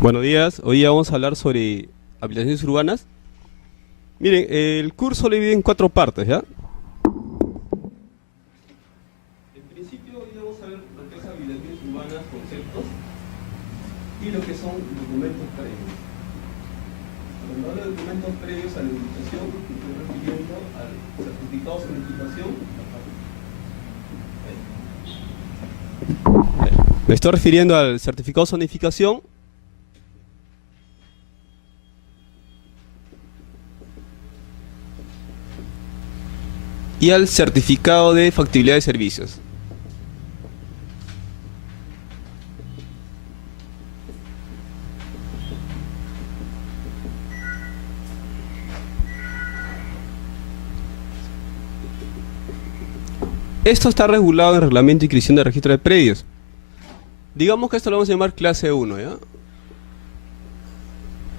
Buenos días, hoy día vamos a hablar sobre habilitaciones urbanas. Miren, el curso lo divide en cuatro partes, ¿ya? En principio, hoy día vamos a ver lo que es habilitaciones urbanas, conceptos y lo que son documentos previos. Cuando hablo de documentos previos a la habilitación, me estoy refiriendo al certificado de zonificación. Me estoy refiriendo al certificado de zonificación y al certificado de factibilidad de servicios. Esto está regulado en el reglamento de inscripción de registro de predios. Digamos que esto lo vamos a llamar clase 1, ¿ya?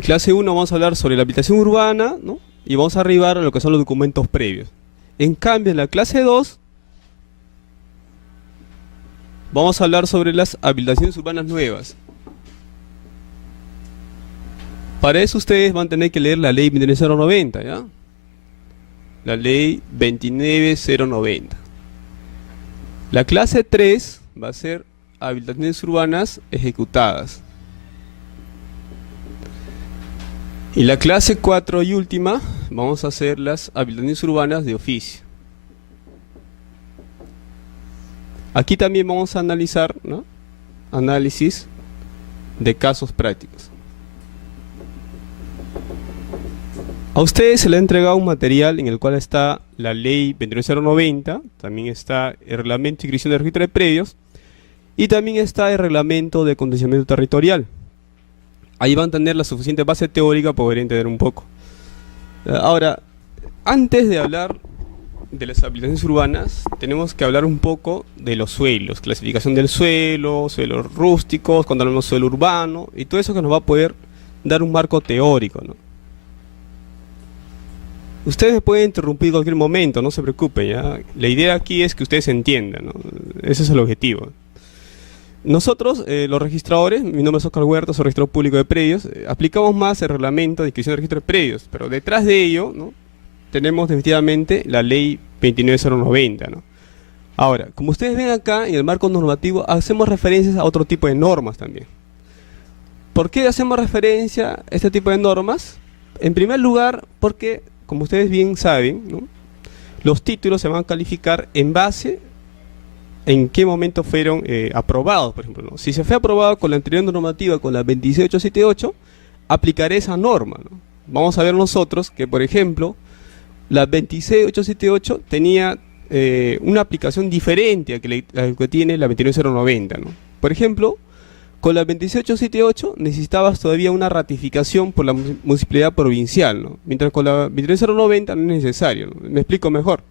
Clase 1 vamos a hablar sobre la habilitación urbana, ¿no? Y vamos a arribar a lo que son los documentos previos. En cambio, en la clase 2 vamos a hablar sobre las habilitaciones urbanas nuevas. Para eso ustedes van a tener que leer la ley 29090, ¿ya? La ley 29090. La clase 3 va a ser habilitaciones urbanas ejecutadas. Y la clase 4 y última, vamos a hacer las habilitaciones urbanas de oficio. Aquí también vamos a analizar, ¿no? Análisis de casos prácticos. A ustedes se les ha entregado un material en el cual está la ley 29090, también está el reglamento de inscripción de registro de predios y también está el reglamento de acondicionamiento territorial. Ahí van a tener la suficiente base teórica para poder entender un poco. Ahora, antes de hablar de las habilitaciones urbanas, tenemos que hablar un poco de los suelos, clasificación del suelo, suelos rústicos, cuando hablamos de suelo urbano, y todo eso que nos va a poder dar un marco teórico, ¿no? Ustedes me pueden interrumpir en cualquier momento, no se preocupen, ¿ya? La idea aquí es que ustedes entiendan, ¿no? Ese es el objetivo. Nosotros, los registradores, mi nombre es Oscar Huerta, soy registrador público de predios, aplicamos más el reglamento de inscripción de registro de predios, pero detrás de ello, ¿no? Tenemos definitivamente la ley 29090, ¿no? Ahora, como ustedes ven acá, en el marco normativo, hacemos referencias a otro tipo de normas también. ¿Por qué hacemos referencia a este tipo de normas? En primer lugar, porque, como ustedes bien saben, ¿no? Los títulos se van a calificar en base en qué momento fueron aprobados, por ejemplo, ¿no? Si se fue aprobado con la anterior normativa, con la 26878, aplicaré esa norma, ¿no? Vamos a ver nosotros que, por ejemplo, la 26878 tenía una aplicación diferente a la que tiene la 29090, ¿no? Por ejemplo, con la 26878 necesitabas todavía una ratificación por la municipalidad provincial, ¿no? Mientras con la 29090 no es necesario, ¿no? Me explico mejor.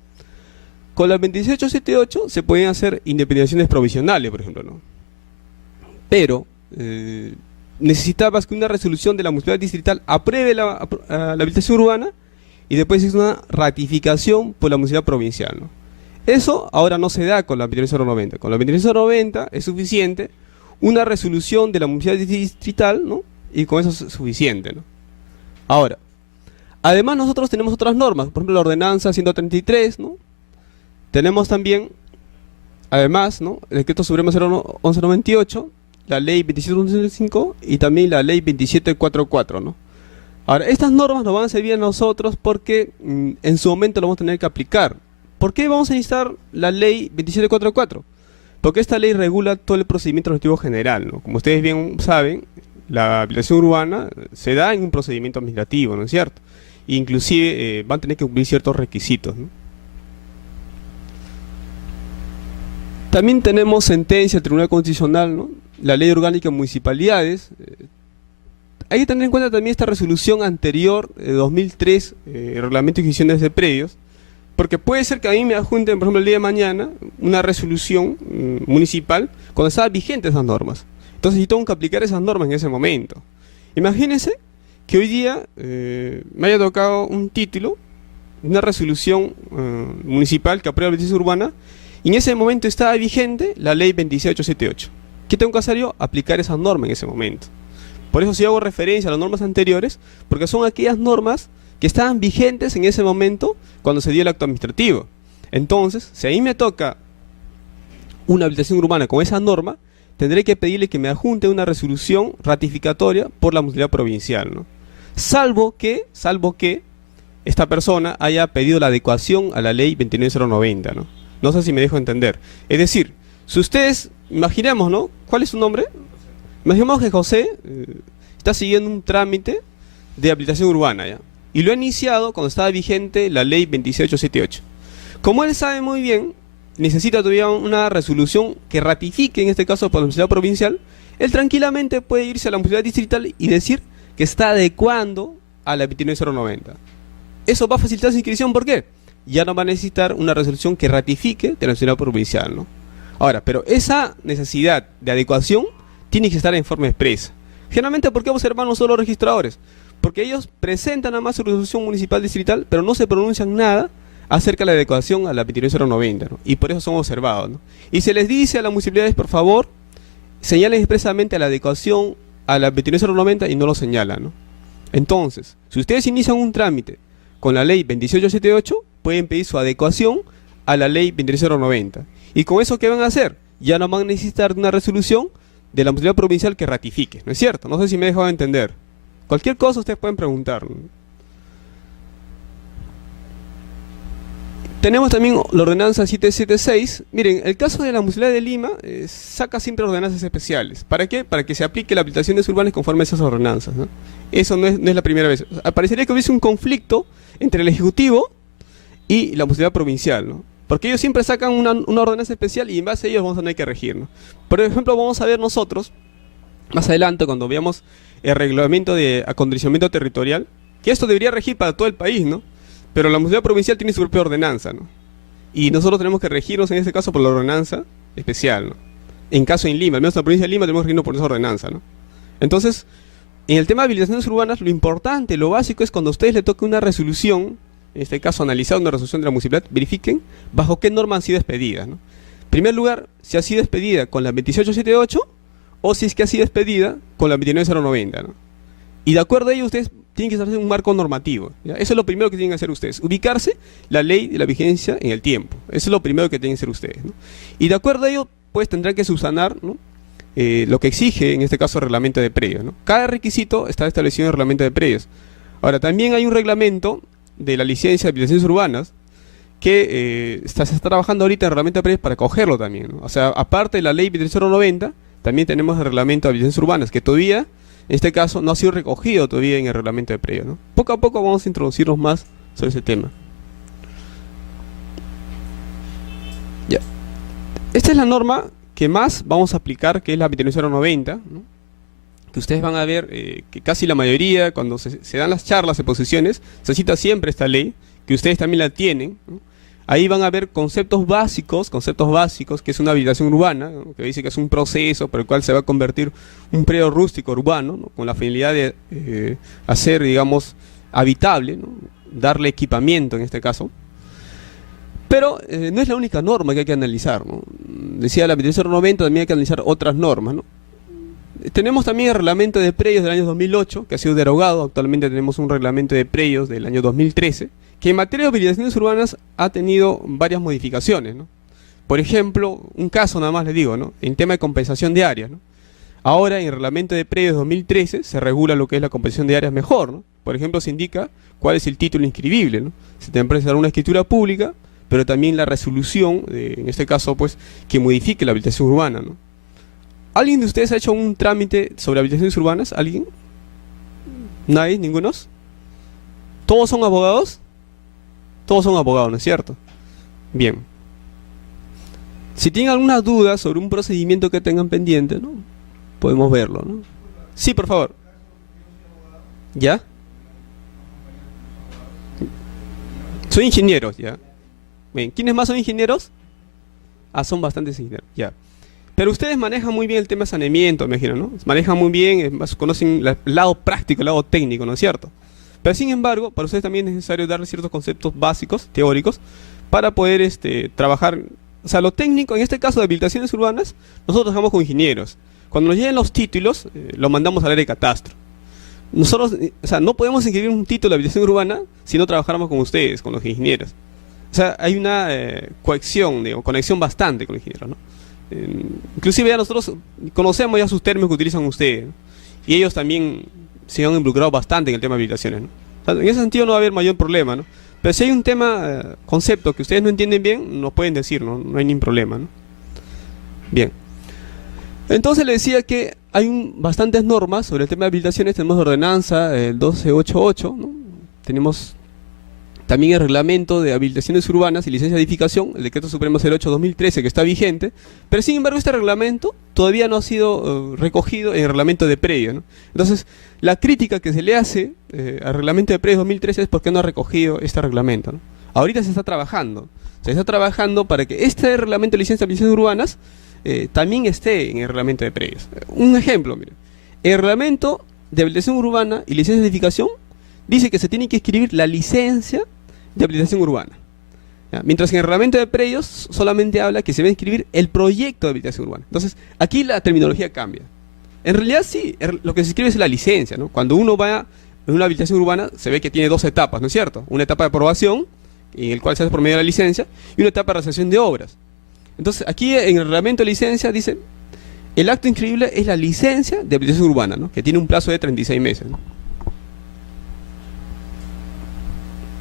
Con la 26878 se pueden hacer independizaciones provisionales, por ejemplo, ¿no? Pero necesitabas que una resolución de la municipalidad distrital apruebe la habilitación urbana y después es una ratificación por la municipalidad provincial, ¿no? Eso ahora no se da con la 29090. Con la 29090 es suficiente una resolución de la municipalidad distrital, ¿no? Y con eso es suficiente, ¿no? Ahora, además nosotros tenemos otras normas, por ejemplo la ordenanza 133, ¿no? Tenemos también, además, ¿no? El decreto supremo 1198, la ley 27105 y también la ley 2744, ¿no? Ahora, estas normas nos van a servir a nosotros porque en su momento lo vamos a tener que aplicar. ¿Por qué vamos a necesitar la ley 2744? Porque esta ley regula todo el procedimiento administrativo general, ¿no? Como ustedes bien saben, la habilitación urbana se da en un procedimiento administrativo, ¿no es cierto? Inclusive van a tener que cumplir ciertos requisitos, ¿no? También tenemos sentencia del Tribunal Constitucional, ¿no? La Ley Orgánica de Municipalidades. Hay que tener en cuenta también esta resolución anterior de 2003, Reglamento de Inscripciones de Predios, porque puede ser que a mí me adjunten, por ejemplo, el día de mañana, una resolución municipal cuando estaban vigentes esas normas. Entonces yo tengo que aplicar esas normas en ese momento. Imagínense que hoy día me haya tocado un título, una resolución municipal que aprueba la habilitación urbana, y en ese momento estaba vigente la ley 26878. ¿Qué tengo que hacer yo? Aplicar esa norma en ese momento. Por eso sí hago referencia a las normas anteriores, porque son aquellas normas que estaban vigentes en ese momento cuando se dio el acto administrativo. Entonces, si a mí me toca una habilitación urbana con esa norma, tendré que pedirle que me adjunte una resolución ratificatoria por la municipalidad provincial, ¿no? Salvo que esta persona haya pedido la adecuación a la ley 29090, ¿no? No sé si me dejo entender. Es decir, si ustedes, imaginemos, ¿no? ¿Cuál es su nombre? Imaginemos que José está siguiendo un trámite de habilitación urbana, ¿ya? Y lo ha iniciado cuando estaba vigente la ley 26878. Como él sabe muy bien, necesita todavía una resolución que ratifique, en este caso por la municipalidad provincial, él tranquilamente puede irse a la municipalidad distrital y decir que está adecuando a la 29090. Eso va a facilitar su inscripción, ¿por qué? Ya no va a necesitar una resolución que ratifique de la municipalidad provincial, ¿no? Ahora, pero esa necesidad de adecuación tiene que estar en forma expresa. Generalmente, ¿por qué observan los solo registradores? Porque ellos presentan nada más su resolución municipal distrital, pero no se pronuncian nada acerca de la adecuación a la 29090, ¿no? Y por eso son observados, ¿no? Y se les dice a las municipalidades, por favor, señalen expresamente a la adecuación a la 29090 y no lo señalan, ¿no? Entonces, si ustedes inician un trámite con la ley 26878, pueden pedir su adecuación a la ley 29090. ¿Y con eso qué van a hacer? Ya no van a necesitar de una resolución de la municipalidad provincial que ratifique, ¿no es cierto? No sé si me he dejado de entender. Cualquier cosa ustedes pueden preguntar, ¿no? Tenemos también la ordenanza 776. Miren, el caso de la municipalidad de Lima saca siempre ordenanzas especiales. ¿Para qué? Para que se aplique la habilitaciones urbanas conforme a esas ordenanzas, ¿no? Eso no es la primera vez. Parecería que hubiese un conflicto entre el Ejecutivo y la municipalidad provincial, ¿no? Porque ellos siempre sacan una ordenanza especial y en base a ellos vamos a tener que regir, ¿no? Por ejemplo, vamos a ver nosotros, más adelante, cuando veamos el reglamento de acondicionamiento territorial, que esto debería regir para todo el país, ¿no? Pero la municipalidad provincial tiene su propia ordenanza, ¿no? Y nosotros tenemos que regirnos en este caso por la ordenanza especial, ¿no? En caso en Lima, al menos en la provincia de Lima tenemos que regirnos por esa ordenanza, ¿no? Entonces, en el tema de habilitaciones urbanas, lo importante, lo básico es cuando a ustedes les toque una resolución, en este caso analizar una resolución de la municipalidad, verifiquen bajo qué norma han sido expedidas, ¿no? En primer lugar, si ha sido expedida con la 28878 o si es que ha sido expedida con la 29090, ¿no? Y de acuerdo a ello ustedes tienen que establecer un marco normativo, ¿ya? Eso es lo primero que tienen que hacer ustedes, ubicarse la ley de la vigencia en el tiempo. Eso es lo primero que tienen que hacer ustedes, ¿no? Y de acuerdo a ello, pues tendrán que subsanar, ¿no? Lo que exige, en este caso, el reglamento de predios, ¿no? Cada requisito está establecido en el reglamento de predios. Ahora, también hay un reglamento de la licencia de habilitaciones urbanas que se está trabajando ahorita en el reglamento de predios para cogerlo también, ¿no? O sea, aparte de la ley 23090, también tenemos el reglamento de habilitaciones urbanas, que todavía, en este caso, no ha sido recogido todavía en el reglamento de predios, ¿no? Poco a poco vamos a introducirnos más sobre ese tema. Ya. Esta es la norma que más vamos a aplicar, que es la 29090, ¿no? Que ustedes van a ver que casi la mayoría, cuando se dan las charlas de posiciones, se cita siempre esta ley, que ustedes también la tienen, ¿no? Ahí van a ver conceptos básicos, que es una habilitación urbana, ¿no? Que dice que es un proceso por el cual se va a convertir un predio rústico urbano, ¿no? Con la finalidad de hacer, digamos, habitable, ¿no? Darle equipamiento en este caso. Pero no es la única norma que hay que analizar, ¿no? Decía la 29090, también hay que analizar otras normas, ¿no? Tenemos también el reglamento de predios del año 2008, que ha sido derogado. Actualmente tenemos un reglamento de predios del año 2013, que en materia de habilitaciones urbanas ha tenido varias modificaciones, ¿no? Por ejemplo, un caso nada más les digo, ¿no? En tema de compensación de áreas, ¿no? Ahora en el reglamento de predios 2013 se regula lo que es la compensación de áreas mejor, ¿no? Por ejemplo, se indica cuál es el título inscribible, ¿no? Se tendrá que presentar una escritura pública, pero también la resolución, en este caso, pues, que modifique la habilitación urbana, ¿no? ¿Alguien de ustedes ha hecho un trámite sobre habilitaciones urbanas? ¿Alguien? ¿Nadie? ¿Ninguno? ¿Todos son abogados? Todos son abogados, ¿no es cierto? Bien. Si tienen alguna duda sobre un procedimiento que tengan pendiente, ¿no? Podemos verlo, ¿no? Sí, por favor. ¿Ya? Son ingenieros, ¿ya? Bien. ¿Quiénes más son ingenieros? Ah, son bastantes ingenieros, ya. Pero ustedes manejan muy bien el tema de saneamiento, me imagino, ¿no? Manejan muy bien, conocen el lado práctico, el lado técnico, ¿no es cierto? Pero sin embargo, para ustedes también es necesario darle ciertos conceptos básicos, teóricos, para poder trabajar. O sea, lo técnico, en este caso de habilitaciones urbanas, nosotros trabajamos con ingenieros. Cuando nos lleguen los títulos, lo mandamos al área de catastro. Nosotros, o sea, no podemos inscribir un título de habilitación urbana si no trabajáramos con ustedes, con los ingenieros. O sea, hay una conexión, digo, conexión bastante con los ingenieros, ¿no? Inclusive ya nosotros conocemos ya sus términos que utilizan ustedes, ¿no? Y ellos también se han involucrado bastante en el tema de habilitaciones, ¿no? O sea, en ese sentido no va a haber mayor problema, ¿no? Pero si hay un tema, concepto que ustedes no entienden bien, nos pueden decir, ¿no? No hay ningún problema, ¿no? Bien. Entonces le decía que hay bastantes normas sobre el tema de habilitaciones. Tenemos la ordenanza, el 1288, ¿no? Tenemos también el reglamento de habilitaciones urbanas y licencia de edificación, el decreto supremo 08-2013 que está vigente, pero sin embargo este reglamento todavía no ha sido recogido en el reglamento de predio, ¿no? Entonces, la crítica que se le hace al reglamento de predio 2013 es porque no ha recogido este reglamento, ¿no? Ahorita se está trabajando para que este reglamento de licencia de habilitaciones urbanas también esté en el reglamento de predios. Un ejemplo, mire, el reglamento de habilitación urbana y licencia de edificación dice que se tiene que escribir la licencia de habilitación urbana, ¿ya? Mientras que en el reglamento de predios solamente habla que se va a inscribir el proyecto de habilitación urbana. Entonces, aquí la terminología cambia. En realidad sí, lo que se escribe es la licencia, ¿no? Cuando uno va en una habilitación urbana, se ve que tiene dos etapas, ¿no es cierto? Una etapa de aprobación, en el cual se hace por medio de la licencia, y una etapa de realización de obras. Entonces, aquí en el reglamento de licencia dice, el acto inscribible es la licencia de habilitación urbana, ¿no? Que tiene un plazo de 36 meses, ¿no?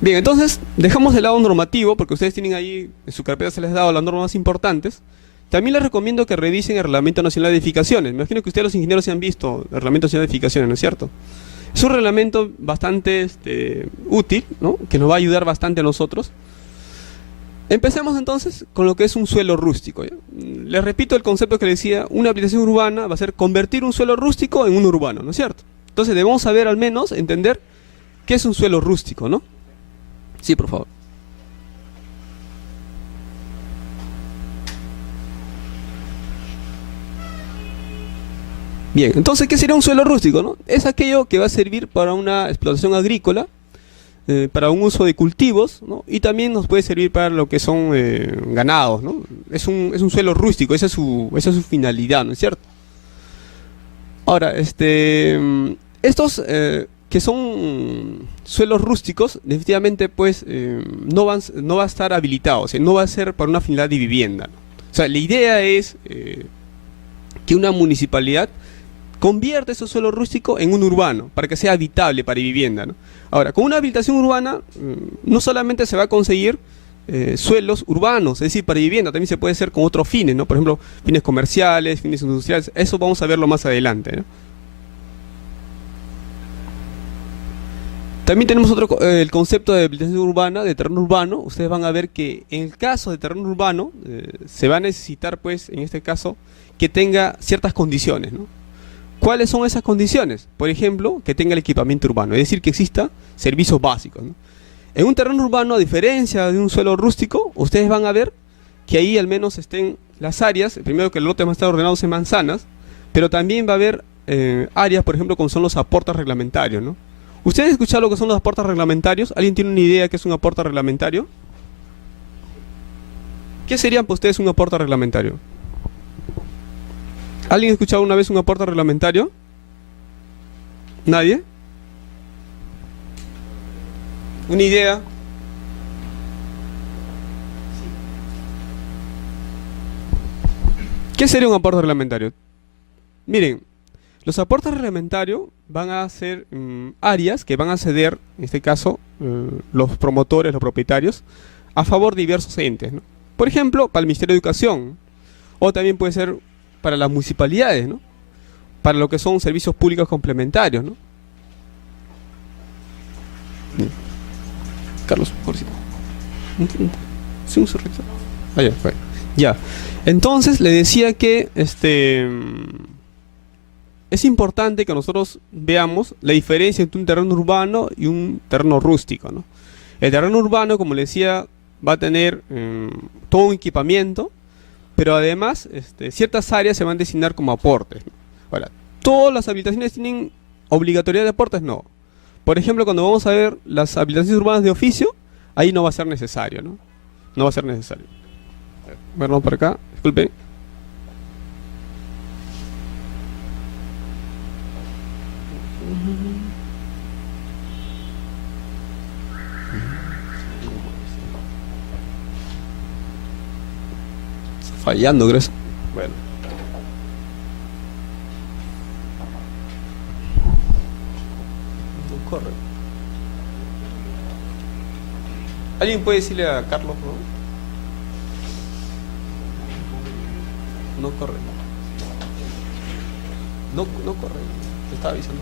Bien, entonces dejamos de lado normativo, porque ustedes tienen ahí, en su carpeta se les ha dado las normas más importantes. También les recomiendo que revisen el Reglamento Nacional de Edificaciones. Me imagino que ustedes los ingenieros se han visto el Reglamento Nacional de Edificaciones, ¿no es cierto? Es un reglamento bastante útil, ¿no? Que nos va a ayudar bastante a nosotros. Empecemos entonces con lo que es un suelo rústico, ¿ya? Les repito el concepto que les decía, una habilitación urbana va a ser convertir un suelo rústico en un urbano, ¿no es cierto? Entonces debemos saber al menos, entender qué es un suelo rústico, ¿no? Sí, por favor. Bien, entonces, ¿qué sería un suelo rústico, no? Es aquello que va a servir para una explotación agrícola, para un uso de cultivos, ¿no? Y también nos puede servir para lo que son ganados, ¿no? Es un suelo rústico, esa es su finalidad, ¿no es cierto? Ahora, estos que son suelos rústicos, definitivamente pues no va a estar habilitado, o sea, no va a ser para una finalidad de vivienda, ¿no? O sea, la idea es que una municipalidad convierta ese suelo rústico en un urbano, para que sea habitable para vivienda, ¿no? Ahora, con una habilitación urbana, no solamente se va a conseguir suelos urbanos, es decir, para vivienda, también se puede hacer con otros fines, ¿no? Por ejemplo, fines comerciales, fines industriales, eso vamos a verlo más adelante, ¿no? También tenemos el concepto de habilitación urbana, de terreno urbano. Ustedes van a ver que en el caso de terreno urbano, se va a necesitar, pues, en este caso, que tenga ciertas condiciones, ¿no? ¿Cuáles son esas condiciones? Por ejemplo, que tenga el equipamiento urbano, es decir, que exista servicios básicos, ¿no? En un terreno urbano, a diferencia de un suelo rústico, ustedes van a ver que ahí al menos estén las áreas, primero que el lote va a estar ordenado en manzanas, pero también va a haber áreas, por ejemplo, como son los aportes reglamentarios, ¿no? ¿Ustedes han escuchado lo que son los aportes reglamentarios? ¿Alguien tiene una idea de qué es un aporte reglamentario? ¿Qué serían para ustedes un aporte reglamentario? ¿Alguien ha escuchado una vez un aporte reglamentario? ¿Nadie? ¿Una idea? ¿Qué sería un aporte reglamentario? Miren, los aportes reglamentarios van a ser áreas que van a ceder, en este caso, los promotores, los propietarios, a favor de diversos entes, ¿no? Por ejemplo, para el Ministerio de Educación, o también puede ser para las municipalidades, ¿no? Para lo que son servicios públicos complementarios, ¿no? Carlos, por si. ¿Sí, un sorrito? Ah, ya, fue. Ya. Entonces, le decía que es importante que nosotros veamos la diferencia entre un terreno urbano y un terreno rústico, ¿no? El terreno urbano, como le decía, va a tener todo un equipamiento, pero además ciertas áreas se van a designar como aportes, ¿no? Ahora, ¿todas las habilitaciones tienen obligatoriedad de aportes? No. Por ejemplo, cuando vamos a ver las habilitaciones urbanas de oficio, ahí no va a ser necesario, ¿no? No va a ser necesario. Vernos por acá, disculpe. Está fallando, creo. Bueno. No corre. ¿Alguien puede decirle a Carlos, no? No corre. No, no corre. Te estaba avisando.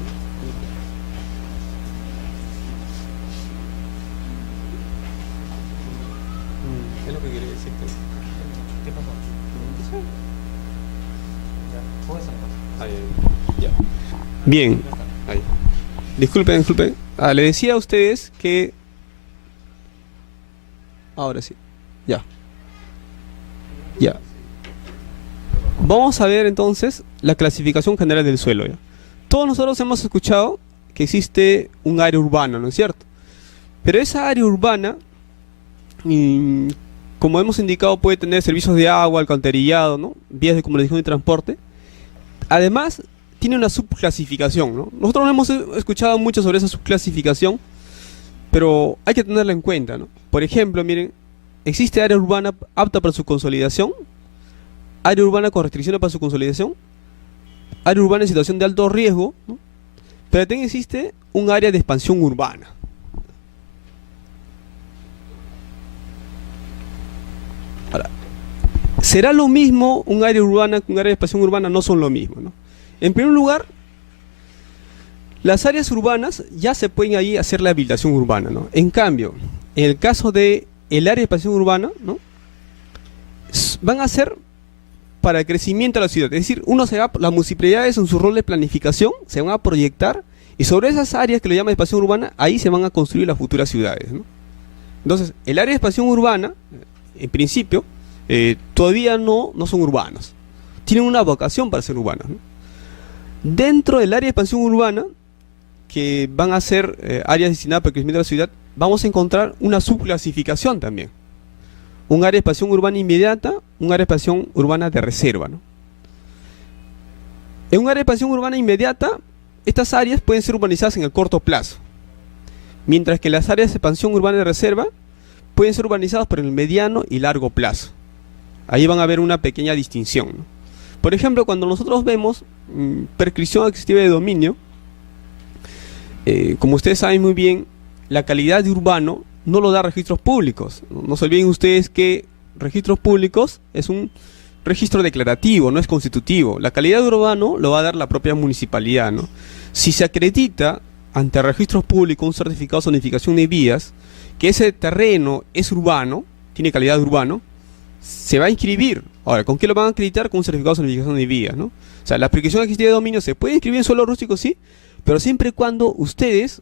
Es lo que quería decirte. ¿Qué pasó? Ya, ¿cómo es eso? Ahí, ya. Bien. Ahí. Disculpen. Le decía a ustedes que... Ahora sí. Ya. Vamos a ver entonces la clasificación general del suelo. ¿Ya? Todos nosotros hemos escuchado que existe un área urbana, ¿no es cierto? Pero esa área urbana, como hemos indicado, puede tener servicios de agua, alcantarillado, ¿no? Vías de comunicación y transporte. Además, tiene una subclasificación, ¿no? Nosotros no hemos escuchado mucho sobre esa subclasificación, pero hay que tenerla en cuenta, ¿no? Por ejemplo, miren, existe área urbana apta para su consolidación, área urbana con restricciones para su consolidación, área urbana en situación de alto riesgo, ¿no? Pero también existe un área de expansión urbana. Ahora, ¿será lo mismo un área urbana que un área de expansión urbana? No son lo mismo, ¿no? En primer lugar, las áreas urbanas ya se pueden ahí hacer la habilitación urbana, ¿no? En cambio, en el caso de el área de expansión urbana, ¿no? Van a ser para el crecimiento de la ciudad. Es decir, las municipalidades en su rol de planificación se van a proyectar y sobre esas áreas que le llaman expansión urbana, ahí se van a construir las futuras ciudades, ¿no? Entonces, el área de expansión urbana, en principio, todavía no son urbanos. Tienen una vocación para ser urbanos, ¿no? Dentro del área de expansión urbana, que van a ser áreas destinadas para el crecimiento de la ciudad, vamos a encontrar una subclasificación también. Un área de expansión urbana inmediata, un área de expansión urbana de reserva, ¿no? En un área de expansión urbana inmediata, estas áreas pueden ser urbanizadas en el corto plazo, mientras que las áreas de expansión urbana de reserva pueden ser urbanizadas por el mediano y largo plazo. Ahí van a ver una pequeña distinción, ¿no? Por ejemplo, cuando nosotros vemos prescripción adquisitiva de dominio, como ustedes saben muy bien, la calidad de urbano no lo da registros públicos. No se olviden ustedes que registros públicos es un registro declarativo, no es constitutivo. La calidad de urbano lo va a dar la propia municipalidad, ¿no? Si se acredita ante registros públicos un certificado de zonificación de vías, que ese terreno es urbano, tiene calidad de urbano, se va a inscribir. Ahora, ¿con qué lo van a acreditar? Con un certificado de zonificación de vías, ¿no? O sea, la prescripción adquisitiva de dominio se puede inscribir en suelo rústico, sí, pero siempre y cuando ustedes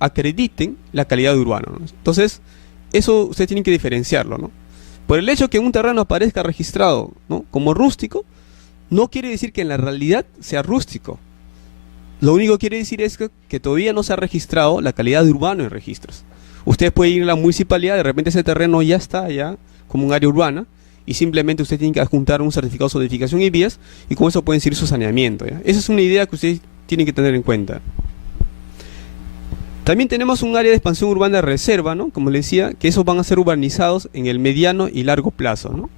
acrediten la calidad de urbano, ¿no? Entonces, eso ustedes tienen que diferenciarlo, ¿no? Por el hecho que un terreno aparezca registrado, ¿no?, como rústico, no quiere decir que en la realidad sea rústico. Lo único que quiere decir es que todavía no se ha registrado la calidad de urbano en registros. Ustedes pueden ir a la municipalidad, de repente ese terreno ya está como un área urbana, y simplemente ustedes tienen que adjuntar un certificado de zonificación y vías, y con eso pueden seguir su saneamiento, ¿ya? Esa es una idea que ustedes tienen que tener en cuenta. También tenemos un área de expansión urbana de reserva, ¿no? Como les decía, que esos van a ser urbanizados en el mediano y largo plazo, ¿no?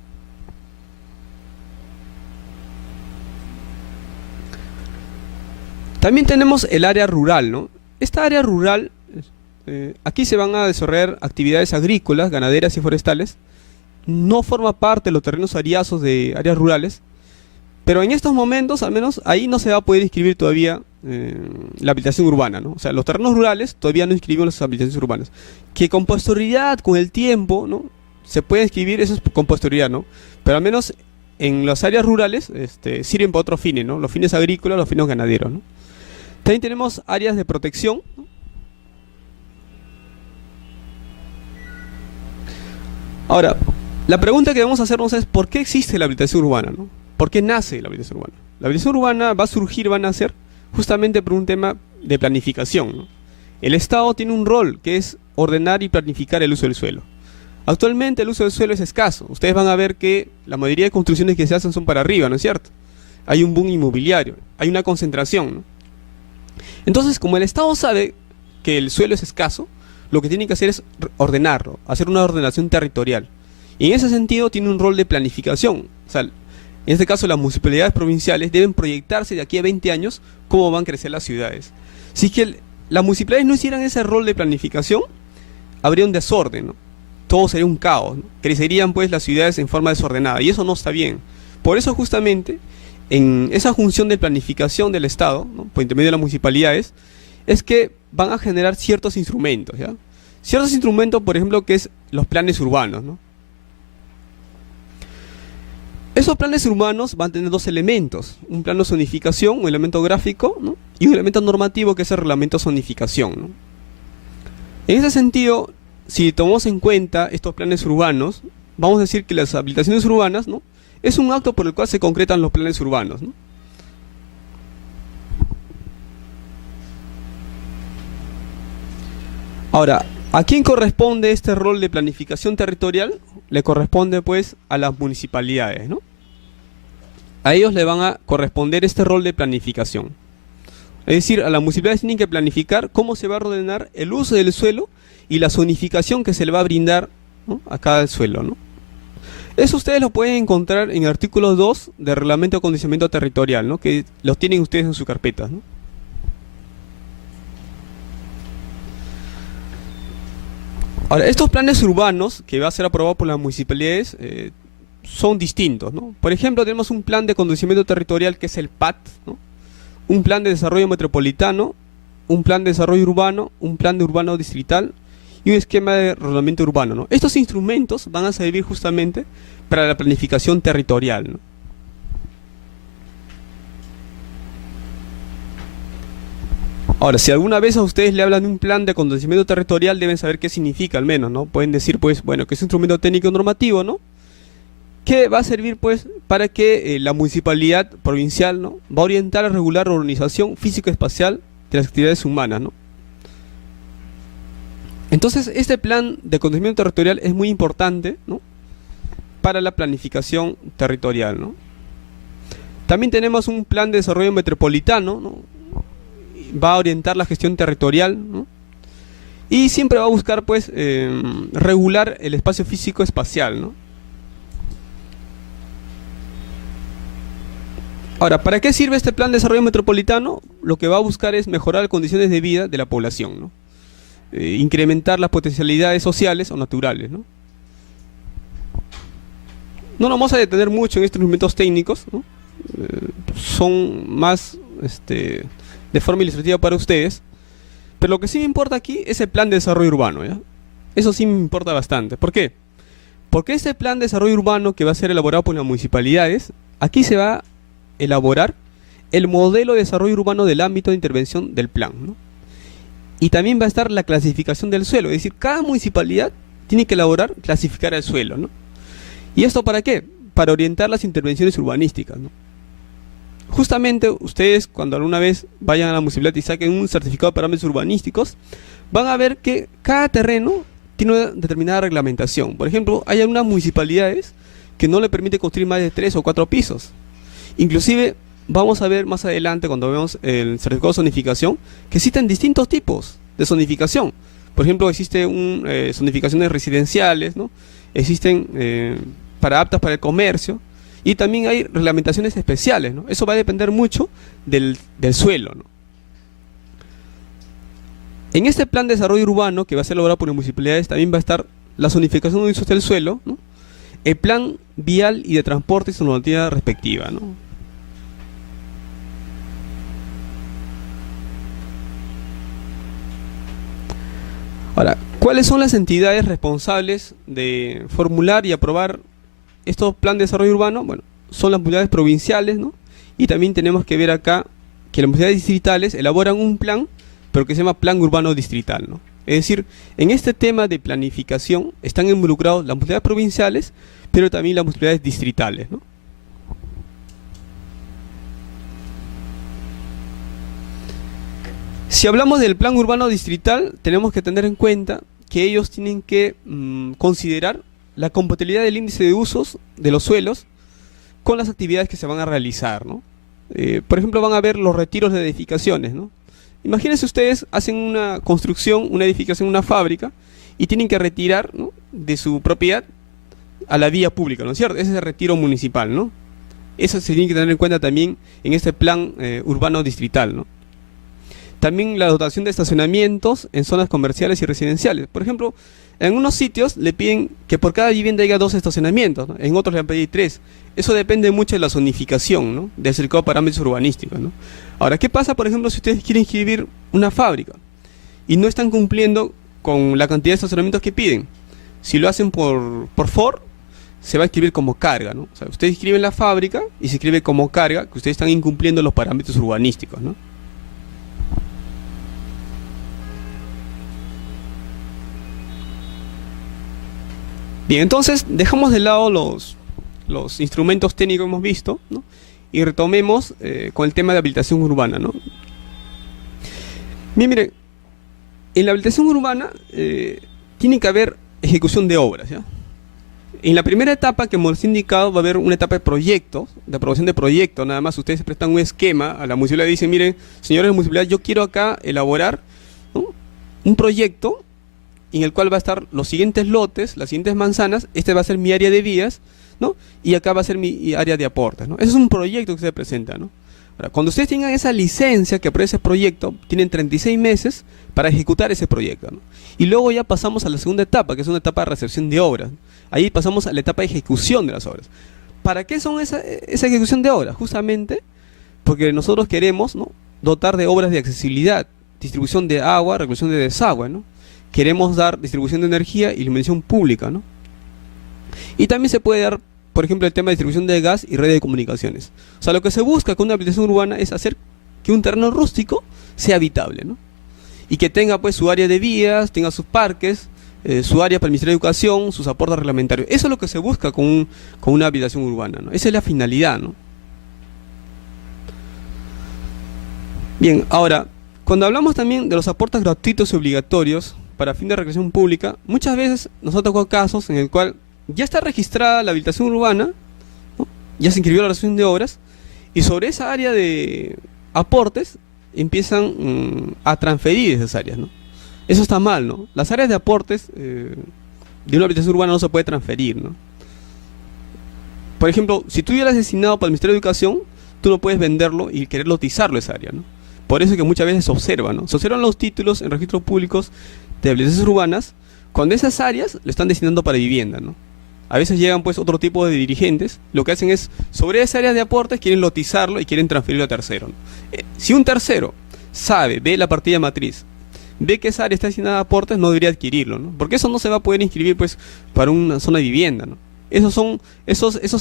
También tenemos el área rural, ¿no? Esta área rural, aquí se van a desarrollar actividades agrícolas, ganaderas y forestales. No forma parte de los terrenos ariazos de áreas rurales, pero en estos momentos, al menos, ahí no se va a poder inscribir todavía la habilitación urbana, ¿no? O sea, los terrenos rurales todavía no inscribimos las habilitaciones urbanas. Que con posterioridad, con el tiempo, ¿no?, se puede inscribir, eso es con posterioridad, ¿no? Pero al menos en las áreas rurales sirven para otros fines, ¿no? Los fines agrícolas, los fines ganaderos, ¿no? También tenemos áreas de protección, ¿no? Ahora, la pregunta que debemos hacernos es ¿por qué existe la habilitación urbana, ¿no? ¿Por qué nace la habilitación urbana? La habilitación urbana va a nacer justamente por un tema de planificación, ¿no? El Estado tiene un rol que es ordenar y planificar el uso del suelo. Actualmente el uso del suelo es escaso. Ustedes van a ver que la mayoría de construcciones que se hacen son para arriba, ¿no es cierto? Hay un boom inmobiliario, hay una concentración, ¿no? Entonces, como el Estado sabe que el suelo es escaso, lo que tiene que hacer es ordenarlo, hacer una ordenación territorial. Y en ese sentido tiene un rol de planificación. O sea, en este caso las municipalidades provinciales deben proyectarse de aquí a 20 años cómo van a crecer las ciudades. Si es que las municipalidades no hicieran ese rol de planificación, habría un desorden, ¿no? Todo sería un caos, ¿no? Crecerían pues las ciudades en forma desordenada y eso no está bien. Por eso justamente en esa función de planificación del Estado, ¿no? Por intermedio de las municipalidades, es que van a generar ciertos instrumentos, ¿ya? Ciertos instrumentos, por ejemplo, que es los planes urbanos, ¿no? Esos planes urbanos van a tener dos elementos, un plano de zonificación, un elemento gráfico, ¿no? Y un elemento normativo que es el reglamento de zonificación, ¿no? En ese sentido, si tomamos en cuenta estos planes urbanos, vamos a decir que las habilitaciones urbanas, ¿no? Es un acto por el cual se concretan los planes urbanos, ¿no? Ahora, ¿a quién corresponde este rol de planificación territorial? Le corresponde pues a las municipalidades, ¿no? A ellos le van a corresponder este rol de planificación. Es decir, a las municipalidades tienen que planificar cómo se va a ordenar el uso del suelo y la zonificación que se le va a brindar, ¿no? A cada suelo, ¿no? Eso ustedes lo pueden encontrar en el artículo 2 del Reglamento de Acondicionamiento Territorial, ¿no? Que los tienen ustedes en sus carpetas, ¿no? Ahora, estos planes urbanos que va a ser aprobado por las municipalidades son distintos, ¿no? Por ejemplo, tenemos un plan de acondicionamiento territorial que es el PAT, ¿no? Un plan de desarrollo metropolitano, un plan de desarrollo urbano, un plan de urbano distrital y un esquema de ordenamiento urbano, ¿no? Estos instrumentos van a servir justamente para la planificación territorial, ¿no? Ahora, si alguna vez a ustedes le hablan de un plan de acondicionamiento territorial, deben saber qué significa al menos, ¿no? Pueden decir, pues, bueno, que es un instrumento técnico normativo, ¿no? Que va a servir, pues, para que la municipalidad provincial, ¿no? Va a orientar a regular la organización físico-espacial de las actividades humanas, ¿no? Entonces, este plan de acondicionamiento territorial es muy importante, ¿no? Para la planificación territorial, ¿no? También tenemos un plan de desarrollo metropolitano, ¿no? Va a orientar la gestión territorial, ¿no? Y siempre va a buscar pues regular el espacio físico espacial, ¿no? Ahora, ¿para qué sirve este plan de desarrollo metropolitano? Lo que va a buscar es mejorar las condiciones de vida de la población, ¿no? Incrementar las potencialidades sociales o naturales, ¿no? No nos vamos a detener mucho en estos instrumentos técnicos, ¿no? Son más de forma ilustrativa para ustedes, pero lo que sí me importa aquí es el plan de desarrollo urbano, ¿ya? Eso sí me importa bastante. ¿Por qué? Porque este plan de desarrollo urbano que va a ser elaborado por las municipalidades, aquí se va a elaborar el modelo de desarrollo urbano del ámbito de intervención del plan, ¿no? Y también va a estar la clasificación del suelo, es decir, cada municipalidad tiene que elaborar, clasificar el suelo, ¿no? ¿Y esto para qué? Para orientar las intervenciones urbanísticas, ¿no? Justamente ustedes cuando alguna vez vayan a la municipalidad y saquen un certificado de parámetros urbanísticos, van a ver que cada terreno tiene una determinada reglamentación. Por ejemplo, hay algunas municipalidades que no le permite construir más de 3 o 4 pisos. Inclusive vamos a ver más adelante cuando vemos el certificado de zonificación que existen distintos tipos de zonificación. Por ejemplo, existen zonificaciones residenciales, ¿no? Existen aptas para el comercio. Y también hay reglamentaciones especiales, ¿no? Eso va a depender mucho del suelo, ¿no? En este plan de desarrollo urbano que va a ser elaborado por las municipalidades también va a estar la zonificación de usos del suelo, ¿no? El plan vial y de transporte y su normativa respectiva, ¿no? Ahora, ¿cuáles son las entidades responsables de formular y aprobar estos planes de desarrollo urbano? Bueno, son las municipalidades provinciales, ¿no? Y también tenemos que ver acá que las municipalidades distritales elaboran un plan, pero que se llama Plan Urbano Distrital, ¿no? Es decir, en este tema de planificación están involucrados las municipalidades provinciales, pero también las municipalidades distritales, ¿no? Si hablamos del Plan Urbano Distrital, tenemos que tener en cuenta que ellos tienen que considerar la compatibilidad del índice de usos de los suelos con las actividades que se van a realizar, ¿no? Por ejemplo, van a ver los retiros de edificaciones, ¿no? Imagínense ustedes hacen una construcción, una edificación, una fábrica, y tienen que retirar, ¿no?, de su propiedad a la vía pública, ¿no es cierto? Ese es el retiro municipal, ¿no? Eso se tiene que tener en cuenta también en este plan urbano distrital, ¿no? También la dotación de estacionamientos en zonas comerciales y residenciales. Por ejemplo, en unos sitios le piden que por cada vivienda haya 2 estacionamientos, ¿no? En otros le han pedido 3. Eso depende mucho de la zonificación, ¿no?, del cercado de parámetros urbanísticos, ¿no? Ahora, ¿qué pasa, por ejemplo, si ustedes quieren inscribir una fábrica y no están cumpliendo con la cantidad de estacionamientos que piden? Si lo hacen por FOR, se va a escribir como carga, ¿no? O sea, ustedes escriben la fábrica y se escribe como carga que ustedes están incumpliendo los parámetros urbanísticos, ¿no? Bien, entonces dejamos de lado los instrumentos técnicos que hemos visto, ¿no?, y retomemos con el tema de habilitación urbana, ¿no? Bien, mire, en la habilitación urbana tiene que haber ejecución de obras, ¿ya? En la primera etapa que hemos indicado va a haber una etapa de proyectos, de aprobación de proyectos. Nada más ustedes prestan un esquema a la municipalidad y dicen, miren, señores de la municipalidad, yo quiero acá elaborar, ¿no?, un proyecto en el cual va a estar los siguientes lotes, las siguientes manzanas, este va a ser mi área de vías, ¿no?, y acá va a ser mi área de aportes, ¿no? Ese es un proyecto que se presenta, ¿no? Ahora, cuando ustedes tengan esa licencia que apruebe ese proyecto, tienen 36 meses para ejecutar ese proyecto, ¿no? Y luego ya pasamos a la segunda etapa, que es una etapa de recepción de obras. Ahí pasamos a la etapa de ejecución de las obras. ¿Para qué son esa ejecución de obras? Justamente porque nosotros queremos, ¿no?, dotar de obras de accesibilidad, distribución de agua, recolección de desagüe, ¿no? Queremos dar distribución de energía y iluminación pública, ¿no? Y también se puede dar, por ejemplo, el tema de distribución de gas y redes de comunicaciones. O sea, lo que se busca con una habilitación urbana es hacer que un terreno rústico sea habitable, ¿no? Y que tenga pues su área de vías, tenga sus parques, su área para el Ministerio de Educación, sus aportes reglamentarios. Eso es lo que se busca con una habilitación urbana, ¿no? Esa es la finalidad, ¿no? Bien, ahora, cuando hablamos también de los aportes gratuitos y obligatorios para fin de recreación pública, muchas veces nos ha tocado casos en el cual ya está registrada la habilitación urbana, ¿no?, ya se inscribió la recepción de obras, y sobre esa área de aportes empiezan a transferir esas áreas, ¿no? Eso está mal, ¿no? Las áreas de aportes de una habilitación urbana no se puede transferir, ¿no? Por ejemplo, si tú ya lo has destinado para el Ministerio de Educación, tú no puedes venderlo y querer lotizarlo esa área, ¿no? Por eso es que muchas veces se observa, ¿no? Se observan los títulos en registros públicos de habilitaciones urbanas cuando esas áreas lo están destinando para vivienda, ¿no? A veces llegan pues otro tipo de dirigentes, lo que hacen es, sobre esa área de aportes quieren lotizarlo y quieren transferirlo a tercero, ¿no? Si un tercero sabe, ve la partida matriz, ve que esa área está destinada a aportes, no debería adquirirlo, ¿no? Porque eso no se va a poder inscribir pues para una zona de vivienda, ¿no? Esos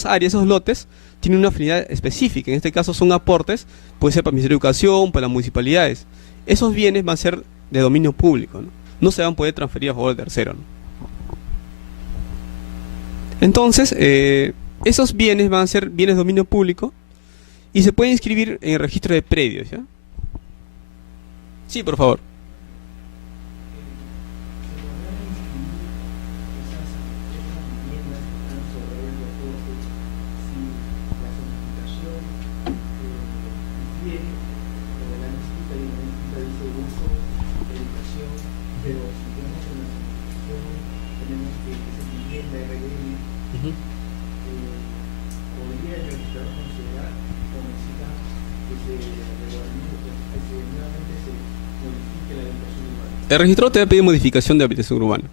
áreas, esos lotes tienen una finalidad específica. En este caso son aportes, puede ser para el Ministerio de Educación, para las municipalidades. Esos bienes van a ser de dominio público, ¿no? No se van a poder transferir a favor del tercero, ¿no? Entonces, esos bienes van a ser bienes de dominio público y se pueden inscribir en el registro de predios, ¿ya? Sí, por favor. El registro te va a pedir modificación de habilitación urbana.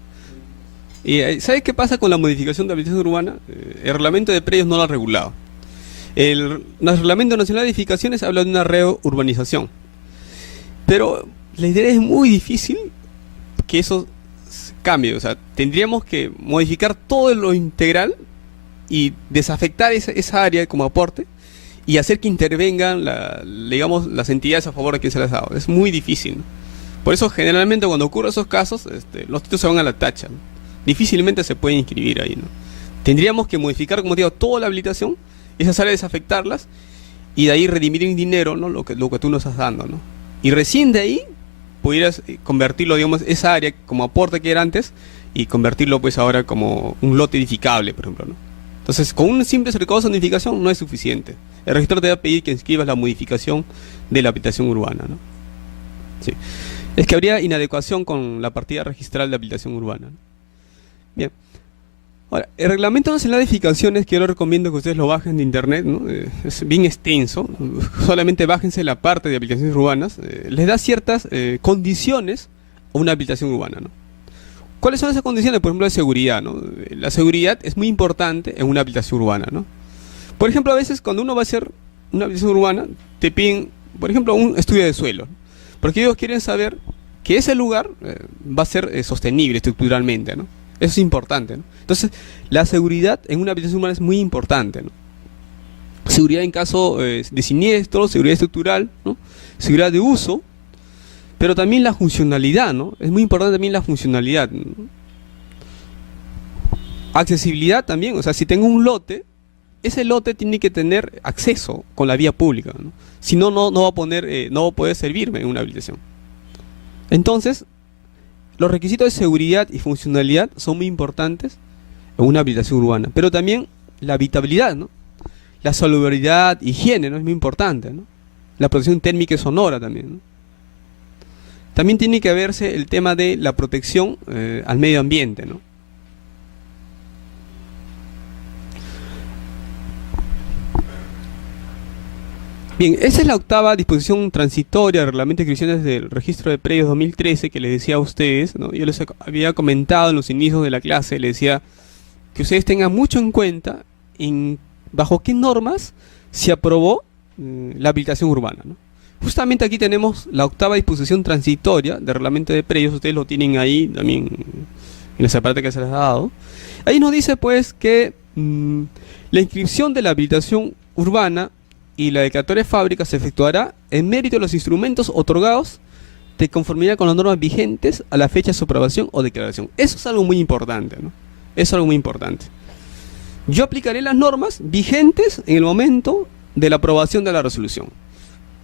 ¿Y sabes qué pasa con la modificación de habilitación urbana? El reglamento de predios no lo ha regulado. El reglamento nacional de edificaciones habla de una reurbanización. Pero la idea es muy difícil que eso cambie. O sea, tendríamos que modificar todo lo integral y desafectar esa área como aporte y hacer que intervengan digamos, las entidades a favor de quien se les ha dado. Es muy difícil, ¿no? Por eso generalmente cuando ocurren esos casos, los títulos se van a la tacha, ¿no? Difícilmente se pueden inscribir ahí, ¿no? Tendríamos que modificar, como te digo, toda la habilitación, esas áreas desafectarlas y de ahí redimir en dinero, ¿no?, lo que tú nos estás dando, ¿no? Y recién de ahí pudieras convertirlo, digamos, esa área como aporte que era antes y convertirlo pues ahora como un lote edificable, por ejemplo, ¿no? Entonces, con un simple certificado de zonificación no es suficiente. El registro te va a pedir que inscribas la modificación de la habilitación urbana, ¿no? Sí. Es que habría inadecuación con la partida registral de habilitación urbana, ¿no? Bien. Ahora, el Reglamento Nacional de Edificaciones, que yo les recomiendo que ustedes lo bajen de internet, ¿no? Es bien extenso, solamente bájense la parte de habilitaciones urbanas, les da ciertas condiciones a una habilitación urbana, ¿no? ¿Cuáles son esas condiciones? Por ejemplo, de seguridad, ¿no? La seguridad es muy importante en una habilitación urbana, ¿no? Por ejemplo, a veces cuando uno va a hacer una habilitación urbana, te piden, por ejemplo, un estudio de suelo, porque ellos quieren saber que ese lugar va a ser sostenible estructuralmente, ¿no? Eso es importante, ¿no? Entonces, la seguridad en una habilitación urbana es muy importante, ¿no? Seguridad en caso de siniestro, seguridad estructural, ¿no? Seguridad de uso, pero también la funcionalidad, ¿no? Es muy importante también la funcionalidad, ¿no? Accesibilidad también, o sea, si tengo un lote, ese lote tiene que tener acceso con la vía pública, ¿no? Si no, no va a no va a poder servirme en una habilitación. Entonces, los requisitos de seguridad y funcionalidad son muy importantes en una habilitación urbana, pero también la habitabilidad, ¿no? La salubridad, higiene, ¿no? Es muy importante, ¿no? La protección térmica y sonora también, ¿no? También tiene que verse el tema de la protección al medio ambiente, ¿no? Bien, esa es la octava disposición transitoria del Reglamento de Inscripciones del Registro de Predios 2013 que les decía a ustedes, ¿no? Yo les había comentado en los inicios de la clase, les decía que ustedes tengan mucho en cuenta bajo qué normas se aprobó la habilitación urbana, ¿no? Justamente aquí tenemos la octava disposición transitoria del Reglamento de Predios, ustedes lo tienen ahí también en esa parte que se les ha dado. Ahí nos dice pues que la inscripción de la habilitación urbana y la declaratoria de fábrica se efectuará en mérito de los instrumentos otorgados de conformidad con las normas vigentes a la fecha de su aprobación o declaración. Eso es algo muy importante, ¿no? Eso es algo muy importante. Yo aplicaré las normas vigentes en el momento de la aprobación de la resolución.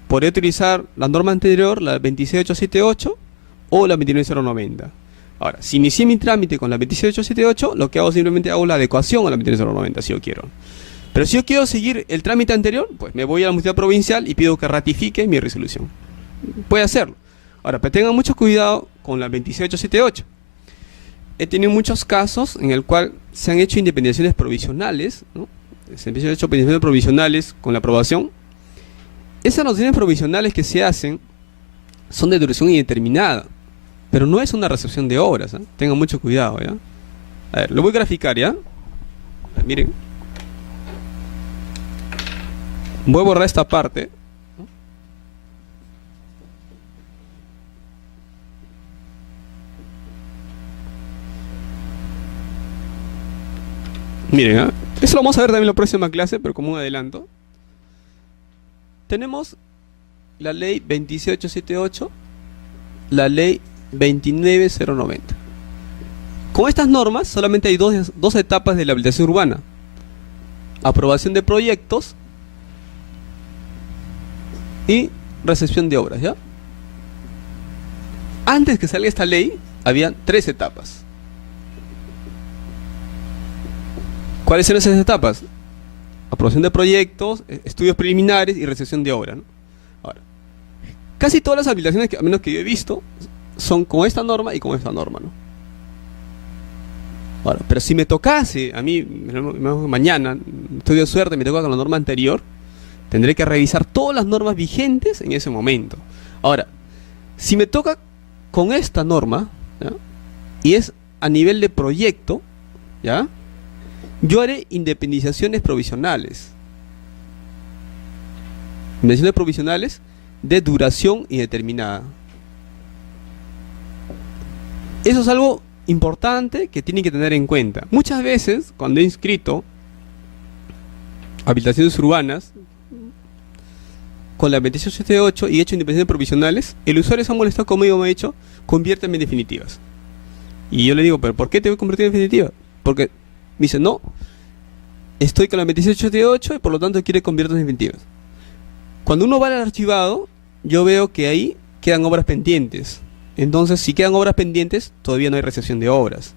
Podré utilizar la norma anterior, la 26878 o la 29090. Ahora, si inicié mi trámite con la 26878, lo que hago simplemente hago la adecuación a la 29090 si yo quiero. Pero si yo quiero seguir el trámite anterior, pues me voy a la municipalidad provincial y pido que ratifique mi resolución. Puede hacerlo. Ahora, pero tengan mucho cuidado con la 26878. He tenido muchos casos en el cual se han hecho independizaciones provisionales, ¿no? Se han hecho independizaciones provisionales con la aprobación. Esas notaciones provisionales que se hacen son de duración indeterminada, pero no es una recepción de obras, ¿eh? Tengan mucho cuidado, ¿ya? A ver, lo voy a graficar, ¿ya? A ver, miren. Voy a borrar esta parte. Miren, ¿eh? Eso lo vamos a ver también en la próxima clase, pero como un adelanto. Tenemos la ley 26878, la ley 29090. Con estas normas solamente hay dos etapas de la habilitación urbana. Aprobación de proyectos y recepción de obras, ¿ya? Antes que salga esta ley, había 3 etapas. ¿Cuáles son esas etapas? Aprobación de proyectos, estudios preliminares y recepción de obra, ¿no? Ahora, casi todas las habilitaciones, al menos que yo he visto, son con esta norma y con esta norma, ¿no? Ahora, pero si me tocase, a mí, mañana, estoy de suerte, me toca con la norma anterior, tendré que revisar todas las normas vigentes en ese momento. Ahora, si me toca con esta norma, ¿ya? Y es a nivel de proyecto, ¿ya? Yo haré independizaciones provisionales. Independizaciones provisionales de duración indeterminada. Eso es algo importante que tienen que tener en cuenta. Muchas veces, cuando he inscrito habilitaciones urbanas con la 26878 y he hecho independizaciones provisionales, el usuario se ha molestado conmigo y me ha dicho, conviérteme en definitivas. Y yo le digo, ¿pero por qué te voy a convertir en definitiva? Porque me dice, no, estoy con la 26878 y por lo tanto quiere convertir en definitivas. Cuando uno va al archivado, yo veo que ahí quedan obras pendientes. Entonces, si quedan obras pendientes, todavía no hay recepción de obras.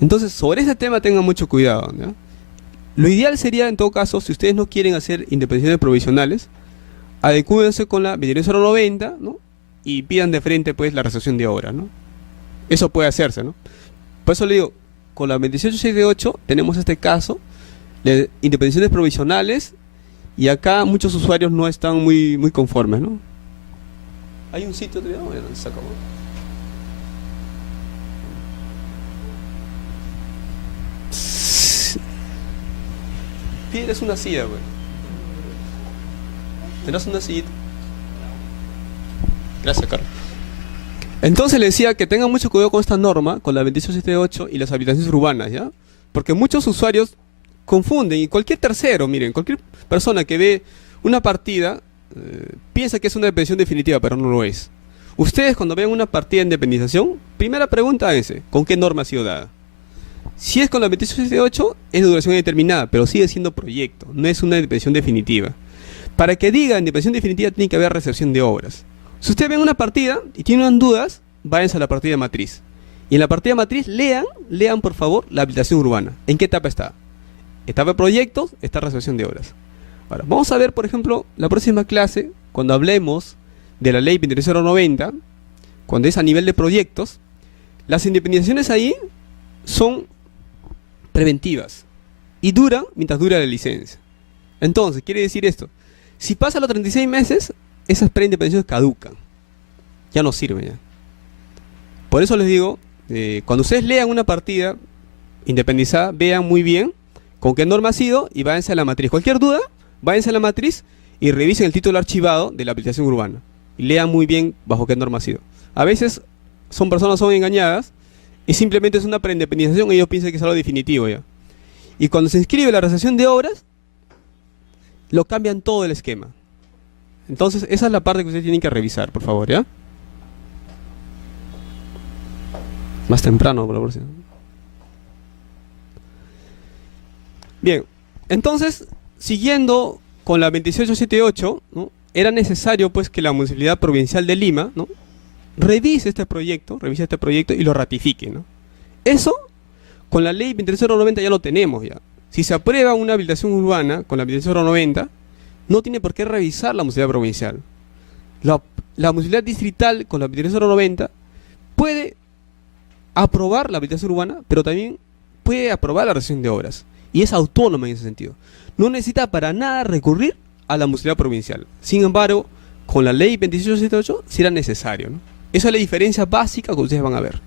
Entonces, sobre ese tema tengan mucho cuidado, ¿no? Lo ideal sería, en todo caso, si ustedes no quieren hacer independizaciones provisionales, adecúense con la 29090, ¿no? y pidan de frente pues la resolución de obra, ¿no? Eso puede hacerse, ¿no? Por eso le digo, con la 28668 tenemos este caso de indemnizaciones provisionales y acá muchos usuarios no están muy conformes, ¿no? Hay un sitio todavía, bueno, se acabó. Tienes una silla, güey. ¿Tendrás una silla? Gracias, Carlos. Entonces le decía que tengan mucho cuidado con esta norma, con la 28678 y las habilitaciones urbanas, ¿ya? Porque muchos usuarios confunden, y cualquier tercero, miren, cualquier persona que ve una partida piensa que es una independización definitiva, pero no lo es. Ustedes cuando vean una partida de independización, primera pregunta es, ¿con qué norma ha sido dada? Si es con la 28678, es de duración indeterminada, pero sigue siendo proyecto, no es una independización definitiva. Para que diga independización definitiva tiene que haber recepción de obras. Si ustedes ven una partida y tienen dudas, váyanse a la partida matriz. Y en la partida matriz lean por favor la habilitación urbana. ¿En qué etapa está? Etapa de proyectos, está recepción de obras. Ahora, vamos a ver, por ejemplo, la próxima clase, cuando hablemos de la ley 23090, cuando es a nivel de proyectos, las independizaciones ahí son preventivas y duran mientras dura la licencia. Entonces, quiere decir esto, si pasa los 36 meses, esas preindependizaciones caducan, ya no sirven ya. Por eso les digo, cuando ustedes lean una partida independizada, vean muy bien con qué norma ha sido y váyanse a la matriz. Cualquier duda, váyanse a la matriz y revisen el título archivado de la habilitación urbana y lean muy bien bajo qué norma ha sido. A veces personas son engañadas y simplemente es una preindependización y ellos piensan que es algo definitivo ya. Y cuando se inscribe la recepción de obras, lo cambian todo el esquema. Entonces, esa es la parte que ustedes tienen que revisar, por favor, ¿ya? Más temprano, por la próxima. Bien, entonces, siguiendo con la 28678, ¿no? Era necesario, pues, que la Municipalidad Provincial de Lima, ¿no? revise este proyecto y lo ratifique, ¿no? Eso, con la ley 23090 ya lo tenemos, ya. Si se aprueba una habilitación urbana con la 28090, no tiene por qué revisar la municipalidad provincial. La municipalidad distrital con la 28090 puede aprobar la habilitación urbana, pero también puede aprobar la recepción de obras. Y es autónoma en ese sentido. No necesita para nada recurrir a la municipalidad provincial. Sin embargo, con la ley 28678 sí era necesario, ¿no? Esa es la diferencia básica que ustedes van a ver.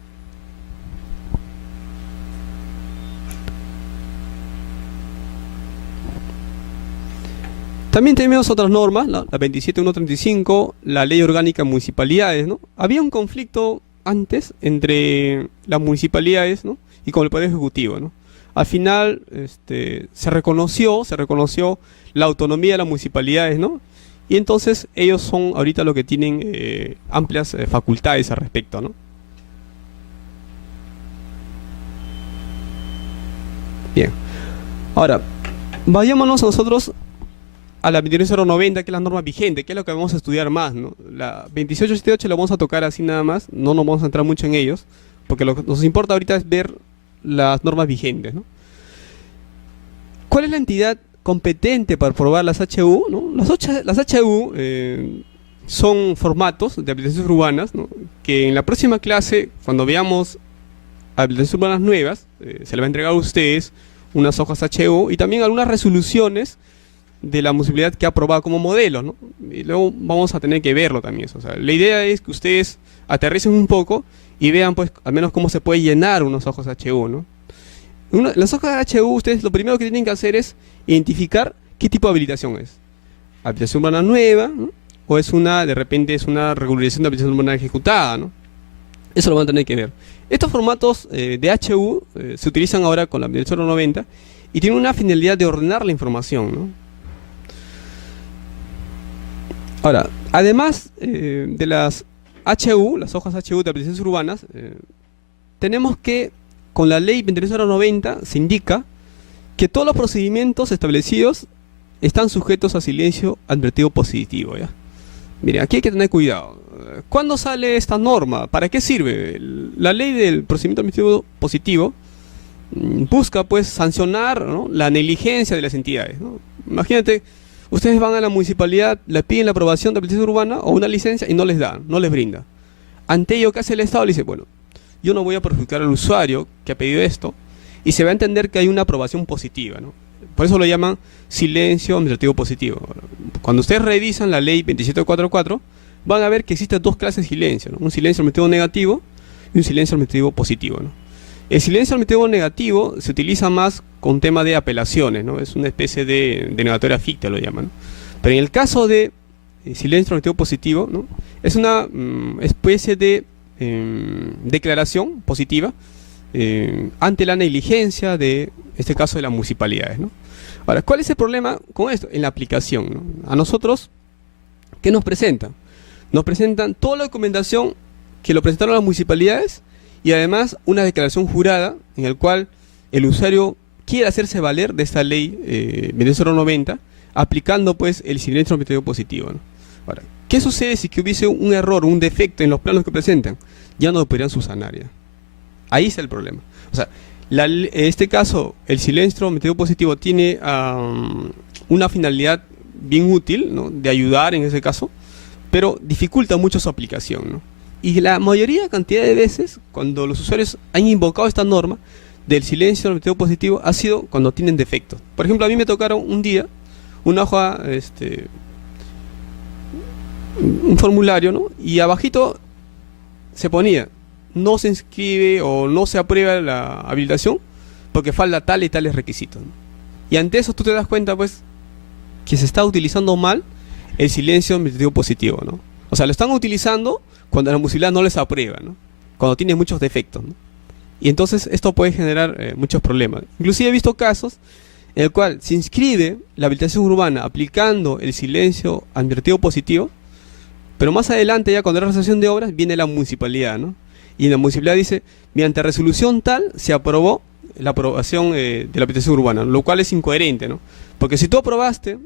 También tenemos otras normas, la 27135, la Ley Orgánica de Municipalidades, ¿no? Había un conflicto antes entre las municipalidades, ¿no? y con el Poder Ejecutivo, ¿no? Al final se reconoció la autonomía de las municipalidades, ¿no? Y entonces ellos son ahorita lo que tienen amplias facultades al respecto, ¿no? Bien. Ahora, vayámonos nosotros a la 29090, que es la norma vigente, que es lo que vamos a estudiar más, ¿no? La 28678 la vamos a tocar así nada más, no nos vamos a entrar mucho en ellos, porque lo que nos importa ahorita es ver las normas vigentes, ¿no? ¿Cuál es la entidad competente para aprobar las HU? ¿no? Las HU son formatos de habilitaciones urbanas, ¿no? que en la próxima clase, cuando veamos habilitaciones urbanas nuevas, se le va a entregar a ustedes unas hojas HU y también algunas resoluciones de la municipalidad que ha aprobado como modelo, ¿no? Y luego vamos a tener que verlo también eso. O sea, la idea es que ustedes aterricen un poco y vean pues al menos cómo se puede llenar unos ojos HU, ¿no? Las hojas HU, ustedes lo primero que tienen que hacer es identificar qué tipo de habilitación es. Habilitación urbana nueva, ¿no? O es de repente es una regularización de habilitación urbana ejecutada, ¿no? Eso lo van a tener que ver. Estos formatos de HU se utilizan ahora con la 28090 y tienen una finalidad de ordenar la información, ¿no? Ahora, además de las HU, las hojas HU de habilitaciones urbanas, tenemos que, con la ley 23090 se indica que todos los procedimientos establecidos están sujetos a silencio advertido positivo, ¿ya? Miren, aquí hay que tener cuidado. ¿Cuándo sale esta norma? ¿Para qué sirve? La ley del procedimiento administrativo positivo busca, pues, sancionar, ¿no? la negligencia de las entidades, ¿no? Imagínate, Ustedes van a la municipalidad, le piden la aprobación de habilitación urbana o una licencia y no les da, no les brinda. Ante ello, ¿qué hace el Estado? Le dice, bueno, yo no voy a perjudicar al usuario que ha pedido esto y se va a entender que hay una aprobación positiva, ¿no? Por eso lo llaman silencio administrativo positivo. Cuando ustedes revisan la ley 2744, van a ver que existen dos clases de silencio, ¿no? Un silencio administrativo negativo y un silencio administrativo positivo, ¿no? El silencio administrativo negativo se utiliza más con tema de apelaciones, ¿no? Es una especie de denegatoria ficta, lo llaman, ¿no? Pero en el caso de silencio administrativo positivo, ¿no? Es una especie de declaración positiva ante la negligencia de, en este caso, de las municipalidades, ¿no? Ahora, ¿cuál es el problema con esto? En la aplicación, ¿no? A nosotros, ¿qué nos presentan? Nos presentan toda la documentación que lo presentaron las municipalidades y además una declaración jurada en el cual el usuario quiere hacerse valer de esta ley 28090 aplicando pues el silencio administrativo positivo, ¿no? Ahora, ¿qué sucede si que hubiese un error, un defecto en los planos que presentan? Ya no lo podrían subsanar ya. Ahí está el problema. O sea, en este caso, el silencio administrativo positivo tiene una finalidad bien útil, ¿no? De ayudar en ese caso, pero dificulta mucho su aplicación, ¿no? Y la mayoría cantidad de veces, cuando los usuarios han invocado esta norma del silencio administrativo positivo, ha sido cuando tienen defectos. Por ejemplo, a mí me tocaron un día una hoja, un formulario, ¿no? Y abajito se ponía, no se inscribe o no se aprueba la habilitación porque falta tal y tales requisitos, ¿no? Y ante eso tú te das cuenta, pues, que se está utilizando mal el silencio administrativo positivo, ¿no? O sea, lo están utilizando cuando la municipalidad no les aprueba, ¿no? Cuando tiene muchos defectos, ¿no? Y entonces esto puede generar muchos problemas. Inclusive he visto casos en el cual se inscribe la habilitación urbana aplicando el silencio administrativo positivo, pero más adelante, ya cuando hay realización de obras, viene la municipalidad, ¿no? Y la municipalidad dice, mediante resolución tal, se aprobó la aprobación de la habilitación urbana, lo cual es incoherente, ¿no? Porque si tú aprobaste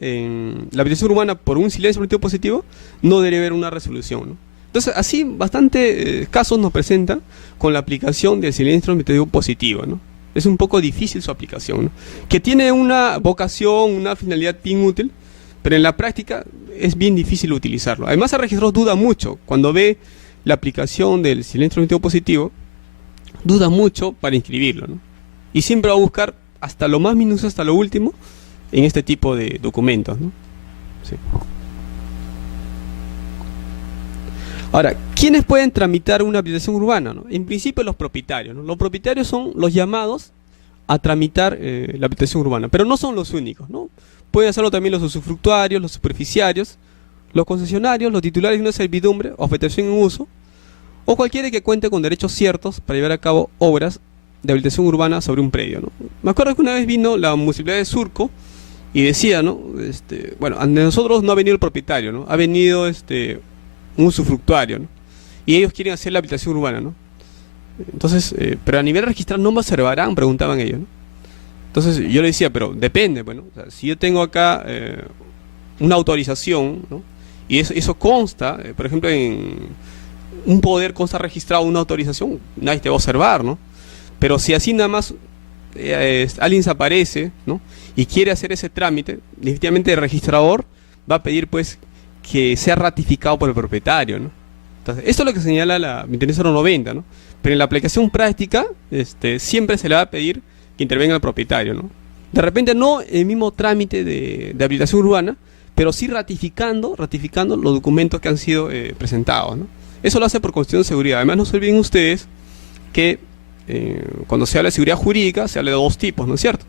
la habilitación urbana por un silencio administrativo positivo, no debe haber una resolución, ¿no? Entonces, así, bastante casos nos presentan con la aplicación del silencio administrativo positivo, ¿no? Es un poco difícil su aplicación, ¿no? Que tiene una vocación, una finalidad bien útil, pero en la práctica es bien difícil utilizarlo. Además, el registrador duda mucho cuando ve la aplicación del silencio administrativo positivo, duda mucho para inscribirlo, ¿no? Y siempre va a buscar hasta lo más minucioso, hasta lo último, en este tipo de documentos, ¿no? Sí. Ahora, ¿quiénes pueden tramitar una habilitación urbana, ¿no? En principio los propietarios, ¿no? Los propietarios son los llamados a tramitar la habilitación urbana, pero no son los únicos, ¿no? Pueden hacerlo también los usufructuarios, los superficiarios, los concesionarios, los titulares de una servidumbre o afectación en uso, o cualquiera que cuente con derechos ciertos para llevar a cabo obras de habilitación urbana sobre un predio, ¿no? Me acuerdo que una vez vino la municipalidad de Surco y decía, ¿no? Bueno, ante nosotros no ha venido el propietario, ¿no? Ha venido un usufructuario, ¿no? Y ellos quieren hacer la habilitación urbana, ¿no? Entonces, pero a nivel registral no me observarán, preguntaban ellos, ¿no? Entonces yo le decía, pero depende, bueno, o sea, si yo tengo acá una autorización, ¿no? Y eso consta, por ejemplo, en un poder consta registrado una autorización, nadie te va a observar, ¿no? Pero si así nada más alguien se aparece, ¿no? Y quiere hacer ese trámite, definitivamente el registrador va a pedir, pues, que sea ratificado por el propietario, ¿no? Entonces, esto es lo que señala la 28090, ¿no? Pero en la aplicación práctica, siempre se le va a pedir que intervenga el propietario, ¿no? De repente no el mismo trámite de habilitación urbana, pero sí ratificando los documentos que han sido presentados, ¿no? Eso lo hace por cuestión de seguridad. Además, no se olviden ustedes que cuando se habla de seguridad jurídica, se habla de dos tipos, ¿no es cierto?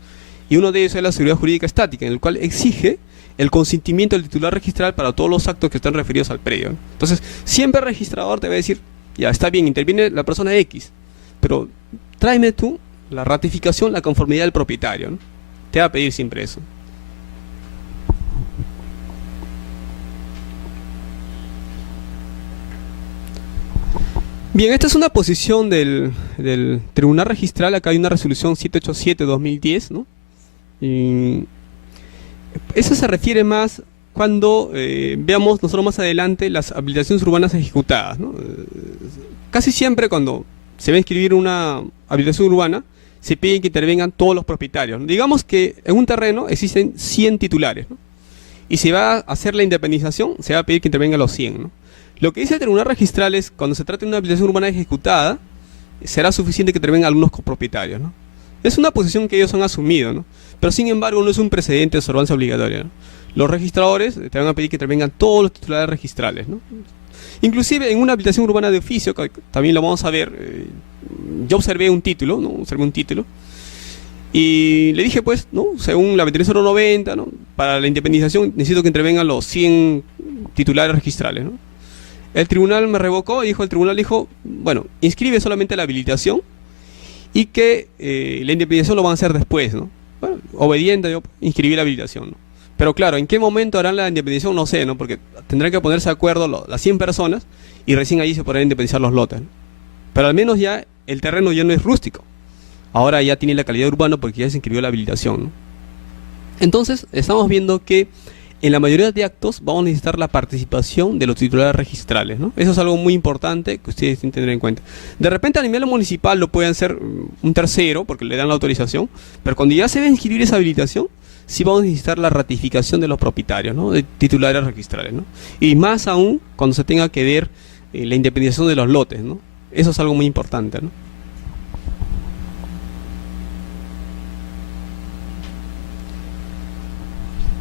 Y uno de ellos es la seguridad jurídica estática, en el cual exige el consentimiento del titular registral para todos los actos que están referidos al predio, ¿no? Entonces, siempre el registrador te va a decir, ya, está bien, interviene la persona X, pero tráeme tú la ratificación, la conformidad del propietario, ¿no? Te va a pedir siempre eso. Bien, esta es una posición del Tribunal Registral. Acá hay una resolución 787-2010, ¿no? Y eso se refiere más cuando veamos nosotros más adelante las habilitaciones urbanas ejecutadas, ¿no? Casi siempre cuando se va a inscribir una habilitación urbana, se pide que intervengan todos los propietarios, ¿no? Digamos que en un terreno existen 100 titulares, ¿no? Y si va a hacer la independización, se va a pedir que intervengan los 100, ¿no? Lo que dice el Tribunal Registral es, cuando se trate de una habilitación urbana ejecutada, será suficiente que intervengan algunos copropietarios, ¿no? Es una posición que ellos han asumido, ¿no? Pero sin embargo no es un precedente de observancia obligatoria, ¿no? Los registradores te van a pedir que intervengan todos los titulares registrales, ¿no? Inclusive en una habilitación urbana de oficio, que también lo vamos a ver, yo observé un título, ¿no? Observé un título. Y le dije, pues, ¿no? Según la 23090, ¿no? Para la independización necesito que intervengan los 100 titulares registrales, ¿no? El tribunal me revocó y el tribunal dijo, bueno, inscribe solamente la habilitación y que la independización lo van a hacer después, ¿no? Bueno, obediente, yo inscribí la habilitación, ¿no? Pero claro, ¿en qué momento harán la independización? No sé, ¿no? Porque tendrán que ponerse de acuerdo las 100 personas y recién allí se podrán independizar los lotes, ¿no? Pero al menos ya el terreno ya no es rústico. Ahora ya tiene la calidad urbana porque ya se inscribió la habilitación, ¿no? Entonces, estamos viendo que en la mayoría de actos vamos a necesitar la participación de los titulares registrales, ¿no? Eso es algo muy importante que ustedes tienen que tener en cuenta. De repente a nivel municipal lo pueden hacer un tercero porque le dan la autorización, pero cuando ya se va a inscribir esa habilitación, sí vamos a necesitar la ratificación de los propietarios, ¿no? De titulares registrales, ¿no? Y más aún cuando se tenga que ver la independización de los lotes, ¿no? Eso es algo muy importante, ¿no?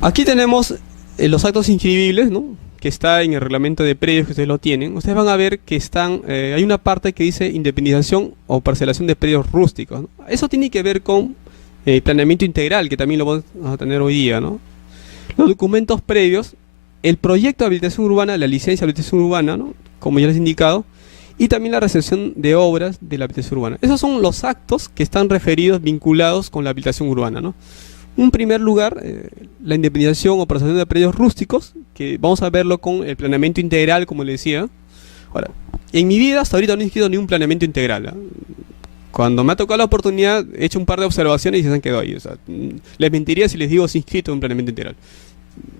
Aquí tenemos los actos inscribibles, ¿no? Que está en el reglamento de predios que ustedes lo tienen. Ustedes van a ver que hay una parte que dice independización o parcelación de predios rústicos, ¿no? Eso tiene que ver con planeamiento integral, que también lo vamos a tener hoy día, ¿no? Los documentos previos, el proyecto de habilitación urbana, la licencia de habilitación urbana, ¿no? Como ya les he indicado, y también la recepción de obras de la habilitación urbana. Esos son los actos que están referidos, vinculados con la habilitación urbana, ¿no? En primer lugar, la independización o parcelación de predios rústicos, que vamos a verlo con el planeamiento integral, como les decía. Ahora, en mi vida hasta ahorita no he inscrito ni un planeamiento integral, ¿eh? Cuando me ha tocado la oportunidad, he hecho un par de observaciones y se han quedado ahí. O sea, les mentiría si les digo si he inscrito un planeamiento integral.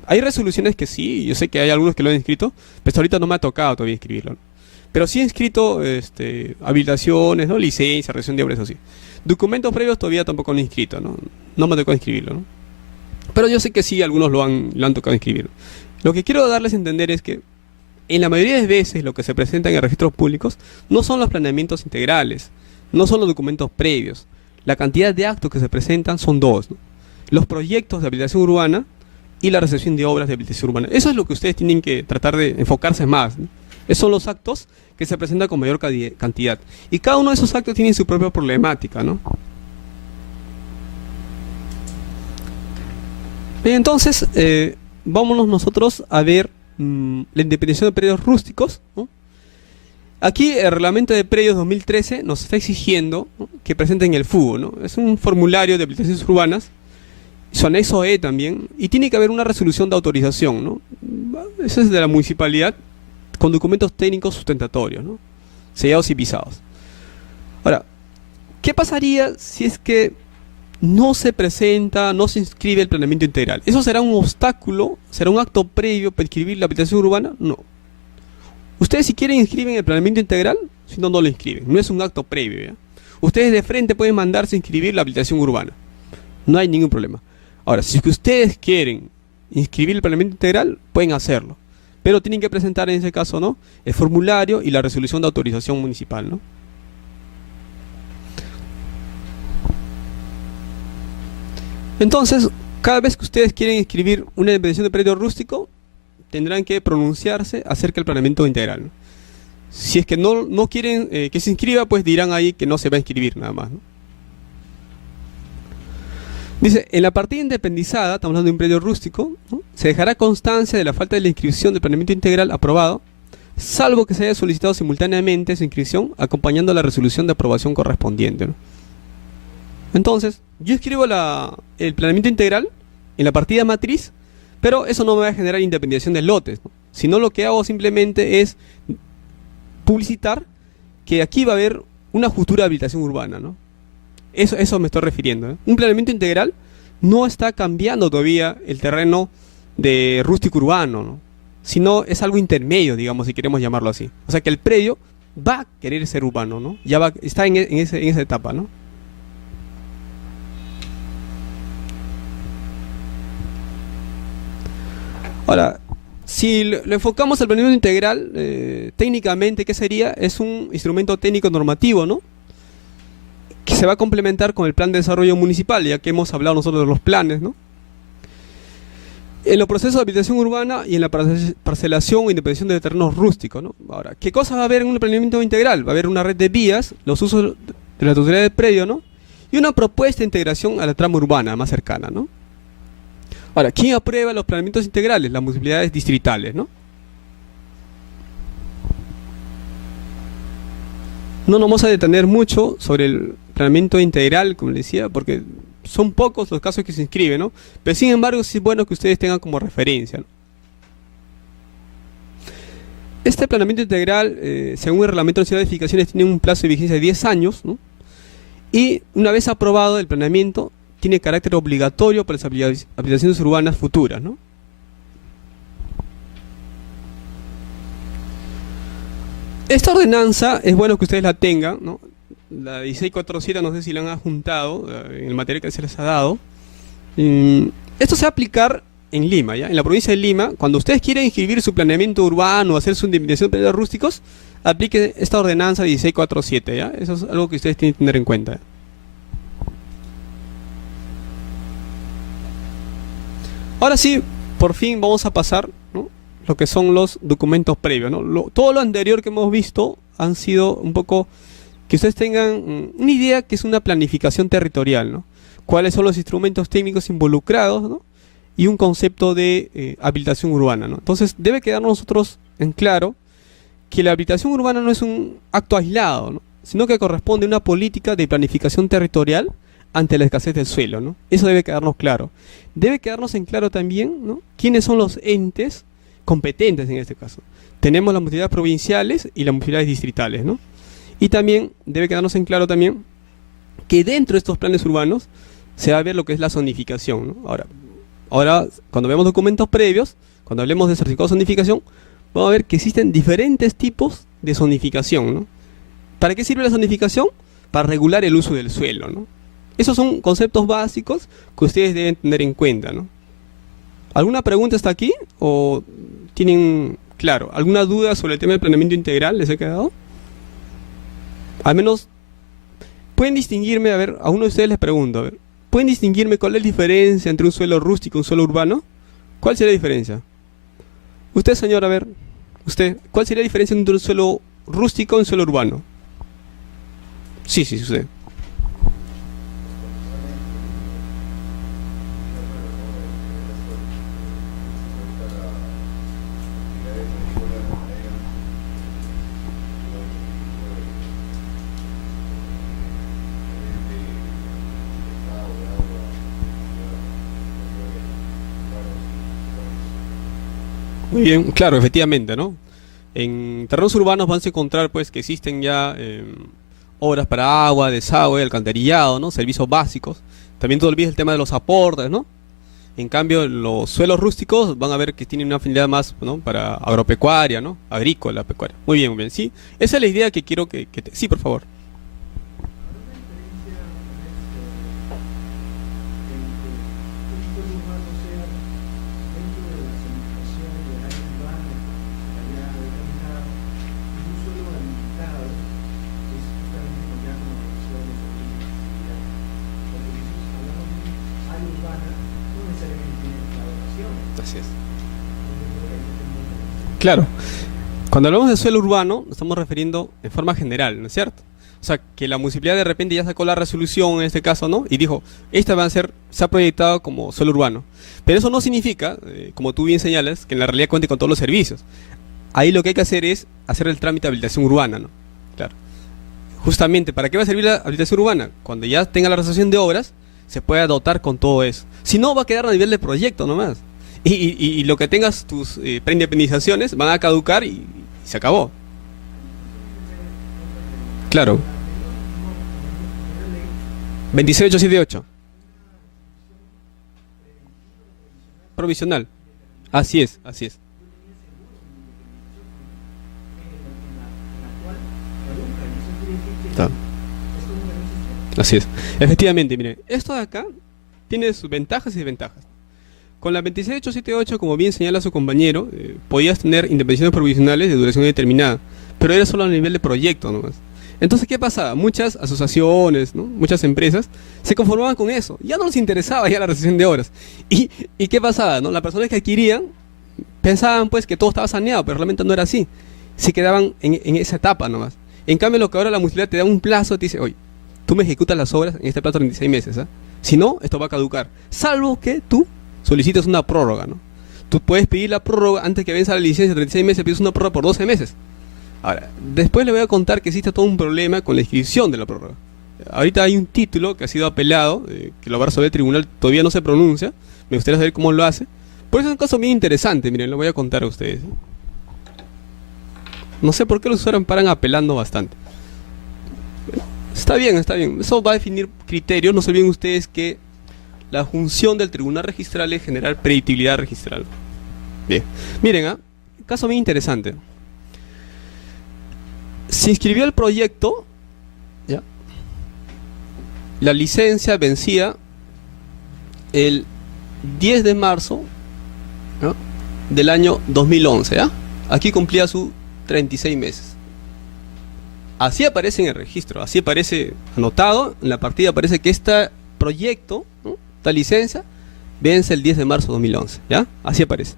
Hay resoluciones que sí, yo sé que hay algunos que lo han inscrito, pero hasta ahorita no me ha tocado todavía inscribirlo, ¿no? Pero sí he inscrito habilitaciones, ¿no? Licencia, recepción de obras, así. Documentos previos todavía tampoco lo he inscrito, ¿no? No me ha tocado inscribirlo, ¿no? Pero yo sé que sí, algunos lo han tocado inscribir. Lo que quiero darles a entender es que en la mayoría de veces lo que se presenta en registros públicos no son los planeamientos integrales, no son los documentos previos. La cantidad de actos que se presentan son dos, ¿no? Los proyectos de habilitación urbana y la recepción de obras de habilitación urbana. Eso es lo que ustedes tienen que tratar de enfocarse más, ¿no? Esos son los actos que se presentan con mayor cantidad. Y cada uno de esos actos tiene su propia problemática, ¿no? Bien, entonces, vámonos nosotros a ver la independización de predios rústicos, ¿no? Aquí el reglamento de predios 2013 nos está exigiendo, ¿no?, que presenten el FUGO, ¿no? Es un formulario de habilitaciones urbanas, su anexo E también, y tiene que haber una resolución de autorización, ¿no? Eso es de la municipalidad, con documentos técnicos sustentatorios, ¿no? Sellados y pisados. Ahora, ¿qué pasaría si es que no se presenta, no se inscribe el planeamiento integral? ¿Eso será un obstáculo? ¿Será un acto previo para inscribir la habilitación urbana? No. Ustedes si quieren inscriben el planeamiento integral, si no, no lo inscriben. No es un acto previo, ¿ya? Ustedes de frente pueden mandarse a inscribir la habilitación urbana. No hay ningún problema. Ahora, si es que ustedes quieren inscribir el planeamiento integral, pueden hacerlo. Pero tienen que presentar en ese caso, ¿no?, el formulario y la resolución de autorización municipal, ¿no? Entonces, cada vez que ustedes quieren inscribir una independización de predio rústico, tendrán que pronunciarse acerca del planeamiento integral, ¿no? Si es que no quieren que se inscriba, pues dirán ahí que no se va a inscribir nada más, ¿no? Dice, en la partida independizada, estamos hablando de un predio rústico, ¿no?, se dejará constancia de la falta de la inscripción del planeamiento integral aprobado, salvo que se haya solicitado simultáneamente su inscripción, acompañando la resolución de aprobación correspondiente, ¿no? Entonces, yo escribo el planeamiento integral en la partida matriz, pero eso no me va a generar independización de lotes, ¿no? Sino lo que hago simplemente es publicitar que aquí va a haber una futura habilitación urbana, ¿no? Eso me estoy refiriendo, ¿eh? Un planeamiento integral no está cambiando todavía el terreno de rústico urbano, ¿no?, sino es algo intermedio, digamos, si queremos llamarlo así. O sea que el predio va a querer ser urbano, ¿no? Está en esa etapa, ¿no? Ahora, si lo enfocamos al planeamiento integral, técnicamente, ¿qué sería? Es un instrumento técnico normativo, ¿no? Que se va a complementar con el plan de desarrollo municipal, ya que hemos hablado nosotros de los planes, ¿no? En los procesos de habitación urbana y en la parcelación o independencia de terrenos rústicos, ¿no? Ahora, ¿qué cosa va a haber en un planeamiento integral? Va a haber una red de vías, los usos de la totalidad del predio, ¿no? Y una propuesta de integración a la trama urbana más cercana, ¿no? Ahora, ¿quién aprueba los planeamientos integrales? Las municipalidades distritales, ¿no? No nos vamos a detener mucho sobre el planeamiento integral, como les decía, porque son pocos los casos que se inscriben, ¿no? Pero sin embargo, sí es bueno que ustedes tengan como referencia, ¿no? Este planeamiento integral, según el Reglamento Nacional de Edificaciones, tiene un plazo de vigencia de 10 años, ¿no? Y una vez aprobado el planeamiento, tiene carácter obligatorio para las habitaciones urbanas futuras, ¿no? Esta ordenanza es bueno que ustedes la tengan, ¿no? La 1647, no sé si la han adjuntado en el material que se les ha dado. Esto se va a aplicar en Lima, ¿ya? En la provincia de Lima, cuando ustedes quieren inscribir su planeamiento urbano, hacer su indemnización de predios rústicos, aplique esta ordenanza 1647, ¿ya? Eso es algo que ustedes tienen que tener en cuenta. Ahora sí, por fin vamos a pasar, ¿no?, lo que son los documentos previos, ¿no? Todo lo anterior que hemos visto han sido un poco que ustedes tengan una idea que es una planificación territorial, ¿no? Cuáles son los instrumentos técnicos involucrados, ¿no? Y un concepto de habilitación urbana, ¿no? Entonces debe quedarnos nosotros en claro que la habilitación urbana no es un acto aislado, ¿no?, sino que corresponde a una política de planificación territorial ante la escasez del suelo, ¿no? Eso debe quedarnos claro. Debe quedarnos en claro también, ¿no?, quiénes son los entes competentes en este caso. Tenemos las municipalidades provinciales y las municipalidades distritales, ¿no? Y también debe quedarnos en claro también que dentro de estos planes urbanos se va a ver lo que es la zonificación, ¿no? Ahora, cuando vemos documentos previos, cuando hablemos de certificado de zonificación, vamos a ver que existen diferentes tipos de zonificación, ¿no? ¿Para qué sirve la zonificación? Para regular el uso del suelo, ¿no? Esos son conceptos básicos que ustedes deben tener en cuenta, ¿no? ¿Alguna pregunta hasta aquí? ¿O tienen claro? ¿Alguna duda sobre el tema del planeamiento integral les he quedado? Al menos, ¿pueden distinguirme? A ver, a uno de ustedes les pregunto, a ver, ¿pueden distinguirme cuál es la diferencia entre un suelo rústico y un suelo urbano? ¿Cuál sería la diferencia? Usted, señor, a ver, usted, ¿cuál sería la diferencia entre un suelo rústico y un suelo urbano? Sí, usted. Muy bien, claro, efectivamente, ¿no? En terrenos urbanos van a encontrar pues que existen ya obras para agua, desagüe, alcantarillado, ¿no? Servicios básicos. También no olvides el tema de los aportes, ¿no? En cambio, los suelos rústicos van a ver que tienen una afinidad más, ¿no?, para agropecuaria, ¿no? Agrícola, pecuaria. Muy bien, sí. Esa es la idea que quiero Sí, por favor. Así es. Claro, cuando hablamos de suelo urbano, nos estamos refiriendo en forma general, ¿no es cierto? O sea, que la municipalidad de repente ya sacó la resolución en este caso, ¿no? Y dijo, esta va a ser, se ha proyectado como suelo urbano. Pero eso no significa, como tú bien señalas, que en la realidad cuente con todos los servicios. Ahí lo que hay que hacer es hacer el trámite de habilitación urbana, ¿no? Claro. Justamente, ¿para qué va a servir la habilitación urbana? Cuando ya tenga la resolución de obras, se pueda dotar con todo eso. Si no, va a quedar a nivel de proyecto nomás. Y lo que tengas tus preindependizaciones van a caducar y se acabó. Claro. 26878. Provisional. Así es, así es. Está. Así es. Efectivamente, mire, esto de acá tiene sus ventajas y desventajas. Con la 26878, como bien señala su compañero, podías tener indemnizaciones provisionales de duración determinada, pero era solo a nivel de proyecto nomás. Entonces, ¿qué pasaba? Muchas asociaciones, ¿no? Muchas empresas se conformaban con eso. Ya no les interesaba ya la recepción de obras. ¿Y qué pasaba? ¿No? Las personas que adquirían pensaban pues que todo estaba saneado, pero realmente no era así. Se quedaban en esa etapa nomás. En cambio, lo que ahora la municipalidad te da un plazo, te dice, oye, tú me ejecutas las obras en este plazo de 36 meses, ¿ah? Si no, esto va a caducar. Salvo que tú solicites una prórroga, ¿no? Tú puedes pedir la prórroga antes que venza la licencia de 36 meses, pides una prórroga por 12 meses. Ahora, después le voy a contar que existe todo un problema con la inscripción de la prórroga. Ahorita hay un título que ha sido apelado, que lo va a resolver el tribunal, todavía no se pronuncia. Me gustaría saber cómo lo hace. Por eso es un caso bien interesante, miren, lo voy a contar a ustedes. No sé por qué los usuarios paran apelando bastante. Está bien, está bien. Eso va a definir criterios. No se olviden ustedes que la función del tribunal registral es generar predictibilidad registral. Bien. Miren, caso bien interesante. Se inscribió el proyecto, ¿ya? La licencia vencía el 10 de marzo, ¿no? Del año 2011, ¿ya? Aquí cumplía sus 36 meses. Así aparece en el registro, así aparece anotado, en la partida aparece que este proyecto, ¿no? Esta licencia, vence el 10 de marzo de 2011, ¿ya? Así aparece.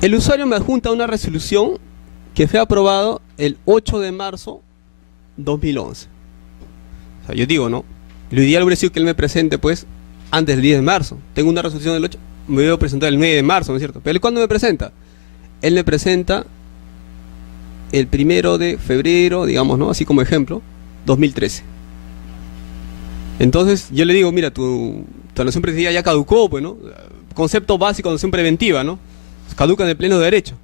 El usuario me adjunta una resolución que fue aprobado el 8 de marzo 2011. O sea, yo digo, ¿no? Lo ideal hubiera sido que él me presente, pues, antes del 10 de marzo. Tengo una resolución del 8, me voy a presentar el 9 de marzo, ¿no es cierto? Pero ¿cuándo me presenta? Él me presenta el 1 de febrero, digamos, ¿no? Así como ejemplo, 2013. Entonces, yo le digo, mira, tu anotación preventiva ya caducó, pues, ¿no? Concepto básico de anotación preventiva, ¿no? Caduca en el pleno derecho.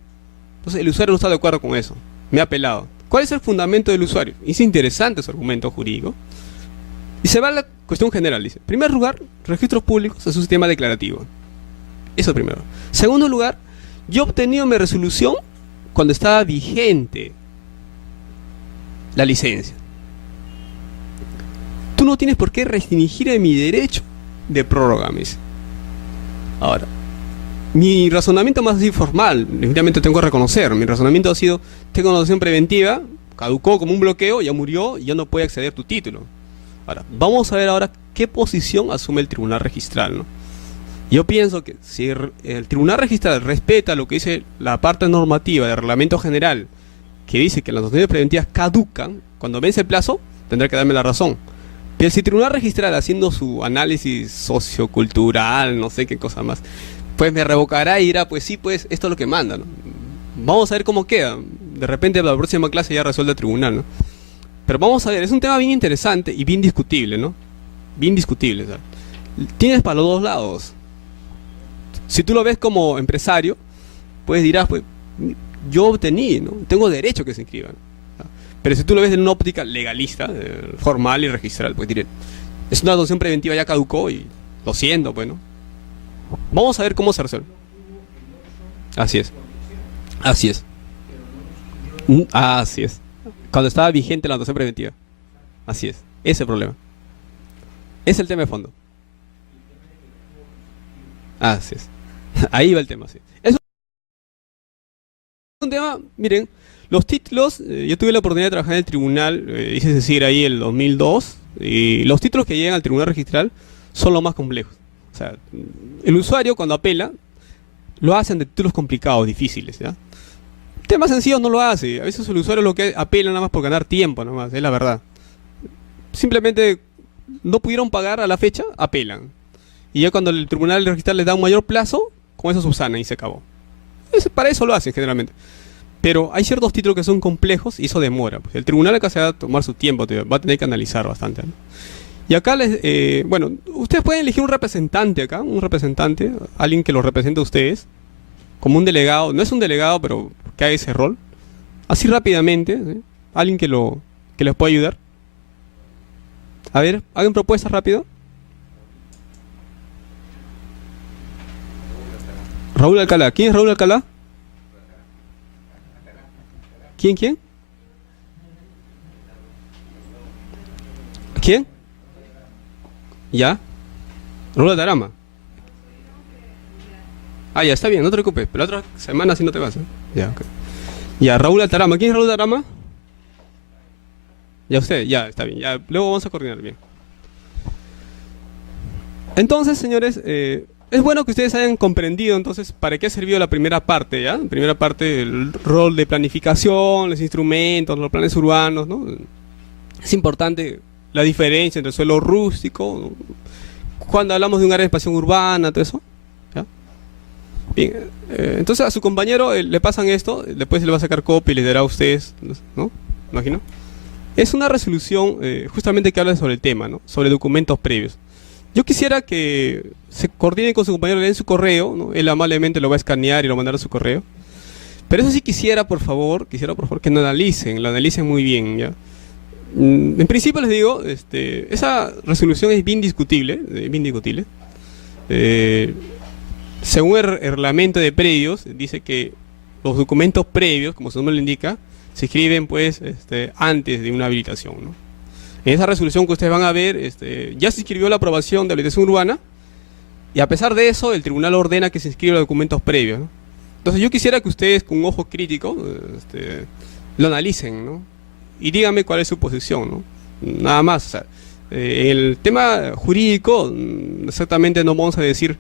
Entonces el usuario no está de acuerdo con eso. Me ha apelado. ¿Cuál es el fundamento del usuario? Es interesante su argumento jurídico. Y se va a la cuestión general. Dice, en primer lugar, registros públicos es un sistema declarativo. Eso primero. Segundo lugar, yo he obtenido mi resolución cuando estaba vigente la licencia. Tú no tienes por qué restringir mi derecho de prórroga, me dice. Ahora, mi razonamiento más así formal, definitivamente tengo que reconocer, mi razonamiento ha sido, tengo una notación preventiva, caducó como un bloqueo, ya murió y ya no puede acceder a tu título. Ahora, vamos a ver ahora qué posición asume el tribunal registral, ¿no? Yo pienso que si el tribunal registral respeta lo que dice la parte normativa del reglamento general, que dice que las notaciones preventivas caducan cuando vence el plazo, tendrá que darme la razón. Pero si el tribunal registral, haciendo su análisis sociocultural, no sé qué cosa más, pues me revocará y dirá, pues sí, pues esto es lo que manda, ¿no? Vamos a ver cómo queda. De repente la próxima clase ya resuelve el tribunal, ¿no? Pero vamos a ver, es un tema bien interesante y bien discutible, ¿no? Bien discutible, ¿sabes? Tienes para los dos lados. Si tú lo ves como empresario, pues dirás, pues yo obtení, ¿no? Tengo derecho a que se inscriban. Pero si tú lo ves en una óptica legalista, formal y registral, pues diré, es una adopción preventiva, ya caducó y lo siento, pues, ¿no? Vamos a ver cómo se resuelve. Así es. Así es. Así es. Cuando estaba vigente la anotación preventiva. Así es. Ese es el problema. Es el tema de fondo. Así es. Ahí va el tema, sí. Es un tema, miren, los títulos, yo tuve la oportunidad de trabajar en el tribunal, hice decir ahí el 2002, y los títulos que llegan al tribunal registral son los más complejos. O sea, el usuario cuando apela, lo hacen de títulos complicados, difíciles, ¿ya? Temas sencillos no lo hace. A veces el usuario lo que apela nada más por ganar tiempo, nada más, es la verdad. Simplemente no pudieron pagar a la fecha, apelan. Y ya cuando el tribunal registral les da un mayor plazo, con eso subsana y se acabó. Para eso lo hacen generalmente. Pero hay ciertos títulos que son complejos y eso demora. Pues el tribunal acá se va a tomar su tiempo, va a tener que analizar bastante, ¿no? Y acá bueno, ustedes pueden elegir un representante acá, un representante, alguien que los represente a ustedes, como un delegado, no es un delegado, pero que haga ese rol, así rápidamente, ¿sí? Alguien que les pueda ayudar. A ver, hagan propuestas rápido. Raúl Alcalá, ¿quién es Raúl Alcalá? ¿Quién? ¿Quién? ¿Ya? Raúl Atarama. Ah, ya, está bien, no te preocupes. Pero la otra semana sí no te vas, ¿eh? Ya, ok. Ya, Raúl Atarama. ¿Quién es Raúl Atarama? Ya usted, ya, está bien. Ya, luego vamos a coordinar bien. Entonces, señores, es bueno que ustedes hayan comprendido entonces para qué ha servido la primera parte, ¿ya? La primera parte, el rol de planificación, los instrumentos, los planes urbanos, ¿no? Es importante la diferencia entre el suelo rústico, ¿no? Cuando hablamos de un área de expansión urbana, todo eso, ¿ya? Bien, entonces a su compañero le pasan esto, después le va a sacar copia y le dará a ustedes, ¿no? Imagino. Es una resolución justamente que habla sobre el tema, ¿no? Sobre documentos previos. Yo quisiera que se coordine con su compañero, le den su correo, ¿no? Él amablemente lo va a escanear y lo mandará a su correo. Pero eso sí quisiera por favor que lo analicen muy bien, ¿ya? En principio les digo, esa resolución es bien discutible, bien discutible. Según el reglamento de predios, dice que los documentos previos, como su nombre lo indica, se escriben pues antes de una habilitación, ¿no? En esa resolución que ustedes van a ver, ya se inscribió la aprobación de habilitación urbana y a pesar de eso, el tribunal ordena que se inscriban los documentos previos, ¿no? Entonces yo quisiera que ustedes con un ojo crítico lo analicen, ¿no? Y díganme cuál es su posición, ¿no? Nada más, o sea, en el tema jurídico, exactamente no vamos a decir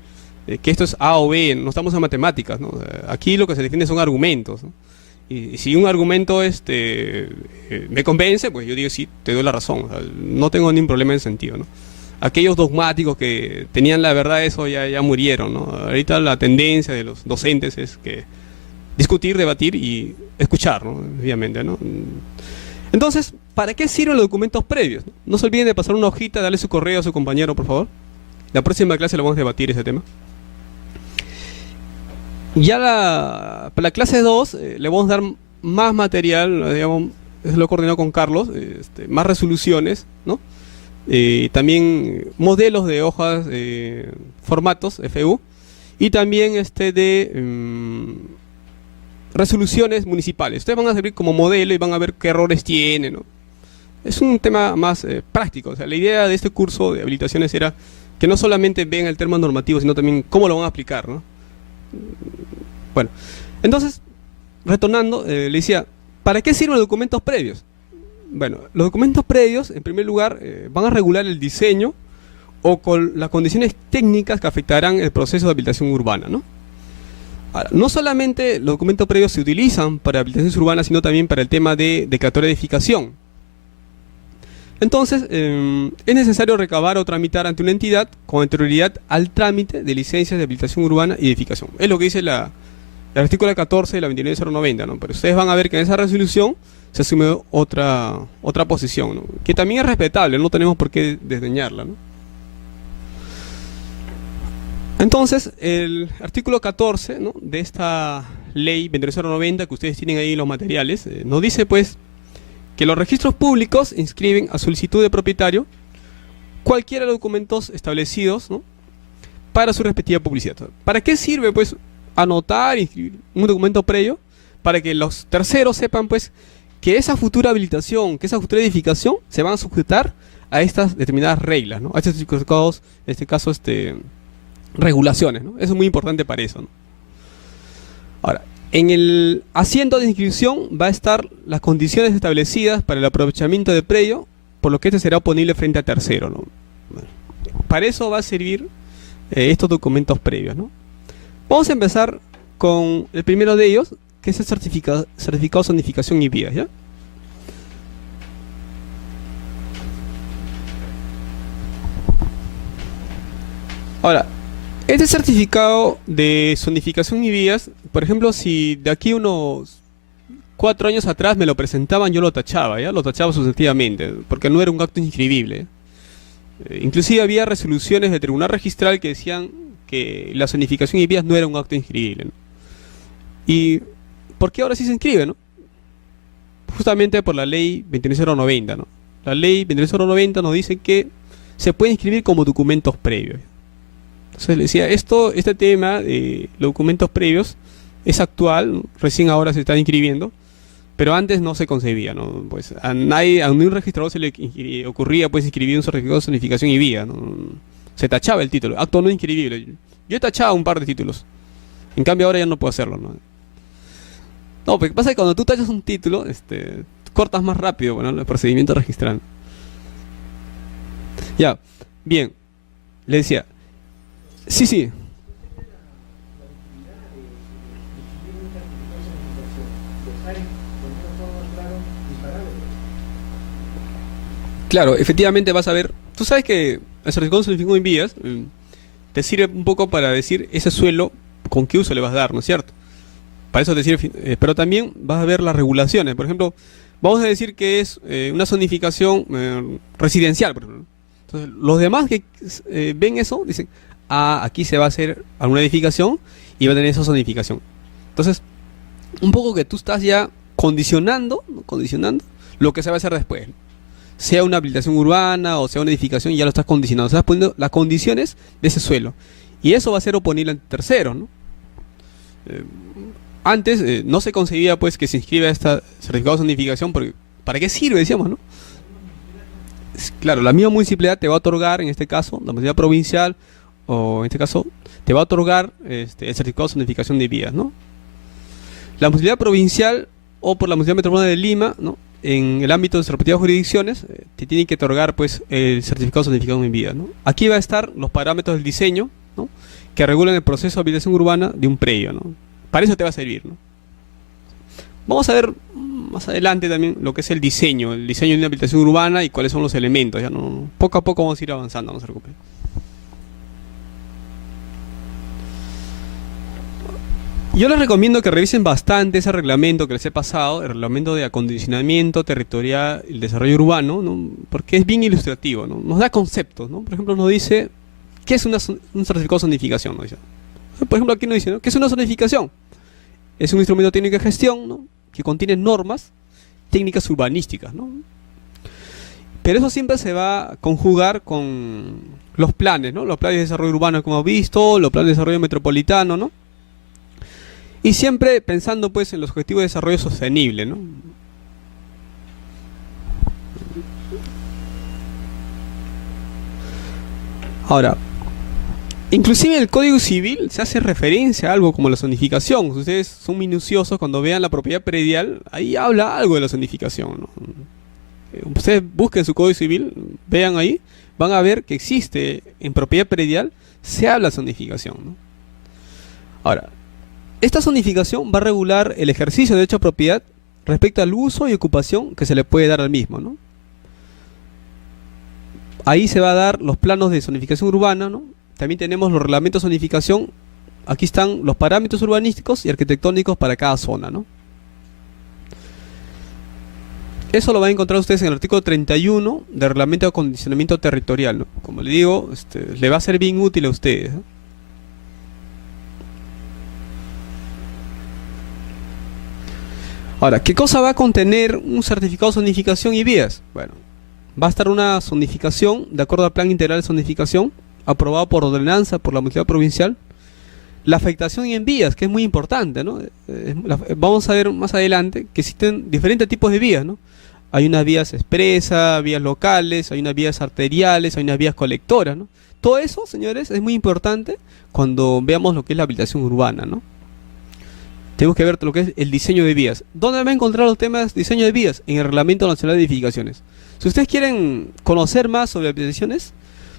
que esto es A o B, no estamos en matemáticas, ¿no? Aquí lo que se define son argumentos, ¿no? Y si un argumento me convence, pues yo digo sí, te doy la razón, o sea, no tengo ningún problema en ese sentido, ¿no? Aquellos dogmáticos que tenían la verdad, eso ya murieron, ¿no? Ahorita la tendencia de los docentes es que discutir, debatir y escuchar, ¿no? Obviamente, ¿no? Entonces, ¿para qué sirven los documentos previos? No se olviden de pasar una hojita, darle su correo a su compañero, por favor. La próxima clase lo vamos a debatir ese tema. Ya para la clase 2 le vamos a dar más material, digamos, lo he coordinado con Carlos, más resoluciones, ¿no? También modelos de hojas, formatos FU, y también resoluciones municipales. Ustedes van a servir como modelo y van a ver qué errores tienen, ¿no? Es un tema más práctico. O sea, la idea de este curso de habilitaciones era que no solamente vean el tema normativo, sino también cómo lo van a aplicar, ¿no? Bueno, entonces, retornando, le decía, ¿para qué sirven los documentos previos? Bueno, los documentos previos, en primer lugar, van a regular el diseño o con las condiciones técnicas que afectarán el proceso de habilitación urbana, ¿no? Ahora, no solamente los documentos previos se utilizan para habilitaciones urbanas, sino también para el tema de declaratoria de edificación. Entonces, es necesario recabar o tramitar ante una entidad con anterioridad al trámite de licencias de habilitación urbana y edificación. Es lo que dice el artículo 14 de la 29090, ¿no? Pero ustedes van a ver que en esa resolución se asume otra posición, ¿no? Que también es respetable, no tenemos por qué desdeñarla, ¿no? Entonces, el artículo 14, ¿no?, de esta ley 29090 que ustedes tienen ahí en los materiales, nos dice pues que los registros públicos inscriben a solicitud de propietario cualquiera de los documentos establecidos, ¿no?, para su respectiva publicidad. ¿Para qué sirve pues anotar, inscribir un documento previo? Para que los terceros sepan pues que esa futura habilitación, que esa futura edificación se van a sujetar a estas determinadas reglas, ¿no?, a estos certificados, en este caso regulaciones, ¿no? Eso es muy importante para eso, ¿no? Ahora, en el asiento de inscripción va a estar las condiciones establecidas para el aprovechamiento de predio, por lo que este será oponible frente a tercero, ¿no? Bueno, para eso va a servir estos documentos previos, ¿no? Vamos a empezar con el primero de ellos, que es el certificado de zonificación y vías, ¿ya? Ahora, este certificado de zonificación y vías, por ejemplo, si de aquí unos 4 años atrás me lo presentaban, yo lo tachaba, ¿ya? Lo tachaba sustantivamente, porque no era un acto inscribible. Inclusive había resoluciones del Tribunal Registral que decían que la zonificación y vías no era un acto inscribible, ¿no? ¿Y por qué ahora sí se inscribe, no? Justamente por la ley 29090, ¿no? La ley 29090 nos dice que se puede inscribir como documentos previos. Entonces le decía, este tema de los documentos previos es actual, ¿no? Recién ahora se está inscribiendo, pero antes no se concebía, ¿no? Pues a ningún registrador se le ocurría pues inscribir un certificado de zonificación y vía, ¿no? O Se tachaba el título, acto no inscribible. Yo he tachado un par de títulos. En cambio ahora ya no puedo hacerlo, ¿no? No, porque pasa que cuando tú tachas un título, cortas más rápido, bueno, el procedimiento registral. Ya, bien. Le decía, sí, sí. Claro, efectivamente vas a ver. Tú sabes que el certificado de zonificación en vías te sirve un poco para decir ese suelo con qué uso le vas a dar, ¿no es cierto? Para eso te sirve, pero también vas a ver las regulaciones. Por ejemplo, vamos a decir que es una zonificación residencial, por ejemplo. Entonces, los demás que ven eso dicen, ah, aquí se va a hacer alguna edificación y va a tener esa zonificación. Entonces, un poco que tú estás ya condicionando, ¿no? Condicionando lo que se va a hacer después. Sea una habilitación urbana o sea una edificación, ya lo estás condicionando. Estás poniendo las condiciones de ese suelo. Y eso va a ser oponible ante terceros, ¿no? Antes no se concebía pues que se inscriba esta certificado de zonificación porque ¿para qué sirve? Decíamos, ¿no? Claro, la misma municipalidad te va a otorgar, en este caso, la municipalidad provincial, o en este caso, te va a otorgar el certificado de zonificación de vías, ¿no? La municipalidad provincial o por la municipalidad metropolitana de Lima, ¿no? En el ámbito de sus respectivas jurisdicciones, te tienen que otorgar pues el certificado de zonificación de vías, ¿no? Aquí va a estar los parámetros del diseño, ¿no? Que regulan el proceso de habilitación urbana de un predio, ¿no? Para eso te va a servir, ¿no? Vamos a ver más adelante también lo que es el diseño de una habilitación urbana y cuáles son los elementos, ya no, poco a poco vamos a ir avanzando, no se preocupen. Yo les recomiendo que revisen bastante ese reglamento que les he pasado, el reglamento de acondicionamiento territorial y el desarrollo urbano, ¿no? Porque es bien ilustrativo, ¿no? Nos da conceptos, ¿no? Por ejemplo, nos dice ¿qué es un certificado de zonificación? ¿No? Dice, por ejemplo, aquí nos dice, ¿no? ¿Qué es una zonificación? Es un instrumento técnico de gestión, ¿no? Que contiene normas técnicas urbanísticas, ¿no? Pero eso siempre se va a conjugar con los planes, ¿no? Los planes de desarrollo urbano, como hemos visto, los planes de desarrollo metropolitano, ¿no? Y siempre pensando pues en los objetivos de desarrollo sostenible, ¿no? Ahora, inclusive en el Código Civil se hace referencia a algo como la zonificación. Si ustedes son minuciosos cuando vean la propiedad predial, ahí habla algo de la zonificación, ¿no? Ustedes busquen su Código Civil, vean ahí, van a ver que existe en propiedad predial, se habla de zonificación, ¿no? Ahora, esta zonificación va a regular el ejercicio de dicha propiedad respecto al uso y ocupación que se le puede dar al mismo, ¿no? Ahí se va a dar los planos de zonificación urbana, ¿no? También tenemos los reglamentos de zonificación. Aquí están los parámetros urbanísticos y arquitectónicos para cada zona, ¿no? Eso lo van a encontrar ustedes en el artículo 31 del reglamento de acondicionamiento territorial, ¿no? Como le digo, le va a ser bien útil a ustedes, ¿no? Ahora, ¿qué cosa va a contener un certificado de zonificación y vías? Bueno, va a estar una zonificación de acuerdo al Plan Integral de Zonificación aprobado por ordenanza por la Municipalidad Provincial. La afectación en vías, que es muy importante, ¿no? Vamos a ver más adelante que existen diferentes tipos de vías, ¿no? Hay unas vías expresas, vías locales, hay unas vías arteriales, hay unas vías colectoras, ¿no? Todo eso, señores, es muy importante cuando veamos lo que es la habilitación urbana, ¿no? Tenemos que ver lo que es el diseño de vías. ¿Dónde va a encontrar los temas de diseño de vías? En el Reglamento Nacional de Edificaciones. Si ustedes quieren conocer más sobre habilitaciones,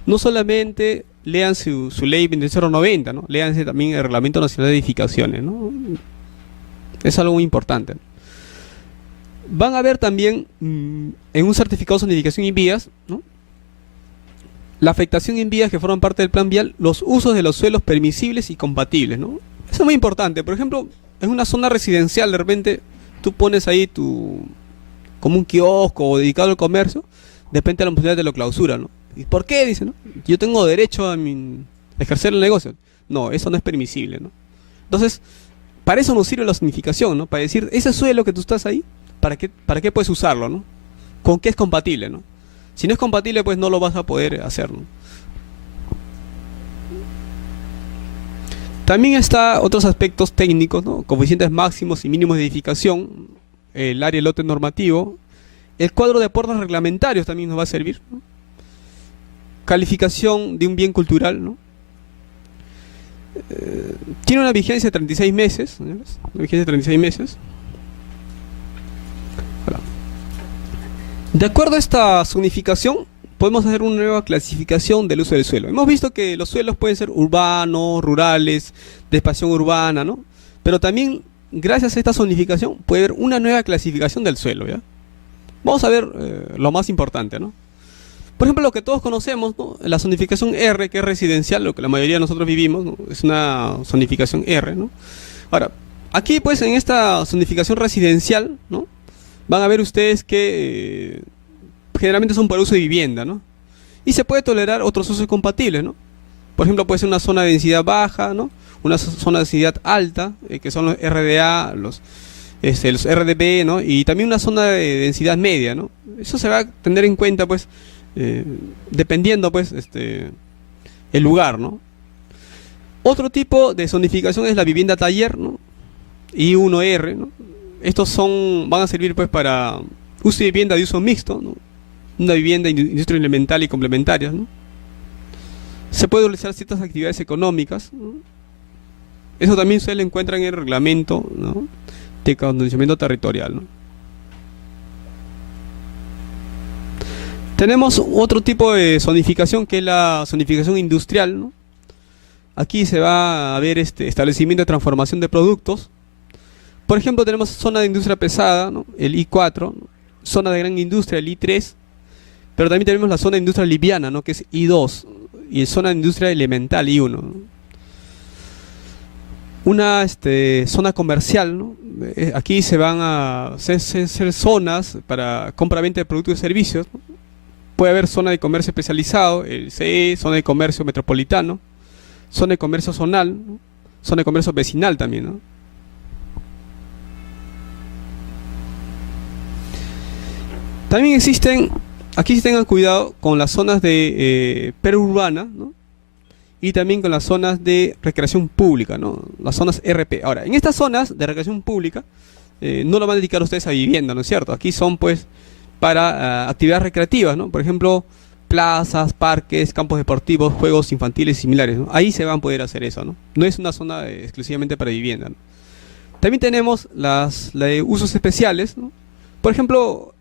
no solamente lean su ley 28090, ¿no? Léanse también el Reglamento Nacional de Edificaciones, ¿no? Es algo muy importante. Van a ver también en un certificado de zonificación y vías, ¿no? La afectación en vías que forman parte del plan vial, los usos de los suelos permisibles y compatibles, ¿no? Eso es muy importante. Por ejemplo, en una zona residencial, de repente, tú pones ahí como un kiosco o dedicado al comercio, de repente la municipalidad te lo clausura, ¿no? ¿Y por qué? Dice, ¿no? Yo tengo derecho a ejercer el negocio. No, eso no es permisible, ¿no? Entonces, para eso nos sirve la zonificación, ¿no? Para decir, ese suelo que tú estás ahí, ¿para qué puedes usarlo, ¿no? ¿Con qué es compatible, ¿no? Si no es compatible, pues no lo vas a poder hacer, ¿no? También está otros aspectos técnicos, ¿no? Coeficientes máximos y mínimos de edificación, el área de lote normativo, el cuadro de aportes reglamentarios también nos va a servir, ¿no? calificación de un bien cultural, ¿no? Tiene una vigencia de 36 meses, señores, una vigencia de 36 meses. Ahora, de acuerdo a esta zonificación, podemos hacer una nueva clasificación del uso del suelo. Hemos visto que los suelos pueden ser urbanos, rurales, de expansión urbana, ¿no? Pero también, gracias a esta zonificación, puede haber una nueva clasificación del suelo, ¿ya? Vamos a ver lo más importante, ¿no? Por ejemplo, lo que todos conocemos, ¿no? La zonificación R, que es residencial, lo que la mayoría de nosotros vivimos, ¿no? Es una zonificación R, ¿no? Ahora, aquí pues en esta zonificación residencial, ¿no? Van a ver ustedes que generalmente son para uso de vivienda, ¿no? Y se puede tolerar otros usos compatibles, ¿no? Por ejemplo, puede ser una zona de densidad baja, ¿no? Una zona de densidad alta, que son los RDA, los RDB, ¿no? Y también una zona de densidad media, ¿no? Eso se va a tener en cuenta, pues, dependiendo, pues, el lugar, ¿no? Otro tipo de zonificación es la vivienda taller, ¿no? I1R, ¿no? Estos van a servir, pues, para uso de vivienda de uso mixto, ¿no? Una vivienda industria elemental y complementaria, ¿no? Se puede realizar ciertas actividades económicas, ¿no? Eso también se le encuentra en el reglamento, ¿no? De acondicionamiento territorial, ¿no? Tenemos otro tipo de zonificación, que es la zonificación industrial, ¿no? Aquí se va a ver establecimiento de transformación de productos. Por ejemplo, tenemos zona de industria pesada, ¿no? El I4, ¿no? Zona de gran industria, el I3, pero también tenemos la zona de industria liviana, ¿no? Que es I2, y zona de industria elemental, I1, ¿no? Una zona comercial, ¿no? Aquí se van a hacer zonas para compra-venta de productos y servicios, ¿no? Puede haber zona de comercio especializado, el CE, zona de comercio metropolitano, zona de comercio zonal, ¿no? Zona de comercio vecinal también, ¿no? También existen, aquí sí tengan cuidado con las zonas de perurbana, ¿no? Y también con las zonas de recreación pública, ¿no? Las zonas RP. Ahora, en estas zonas de recreación pública, no lo van a dedicar ustedes a vivienda, ¿no es cierto? Aquí son, pues, para actividades recreativas, ¿no? Por ejemplo, plazas, parques, campos deportivos, juegos infantiles y similares, ¿no? Ahí se van a poder hacer eso, ¿no? No es una zona exclusivamente para vivienda, ¿no? También tenemos las de usos especiales, ¿no? Por ejemplo,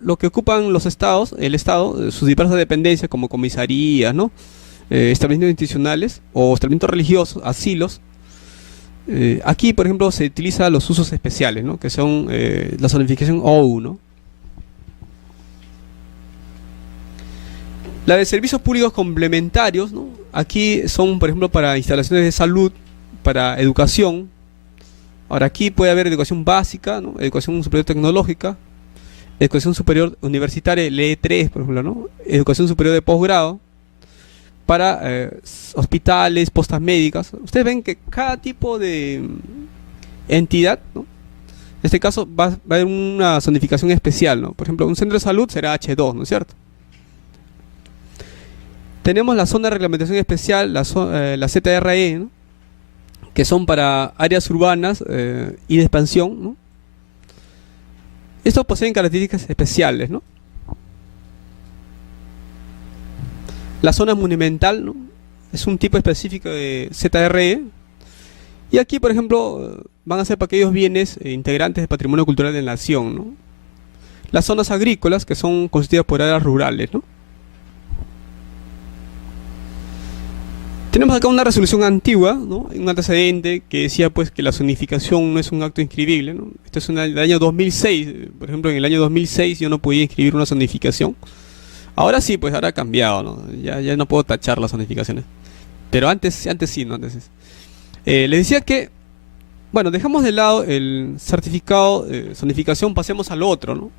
lo que ocupan los estados, el estado, sus diversas dependencias como comisarías, ¿no? Establecimientos institucionales o establecimientos religiosos, asilos. Aquí, por ejemplo, se utiliza los usos especiales, ¿no? Que son la zonificación OU, ¿no? La de servicios públicos complementarios, ¿no? Aquí son, por ejemplo, para instalaciones de salud, para educación. Ahora, aquí puede haber educación básica, ¿no? Educación superior tecnológica, educación superior universitaria, el E3, por ejemplo, ¿no? Educación superior de posgrado, para hospitales, postas médicas. Ustedes ven que cada tipo de entidad, ¿no? En este caso va a haber una zonificación especial, ¿no? Por ejemplo, un centro de salud será H2, ¿no es cierto? Tenemos la zona de reglamentación especial, la ZRE, ¿no? Que son para áreas urbanas y de expansión, ¿no? Estos poseen características especiales, ¿no? La zona monumental, ¿no? Es un tipo específico de ZRE. Y aquí, por ejemplo, van a ser para aquellos bienes integrantes del patrimonio cultural de la nación, ¿no? Las zonas agrícolas, que son constituidas por áreas rurales, ¿no? Tenemos acá una resolución antigua, ¿no? Un antecedente que decía, pues, que la zonificación no es un acto inscribible, ¿no? Esto es del año 2006. Por ejemplo, en el año 2006 yo no podía inscribir una zonificación. Ahora sí, pues ahora ha cambiado, ¿no? Ya no puedo tachar las zonificaciones. Pero antes sí, ¿no? Antes les decía que, bueno, dejamos de lado el certificado de zonificación, pasemos al otro, ¿no?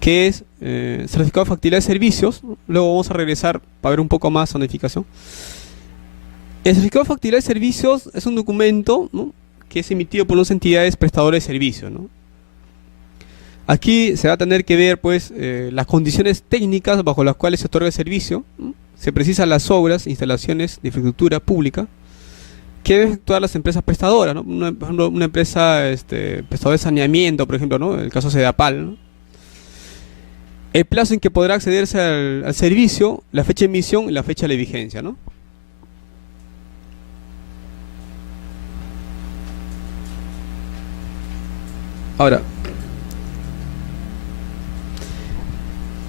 Que es certificado de factibilidad de servicios, ¿no? Luego vamos a regresar para ver un poco más zonificación. El certificado de factibilidad de servicios es un documento, ¿no? Que es emitido por unas entidades prestadoras de servicios, ¿no? Aquí se va a tener que ver, pues, las condiciones técnicas bajo las cuales se otorga el servicio, ¿no? Se precisan las obras, instalaciones de infraestructura pública que deben efectuar las empresas prestadoras, ¿no? Por ejemplo, una empresa prestadora de saneamiento, por ejemplo, ¿no? El caso Sedapal, ¿no? el plazo en que podrá accederse al servicio, la fecha de emisión y la fecha de vigencia, ¿no? Ahora,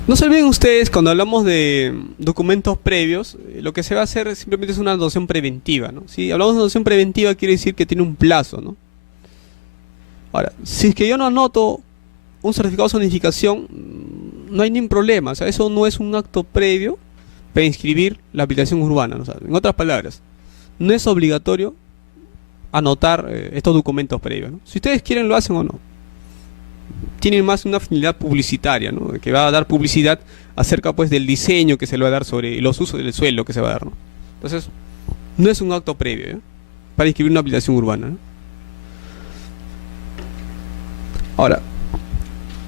no se olviden ustedes, cuando hablamos de documentos previos, lo que se va a hacer simplemente es una anotación preventiva, ¿no? Si hablamos de anotación preventiva, quiere decir que tiene un plazo, ¿no? Ahora, si es que yo no anoto un certificado de zonificación, no hay ningún problema. O sea, eso no es un acto previo para inscribir la habilitación urbana, ¿no? O sea, en otras palabras, no es obligatorio anotar estos documentos previos, ¿no? Si ustedes quieren, lo hacen o no. Tienen más una finalidad publicitaria, ¿no? Que va a dar publicidad acerca, pues, del diseño que se le va a dar sobre los usos del suelo que se va a dar, ¿no? Entonces, no es un acto previo, ¿eh? Para inscribir una habilitación urbana, ¿no? Ahora,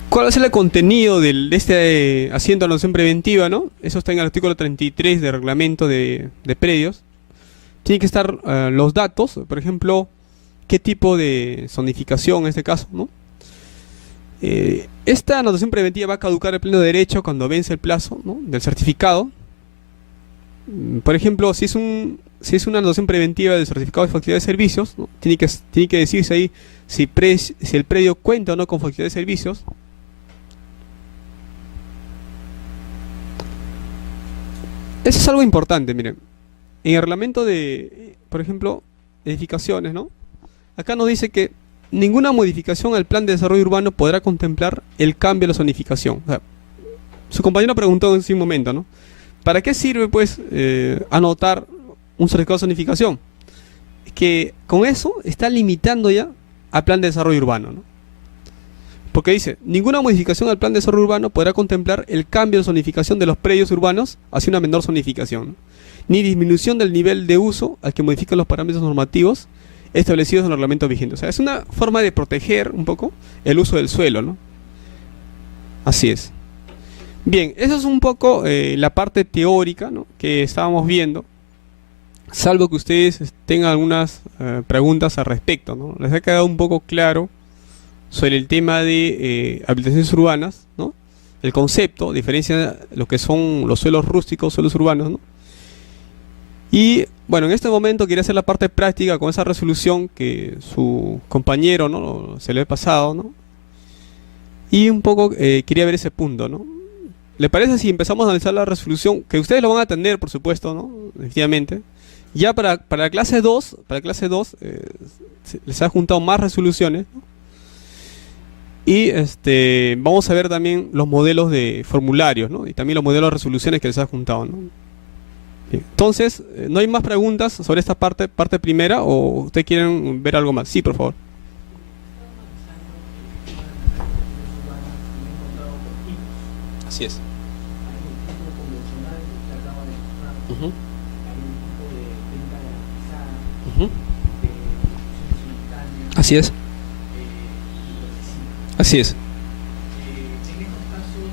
¿cuál va a ser el contenido de este asiento de anotación preventiva, ¿no? Eso está en el artículo 33 del reglamento de predios. Tienen que estar los datos, por ejemplo, qué tipo de zonificación en este caso, ¿no? Esta anotación preventiva va a caducar el pleno derecho cuando vence el plazo, ¿no?, del certificado. Por ejemplo, si es una anotación preventiva del certificado de factibilidad de servicios, ¿no?, tiene que decirse ahí si el predio cuenta o no con factibilidad de servicios. Eso es algo importante, miren. En el reglamento de, por ejemplo, edificaciones, ¿no?, acá nos dice que ninguna modificación al plan de desarrollo urbano podrá contemplar el cambio de la zonificación. O sea, su compañero preguntó en un momento, ¿no?, ¿para qué sirve, pues, anotar un certificado de zonificación? Es que con eso está limitando ya al plan de desarrollo urbano, ¿no? Porque dice, ninguna modificación al plan de desarrollo urbano podrá contemplar el cambio de zonificación de los predios urbanos hacia una menor zonificación, ¿no?, ni disminución del nivel de uso al que modifican los parámetros normativos establecidos en el reglamento vigente. O sea, es una forma de proteger un poco el uso del suelo, ¿no? Así es. Bien, eso es un poco la parte teórica, ¿no?, que estábamos viendo. Salvo que ustedes tengan algunas preguntas al respecto, ¿no? ¿Les ha quedado un poco claro sobre el tema de habilitaciones urbanas, ¿no? El concepto, diferencia lo que son los suelos rústicos, suelos urbanos, ¿no? Y bueno, en este momento quería hacer la parte práctica con esa resolución que su compañero, ¿no?, se le ha pasado, ¿no? Y un poco quería ver ese punto, ¿no? ¿Le parece si empezamos a analizar la resolución? Que ustedes lo van a atender, por supuesto, ¿no? Definitivamente. Ya para la clase 2, les ha juntado más resoluciones, ¿no? Y vamos a ver también los modelos de formularios, ¿no?, y también los modelos de resoluciones que les ha juntado, ¿no? Bien. Entonces, ¿no hay más preguntas sobre esta parte primera o ustedes quieren ver algo más? Sí, por favor. Así es. Ujú. Ujú. Así es. Así es. En estos casos,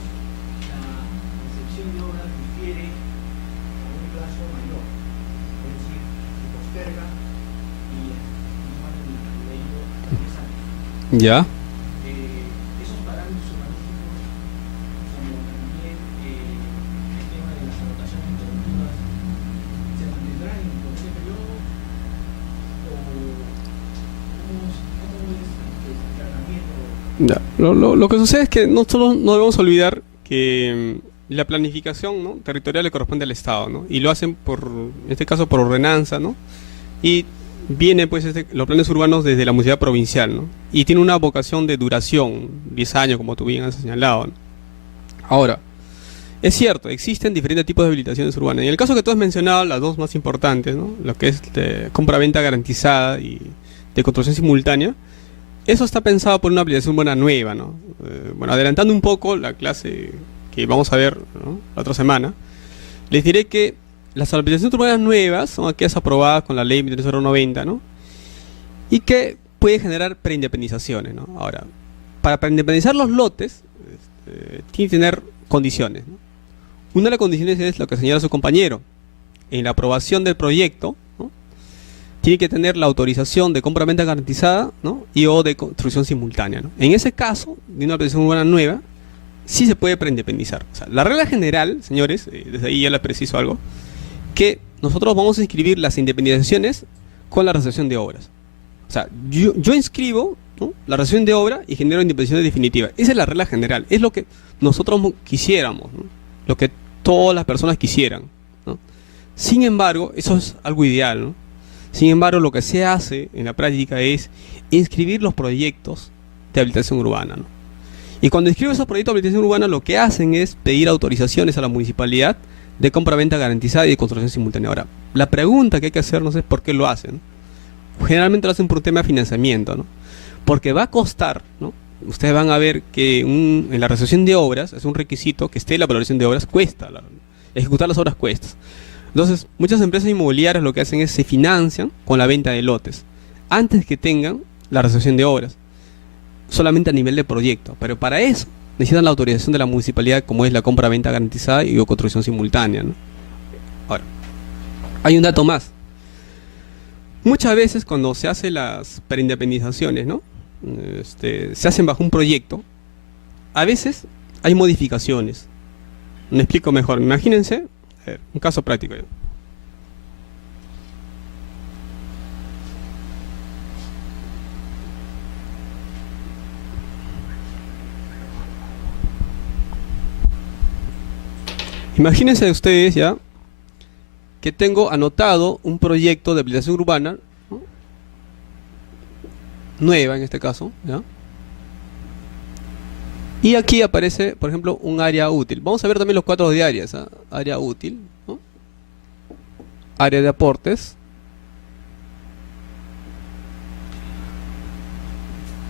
la recepción de obras difiere a un plazo mayor, es decir, se posterga y no van a leído hasta 10 años. Ya. Esos parámetros urbanísticos, como también el tema de las anotaciones interrumpidas, ¿se mantendrán en cualquier periodo? ¿O cómo es el tratamiento? Ya. Lo que sucede es que nosotros no debemos olvidar que la planificación, ¿no?, territorial le corresponde al Estado, ¿no? Y lo hacen en este caso por ordenanza, ¿no? Y viene, pues, los planes urbanos desde la municipalidad provincial, ¿no? Y tiene una vocación de duración, 10 años, como tú bien has señalado, ¿no? Ahora, es cierto, existen diferentes tipos de habilitaciones urbanas. En el caso que tú has mencionado, las dos más importantes, ¿no?, lo que es compra-venta garantizada y de construcción simultánea, eso está pensado por una habilitación urbana nueva, ¿no? Bueno, adelantando un poco la clase que vamos a ver, ¿no?, la otra semana, les diré que las habilitaciones urbanas nuevas son aquellas aprobadas con la ley 23090, ¿no?, y que puede generar preindependizaciones, ¿no? Ahora, para preindependizar los lotes, tiene que tener condiciones, ¿no? Una de las condiciones es lo que señala su compañero. En la aprobación del proyecto, ¿no?, tiene que tener la autorización de compra-venta garantizada, ¿no?, y o de construcción simultánea, ¿no? En ese caso, de una habilitación urbana nueva, sí se puede preindependizar. O sea, la regla general, señores, desde ahí ya les preciso algo, que nosotros vamos a inscribir las independizaciones con la recepción de obras. O sea, yo inscribo, ¿no?, la recepción de obra y genero independización definitiva. Esa es la regla general, es lo que nosotros quisiéramos, ¿no?, lo que todas las personas quisieran, ¿no? Sin embargo, eso es algo ideal, ¿no? Sin embargo, lo que se hace en la práctica es inscribir los proyectos de habilitación urbana, ¿no? Y cuando inscriben esos proyectos de habilitación urbana, lo que hacen es pedir autorizaciones a la municipalidad de compra-venta garantizada y de construcción simultánea. Ahora, la pregunta que hay que hacernos es por qué lo hacen. Generalmente lo hacen por un tema de financiamiento, ¿no? Porque va a costar, ¿no? Ustedes van a ver que en la recepción de obras es un requisito que esté la valoración de obras, cuesta. Ejecutar las obras cuesta. Entonces, muchas empresas inmobiliarias lo que hacen es se financian con la venta de lotes antes que tengan la recepción de obras, solamente a nivel de proyecto. Pero para eso necesitan la autorización de la municipalidad, como es la compra-venta garantizada y o construcción simultánea, ¿no? Ahora, hay un dato más. Muchas veces cuando se hacen las preindependizaciones, ¿no?, se hacen bajo un proyecto, a veces hay modificaciones. Me explico mejor. Imagínense, a ver, un caso práctico. Imagínense ustedes ya que tengo anotado un proyecto de habilitación urbana, ¿no?, nueva en este caso, ¿ya? Y aquí aparece, por ejemplo, un área útil. Vamos a ver también los cuadros de áreas, ¿eh? Área útil, ¿no?, área de aportes,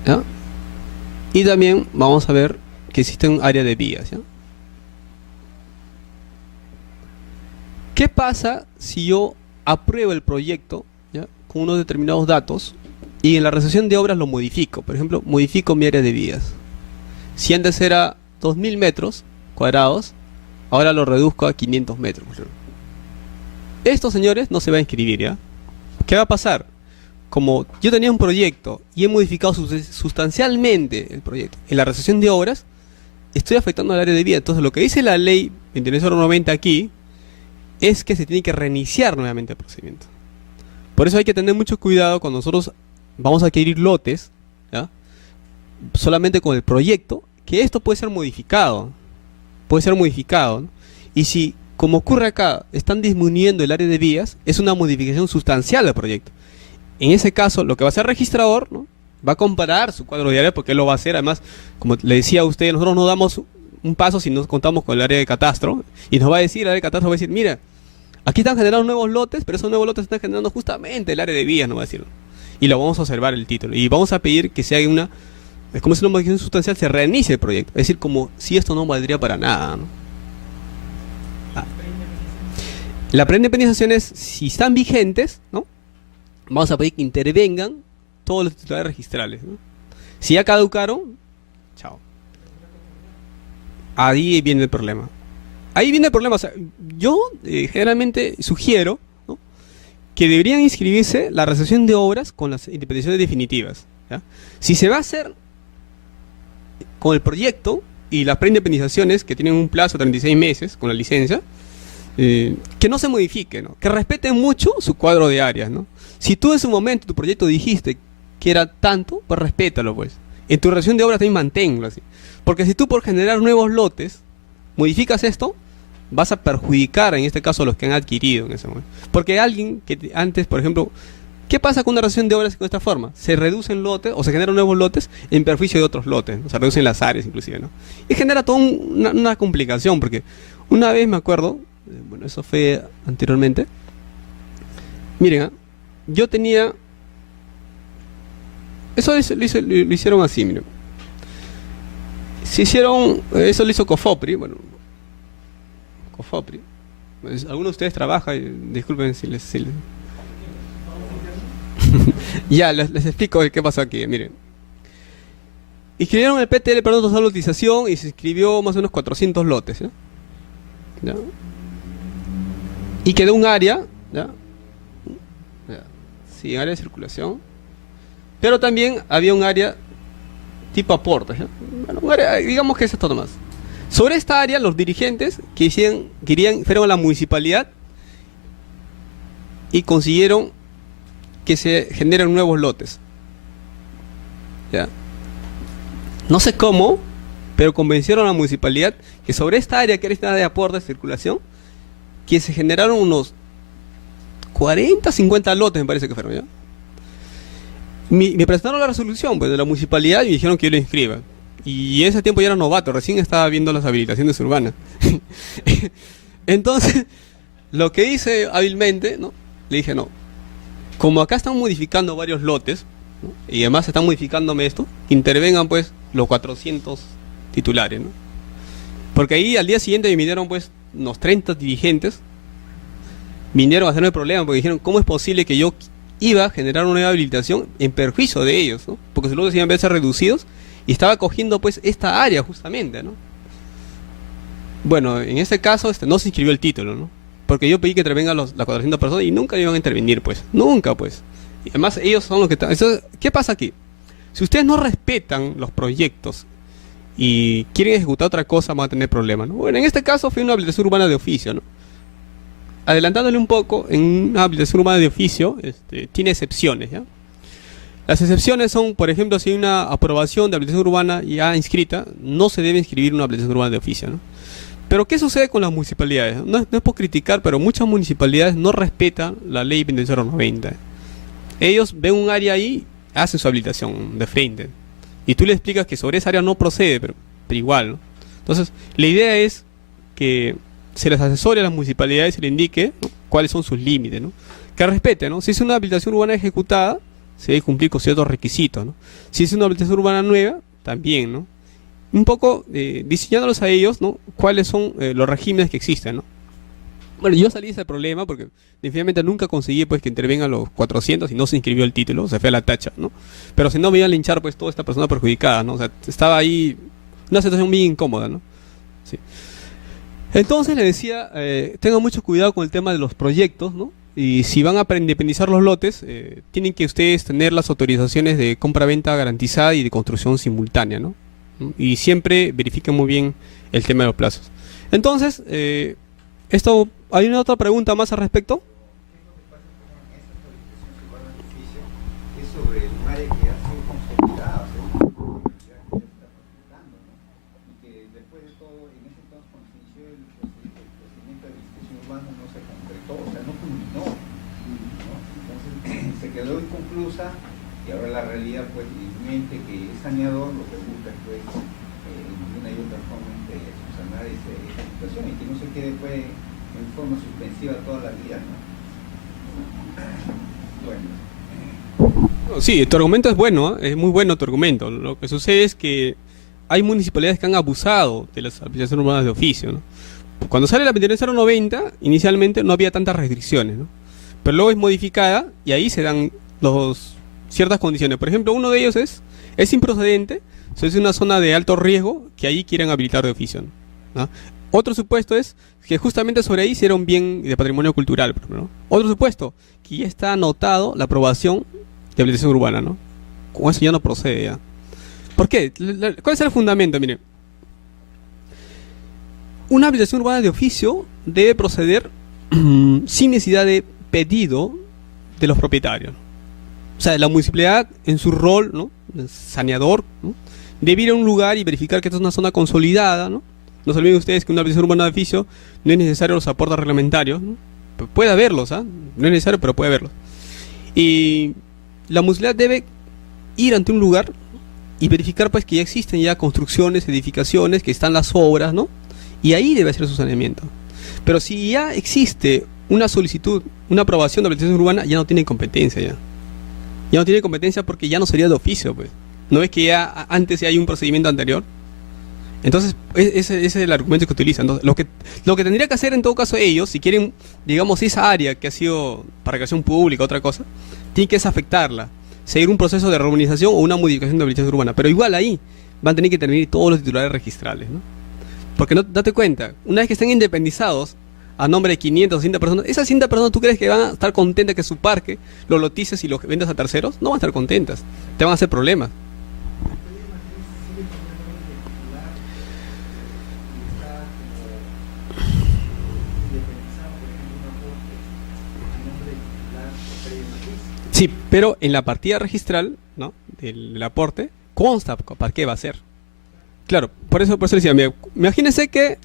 ¿ya? Y también vamos a ver que existe un área de vías, ¿ya? ¿Qué pasa si yo apruebo el proyecto, ¿ya?, con unos determinados datos y en la recepción de obras lo modifico? Por ejemplo, modifico mi área de vías. Si antes era 2000 metros cuadrados, ahora lo reduzco a 500 metros. Esto, señores, no se va a inscribir, ¿ya? ¿Qué va a pasar? Como yo tenía un proyecto y he modificado sustancialmente el proyecto en la recepción de obras, estoy afectando al área de vías. Entonces, lo que dice la ley 29.090 aquí es que se tiene que reiniciar nuevamente el procedimiento. Por eso hay que tener mucho cuidado cuando nosotros vamos a adquirir lotes, ¿ya?, solamente con el proyecto, que esto puede ser modificado. Puede ser modificado, ¿no? Y si, como ocurre acá, están disminuyendo el área de vías, es una modificación sustancial del proyecto. En ese caso, lo que va a hacer el registrador, ¿no?, va a comparar su cuadro de área, porque él lo va a hacer. Además, como le decía a usted, nosotros no damos un paso si no contamos con el área de catastro, y nos va a decir, el área de catastro va a decir, mira, aquí están generando nuevos lotes, pero esos nuevos lotes están generando justamente el área de vías, no va a decir. Y lo vamos a observar el título. Y vamos a pedir que se haga una, es como si una modificación sustancial, se reinicie el proyecto. Es decir, como si esto no valdría para nada, ¿no? La preindependización es, si están vigentes, ¿no?, vamos a pedir que intervengan todos los titulares registrales, ¿no? Si ya caducaron, chao. Ahí viene el problema. Ahí viene el problema. O sea, yo generalmente sugiero, ¿no?, que deberían inscribirse la recepción de obras con las independizaciones definitivas, ¿ya? Si se va a hacer con el proyecto y las preindependizaciones, que tienen un plazo de 36 meses con la licencia, que no se modifique, ¿no?, que respeten mucho su cuadro de áreas, ¿no? Si tú en su momento, tu proyecto, dijiste que era tanto, pues respétalo, pues. En tu recepción de obras también manténlo así. Porque si tú, por generar nuevos lotes, modificas esto, vas a perjudicar en este caso a los que han adquirido en ese momento. Porque alguien que antes, por ejemplo, ¿qué pasa con una recepción de obras con esta forma? Se reducen lotes o se generan nuevos lotes en perjuicio de otros lotes, ¿no? Se reducen las áreas inclusive, ¿no? Y genera toda una complicación, porque una vez me acuerdo, bueno, eso fue anteriormente, miren, yo tenía, eso lo hicieron así, miren. Se hicieron, eso lo hizo Cofopri, bueno, Cofopri. Algunos de ustedes trabajan, disculpen si les... Ya, les explico qué pasó aquí, miren. Inscribieron el PTL para total utilización y se inscribió más o menos 400 lotes, ¿ya? ¿Ya? Y quedó un área, ¿ya? ¿Ya? Sí, área de circulación. Pero también había un área tipo aportes, ¿ya? Bueno, un área, digamos que es esto nomás. Sobre esta área, los dirigentes fueron a la municipalidad y consiguieron que se generen nuevos lotes. ¿Ya? No sé cómo, pero convencieron a la municipalidad que sobre esta área, que era esta de aporte de circulación, que se generaron unos 40, 50 lotes, me parece que fueron, ¿ya? Me presentaron la resolución, pues, de la municipalidad y me dijeron que yo lo inscriba. Y en ese tiempo ya era novato, recién estaba viendo las habilitaciones urbanas. Entonces, lo que hice hábilmente, ¿no? Le dije, no, como acá están modificando varios lotes, ¿no? Y además están modificándome esto, intervengan pues los 400 titulares, ¿no? Porque ahí al día siguiente me vinieron pues unos 30 dirigentes, vinieron a hacerme el problema, porque dijeron, ¿cómo es posible que yo iba a generar una nueva habilitación en perjuicio de ellos, ¿no? Porque sus lotes iban a ser reducidos y estaba cogiendo pues esta área justamente, ¿no? Bueno, en este caso no se inscribió el título, ¿no? Porque yo pedí que intervengan las 400 personas y nunca iban a intervenir, pues. Nunca, pues. Y además ellos son los que están... ¿Qué pasa aquí? Si ustedes no respetan los proyectos y quieren ejecutar otra cosa, van a tener problemas, ¿no? Bueno, en este caso fue una habilitación urbana de oficio, ¿no? Adelantándole un poco, en una habilitación urbana de oficio, tiene excepciones, ¿ya? Las excepciones son, por ejemplo, si hay una aprobación de habilitación urbana ya inscrita, no se debe inscribir una habilitación urbana de oficio, ¿no? Pero ¿qué sucede con las municipalidades? No es por criticar, pero muchas municipalidades no respetan la ley 28090. Ellos ven un área ahí, hacen su habilitación de frente. Y tú le explicas que sobre esa área no procede, pero igual, ¿no? Entonces, la idea es que se les asesore a las municipalidades y se les indique, ¿no?, cuáles son sus límites, ¿no? Que respeten, ¿no? Si es una habilitación urbana ejecutada, se debe cumplir con ciertos requisitos, ¿no? Si es una habilitación urbana nueva, también, ¿no? Un poco diseñándolos a ellos, ¿no?, cuáles son los regímenes que existen, ¿no? Bueno, yo salí de ese problema porque definitivamente nunca conseguí pues que intervengan los 400 y no se inscribió el título, se fue a la tacha, ¿no? Pero si no me iban a linchar pues toda esta persona perjudicada, ¿no? O sea, estaba ahí una situación muy incómoda, ¿no? Sí. Entonces le decía, tengan mucho cuidado con el tema de los proyectos, ¿no? Y si van a independizar los lotes, tienen que ustedes tener las autorizaciones de compra-venta garantizada y de construcción simultánea, ¿no? Y siempre verifiquen muy bien el tema de los plazos. Entonces, ¿hay una otra pregunta más al respecto? Es sobre un área que ha sido consolidada, y que después de todo, en ese entonces, cuando se inició el procedimiento de licitación urbana, no se concretó, o sea, no culminó, ¿no? Entonces se quedó inconclusa y ahora la realidad, pues, evidentemente que es saneador, lo que busca es, pues, de una y otra forma subsanar esa situación y que no se quede, pues, en forma suspensiva toda la vida, ¿no? Bueno. Sí, tu argumento es bueno, ¿eh? Es muy bueno tu argumento. Lo que sucede es que hay municipalidades que han abusado de las habilitaciones urbanas de oficio, ¿no? Cuando sale la 28090, inicialmente no había tantas restricciones, ¿no? Pero luego es modificada y ahí se dan ciertas condiciones. Por ejemplo, uno de ellos es improcedente, es una zona de alto riesgo que ahí quieren habilitar de oficio, ¿no? Otro supuesto es que justamente sobre ahí hicieron bien de patrimonio cultural, ¿no? Otro supuesto, que ya está anotado la aprobación de habilitación urbana, ¿no? Con eso ya no procede, ya. ¿Por qué? ¿Cuál es el fundamento? Mire, una habilitación urbana de oficio debe proceder sin necesidad de pedido de los propietarios. O sea, la municipalidad en su rol, ¿no?, saneador, ¿no?, debe ir a un lugar y verificar que esta es una zona consolidada, ¿no? No se olviden ustedes que una habilitación urbana de oficio no es necesario los aportes reglamentarios, ¿no? Puede haberlos, ¿ah? No es necesario, pero puede haberlos. Y la municipalidad debe ir ante un lugar y verificar pues que ya existen ya construcciones, edificaciones, que están las obras, ¿no? Y ahí debe hacer su saneamiento. Pero si ya existe una solicitud, una aprobación de habilitación urbana, ya no tiene competencia ya. Ya no tiene competencia porque ya no sería de oficio, pues. ¿No ves que ya antes ya hay un procedimiento anterior? Entonces, ese es el argumento que utilizan. Entonces, lo que tendría que hacer en todo caso ellos, si quieren, digamos, esa área que ha sido para recreación pública, otra cosa, tienen que desafectarla, seguir un proceso de reurbanización o una modificación de habilitación urbana. Pero igual ahí van a tener que intervenir todos los titulares registrales, ¿no? Porque no, date cuenta, una vez que estén independizados a nombre de 500 o 100 personas, esas 100 personas, ¿tú crees que van a estar contentas que su parque lo lotices y lo vendas a terceros? No van a estar contentas, te van a hacer problemas. Sí, pero en la partida registral, ¿no? Del aporte, consta para qué va a ser. Claro, por eso decía, imagínense que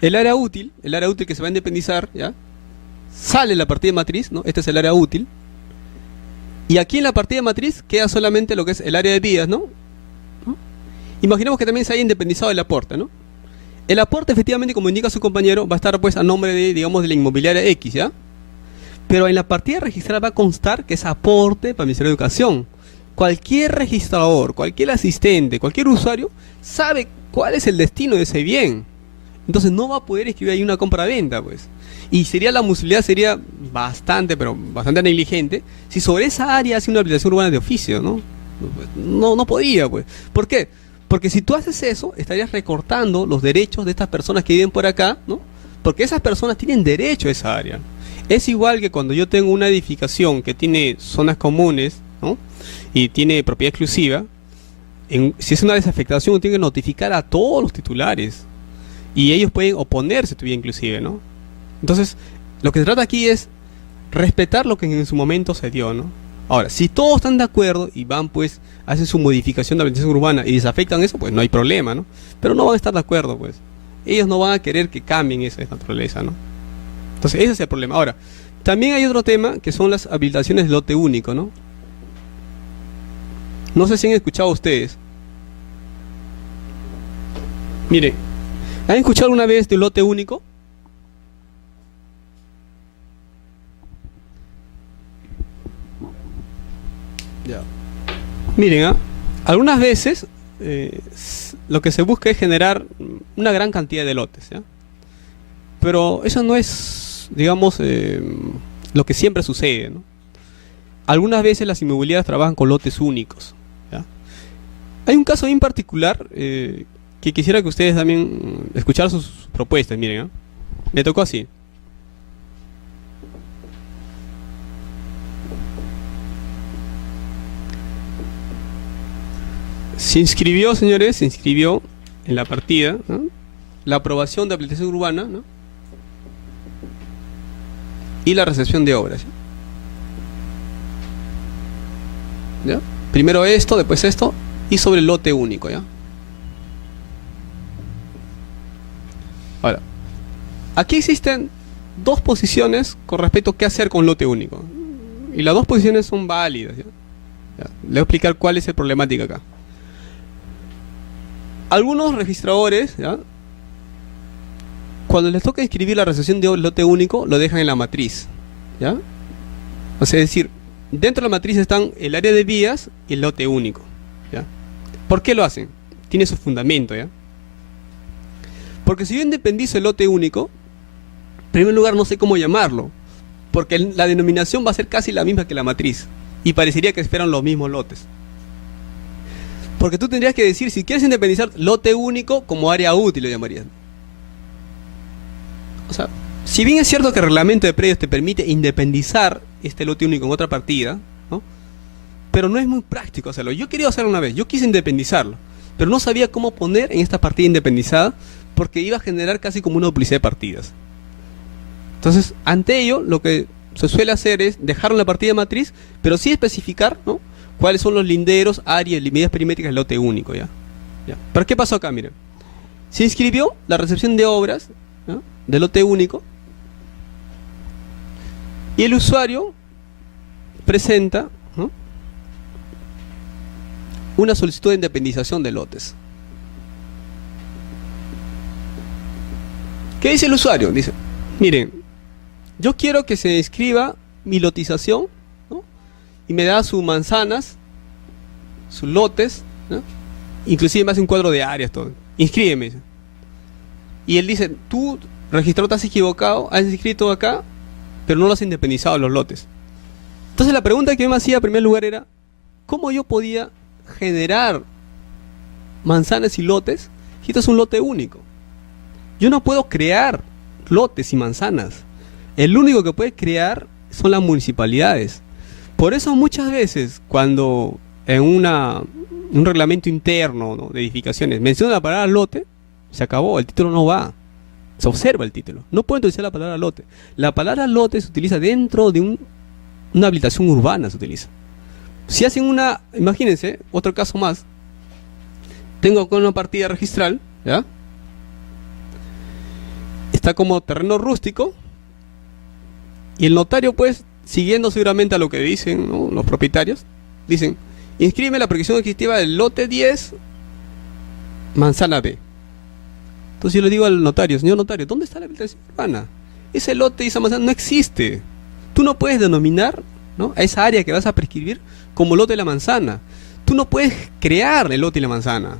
el área útil que se va a independizar, ¿ya? Sale la partida de matriz, ¿no? Este es el área útil. Y aquí en la partida de matriz queda solamente lo que es el área de vías, ¿no? ¿No? Imaginemos que también se haya independizado el aporte, ¿no? El aporte, efectivamente, como indica su compañero, va a estar pues a nombre de, digamos, de la inmobiliaria X, ¿ya? Pero en la partida registral va a constar que es aporte para el Ministerio de Educación. Cualquier registrador, cualquier asistente, cualquier usuario sabe cuál es el destino de ese bien. Entonces no va a poder escribir ahí una compra-venta, pues. Y la musibilidad sería bastante, pero bastante negligente, si sobre esa área hace una habilitación urbana de oficio, ¿no? No podría, pues. ¿Por qué? Porque si tú haces eso, estarías recortando los derechos de estas personas que viven por acá, ¿no? Porque esas personas tienen derecho a esa área. Es igual que cuando yo tengo una edificación que tiene zonas comunes, ¿no? Y tiene propiedad exclusiva, si es una desafectación, tiene que notificar a todos los titulares. Y ellos pueden oponerse todavía inclusive, ¿no? Entonces, lo que se trata aquí es respetar lo que en su momento se dio, ¿no? Ahora, si todos están de acuerdo y van pues, hacen su modificación de la habilitación urbana y desafectan eso, pues no hay problema, ¿no? Pero no van a estar de acuerdo, pues. Ellos no van a querer que cambien esa naturaleza, ¿no? Entonces, ese es el problema. Ahora, también hay otro tema que son las habilitaciones de lote único, ¿no? No sé si han escuchado ustedes. Miren, ¿han escuchado alguna vez de lote único? Ya. Miren, algunas veces lo que se busca es generar una gran cantidad de lotes, ¿ya? Pero eso no es, digamos, lo que siempre sucede, ¿no? Algunas veces las inmobiliarias trabajan con lotes únicos, ¿ya? Hay un caso bien particular que quisiera que ustedes también escucharan sus propuestas. Miren, me tocó así. Se inscribió, señores, se inscribió en la partida, ¿no? La aprobación de habilitación urbana, ¿no? Y la recepción de obras, ¿ya? Primero esto, después esto, y sobre el lote único, ¿ya? Ahora, aquí existen dos posiciones con respecto a qué hacer con lote único. Y las dos posiciones son válidas, ¿ya? Ya, le voy a explicar cuál es la problemática acá. Algunos registradores, ¿ya? Cuando les toca inscribir la recepción de lote único, lo dejan en la matriz, ¿ya? O sea, es decir, dentro de la matriz están el área de vías y el lote único, ¿ya? ¿Por qué lo hacen? Tiene su fundamento, ¿ya? Porque si yo independizo el lote único, en primer lugar no sé cómo llamarlo, porque la denominación va a ser casi la misma que la matriz, y parecería que esperan los mismos lotes. Porque tú tendrías que decir, si quieres independizar lote único, como área útil lo llamarías. O sea, si bien es cierto que el reglamento de predios te permite independizar este lote único en otra partida, ¿no? Pero no es muy práctico hacerlo. Yo quería hacerlo una vez, yo quise independizarlo, pero no sabía cómo poner en esta partida independizada, porque iba a generar casi como una duplicidad de partidas. Entonces, ante ello, lo que se suele hacer es dejar la partida matriz, pero sí especificar, ¿no?, cuáles son los linderos, áreas y medidas perimétricas del lote único, ¿ya? ¿Pero qué pasó acá? Miren, se inscribió la recepción de obras, ¿no?, del lote único, y el usuario presenta, ¿no?, una solicitud de independización de lotes. ¿Qué dice el usuario? Dice, miren, yo quiero que se inscriba mi lotización, ¿no?, y me da sus manzanas, sus lotes, ¿no?, inclusive me hace un cuadro de áreas, todo. Inscríbeme. Y él dice, tú, registrador, te has equivocado, has inscrito acá, pero no lo has independizado los lotes. Entonces la pregunta que me hacía en primer lugar era, ¿cómo yo podía generar manzanas y lotes si esto es un lote único? Yo no puedo crear lotes y manzanas. El único que puede crear son las municipalidades. Por eso muchas veces cuando en un reglamento interno, ¿no?, de edificaciones menciona la palabra lote, se acabó, el título no va. Se observa el título. No pueden utilizar la palabra lote. La palabra lote se utiliza dentro de una habilitación urbana, se utiliza. Si hacen una, imagínense, otro caso más. Tengo acá una partida registral, ¿ya? Está como terreno rústico. Y el notario, pues, siguiendo seguramente a lo que dicen, ¿no?, los propietarios, dicen: inscríbeme la prescripción adquisitiva del lote 10, manzana B. Entonces yo le digo al notario: señor notario, ¿dónde está la habilitación urbana? Ese lote y esa manzana no existe. Tú no puedes denominar, ¿no?, a esa área que vas a prescribir como lote de la manzana. Tú no puedes crear el lote y la manzana.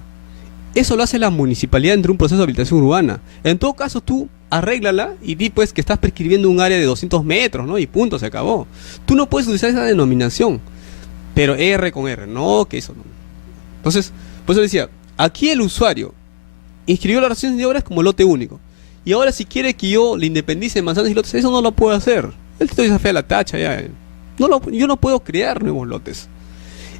Eso lo hace la municipalidad dentro de un proceso de habilitación urbana. En todo caso, tú arréglala y di, pues, que estás prescribiendo un área de 200 metros, ¿no? Y punto, se acabó. Tú no puedes utilizar esa denominación. Pero R con R, no, que eso no. Entonces, por eso decía, aquí el usuario inscribió la resolución de obras como lote único. Y ahora, si quiere que yo le independice manzanas y lotes, eso no lo puedo hacer. Él te dice fea la tacha, ya. Yo no puedo crear nuevos lotes.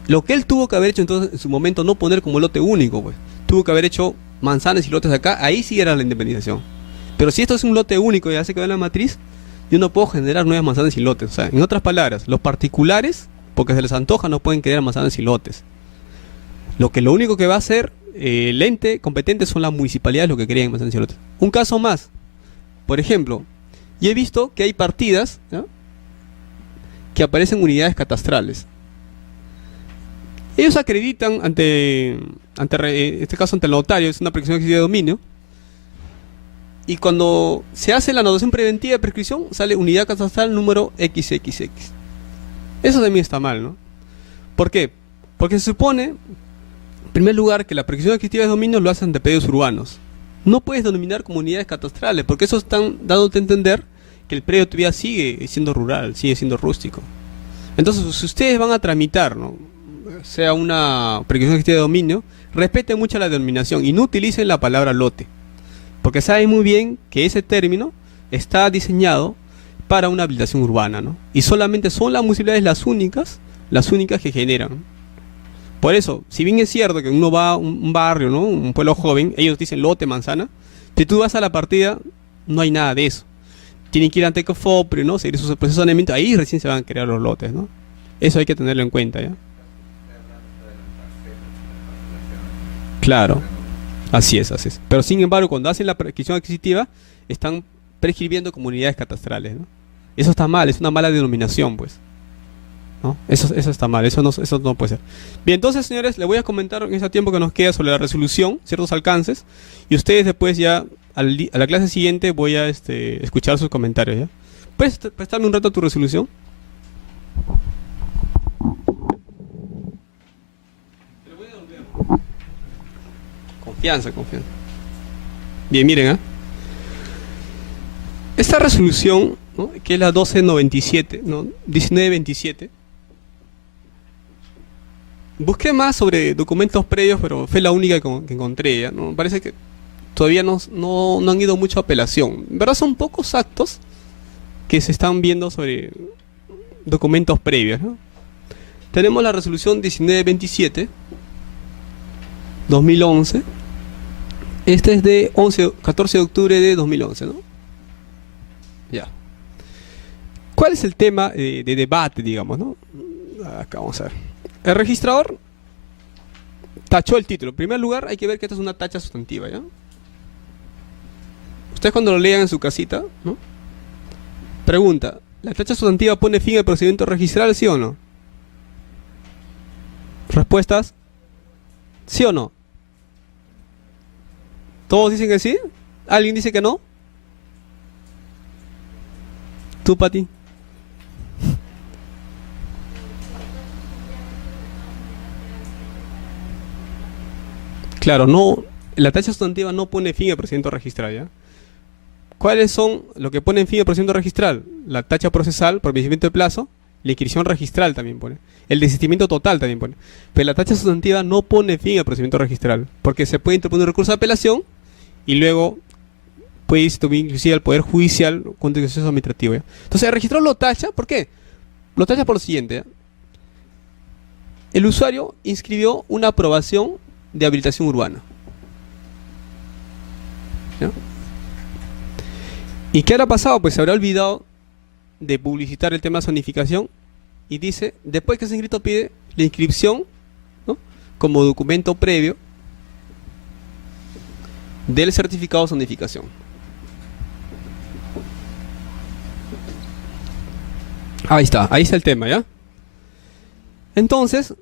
Lo que él tuvo que haber hecho entonces en su momento, no poner como lote único, pues. Tuvo que haber hecho manzanas y lotes acá, ahí sí era la independización. Pero si esto es un lote único y ya se quedó en la matriz, yo no puedo generar nuevas manzanas y lotes. O sea, en otras palabras, los particulares, porque se les antoja, no pueden crear manzanas y lotes. Lo único que va a hacer el ente competente son las municipalidades lo que crean manzanas y lotes. Un caso más, por ejemplo, y he visto que hay partidas, ¿no?, que aparecen unidades catastrales. Ellos acreditan en este caso ante el notario, es una prescripción adquisitiva de dominio, y cuando se hace la anotación preventiva de prescripción sale unidad catastral número XXX. Eso de mí está mal, ¿no? ¿Por qué? Porque se supone, en primer lugar, que la prescripción adquisitiva de dominio lo hacen ante pedidos urbanos. No puedes denominar como unidades catastrales, porque eso están dándote a entender que el predio todavía sigue siendo rural, sigue siendo rústico. Entonces, si ustedes van a tramitar, ¿no?, sea una prescripción adquisitiva de dominio, respeten mucho la denominación y no utilicen la palabra lote, porque saben muy bien que ese término está diseñado para una habilitación urbana, ¿no? Y solamente son las municipalidades las únicas que generan. Por eso, si bien es cierto que uno va a un barrio, ¿no?, un pueblo joven, ellos dicen lote, manzana, si tú vas a la partida, no hay nada de eso. Tienen que ir ante COFOPRE, ¿no?, seguir sus procesos de saneamiento, ahí recién se van a crear los lotes, ¿no? Eso hay que tenerlo en cuenta, ¿ya? Claro, así es. Pero sin embargo, cuando hacen la prescripción adquisitiva, están prescribiendo comunidades catastrales, ¿no? Eso está mal, es una mala denominación, pues, ¿no? Eso está mal, eso no puede ser. Bien, entonces, señores, les voy a comentar en ese tiempo que nos queda sobre la resolución, ciertos alcances, y ustedes después ya, a la clase siguiente, voy a escuchar sus comentarios, ¿ya? ¿Puedes prestarme un rato a tu resolución? Confianza. Bien, miren, ¿eh? Esta resolución, ¿no?, que es la 1297, ¿no?, 1927. Busqué más sobre documentos previos, pero fue la única que encontré, ¿ya? ¿No? Parece que todavía no han ido mucho a apelación. En verdad son pocos actos que se están viendo sobre documentos previos, ¿no? Tenemos la resolución 1927, 2011. Este es de 14 de octubre de 2011, ¿no? Ya. ¿Cuál es el tema de debate, digamos, ¿no? Acá vamos a ver. El registrador tachó el título. En primer lugar, hay que ver que esta es una tacha sustantiva, ¿ya? Ustedes cuando lo lean en su casita, ¿no?, pregunta: ¿la tacha sustantiva pone fin al procedimiento registral, sí o no? Respuestas: ¿sí o no? ¿Todos dicen que sí? ¿Alguien dice que no? ¿Tú, Pati? Claro, no, la tacha sustantiva no pone fin al procedimiento registral, ¿ya? ¿Cuáles son lo que ponen fin al procedimiento registral? La tacha procesal por vencimiento de plazo, la inscripción registral también pone, el desistimiento total también pone. Pero la tacha sustantiva no pone fin al procedimiento registral, porque se puede interponer un recurso de apelación y luego puede ir inclusive al Poder Judicial contra el proceso administrativo, ¿ya? Entonces el registrador lo tacha, ¿por qué? Lo tacha por lo siguiente, ¿ya? El usuario inscribió una aprobación de habilitación urbana, ¿ya? ¿Y qué habrá pasado? Pues se habrá olvidado de publicitar el tema de zonificación y dice, después que ese inscrito pide la inscripción, ¿no?, como documento previo del certificado de zonificación. Ahí está el tema, ¿ya? Entonces,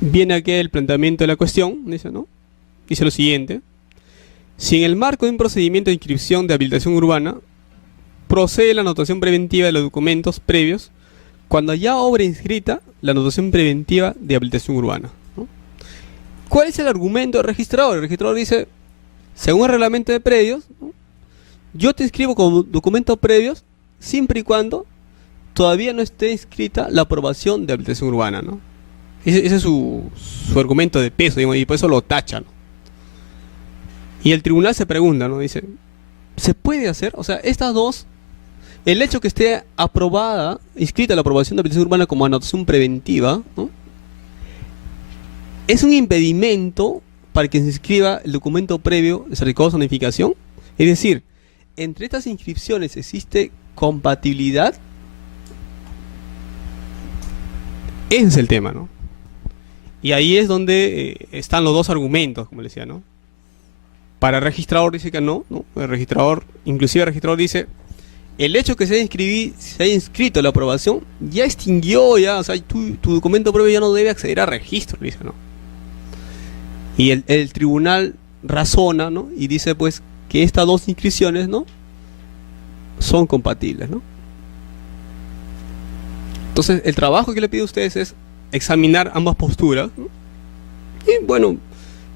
viene aquí el planteamiento de la cuestión, dice, ¿no? Dice lo siguiente: si en el marco de un procedimiento de inscripción de habilitación urbana procede la anotación preventiva de los documentos previos, cuando ya obra inscrita la anotación preventiva de habilitación urbana, ¿no? ¿Cuál es el argumento del registrador? El registrador dice, según el reglamento de predios, ¿no?, yo te inscribo como documentos previos siempre y cuando todavía no esté inscrita la aprobación de habilitación urbana, ¿no? Ese es su argumento de peso, digamos, y por eso lo tacha, ¿no? Y el tribunal se pregunta, ¿no? Dice, ¿se puede hacer? O sea, estas dos, el hecho que esté aprobada, inscrita la aprobación de habilitación urbana como anotación preventiva, ¿no?, ¿es un impedimento para que se inscriba el documento previo de certificado de zonificación? Es decir, ¿entre estas inscripciones existe compatibilidad? Ese es el tema, ¿no? Y ahí es donde están los dos argumentos, como le decía, ¿no? Para el registrador dice que no, ¿no? El registrador, inclusive el registrador dice, el hecho que se haya inscrito la aprobación ya extinguió, ya, o sea, tu documento previo ya no debe acceder a registro, dice, ¿no? Y el tribunal razona, ¿no?, y dice pues que estas dos inscripciones, ¿no?, son compatibles, ¿no? Entonces el trabajo que le pido a ustedes es examinar ambas posturas, ¿no? Y bueno,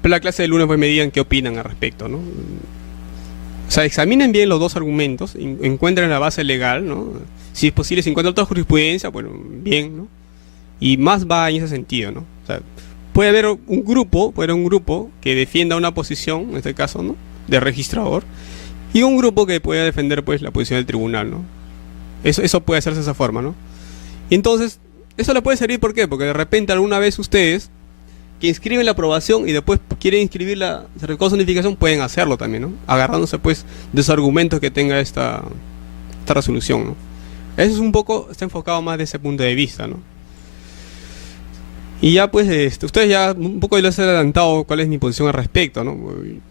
para la clase de lunes pues me digan qué opinan al respecto, ¿no? O sea, examinen bien los dos argumentos, encuentren la base legal, ¿no? Si es posible, si encuentran otra jurisprudencia, bueno, bien, ¿no? Y más va en ese sentido, ¿no? O sea, puede haber un grupo que defienda una posición, en este caso, ¿no?, de registrador, y un grupo que pueda defender pues la posición del tribunal, ¿no? Eso puede hacerse de esa forma, ¿no? Y entonces, eso le puede servir, ¿por qué? Porque de repente alguna vez ustedes que inscriben la aprobación y después quieren inscribir la certificado de zonificación, pueden hacerlo también, ¿no?, agarrándose pues de esos argumentos que tenga esta resolución, ¿no? Eso es un poco, está enfocado más de ese punto de vista, ¿no? Y ya pues, ustedes ya un poco les he adelantado cuál es mi posición al respecto, ¿no?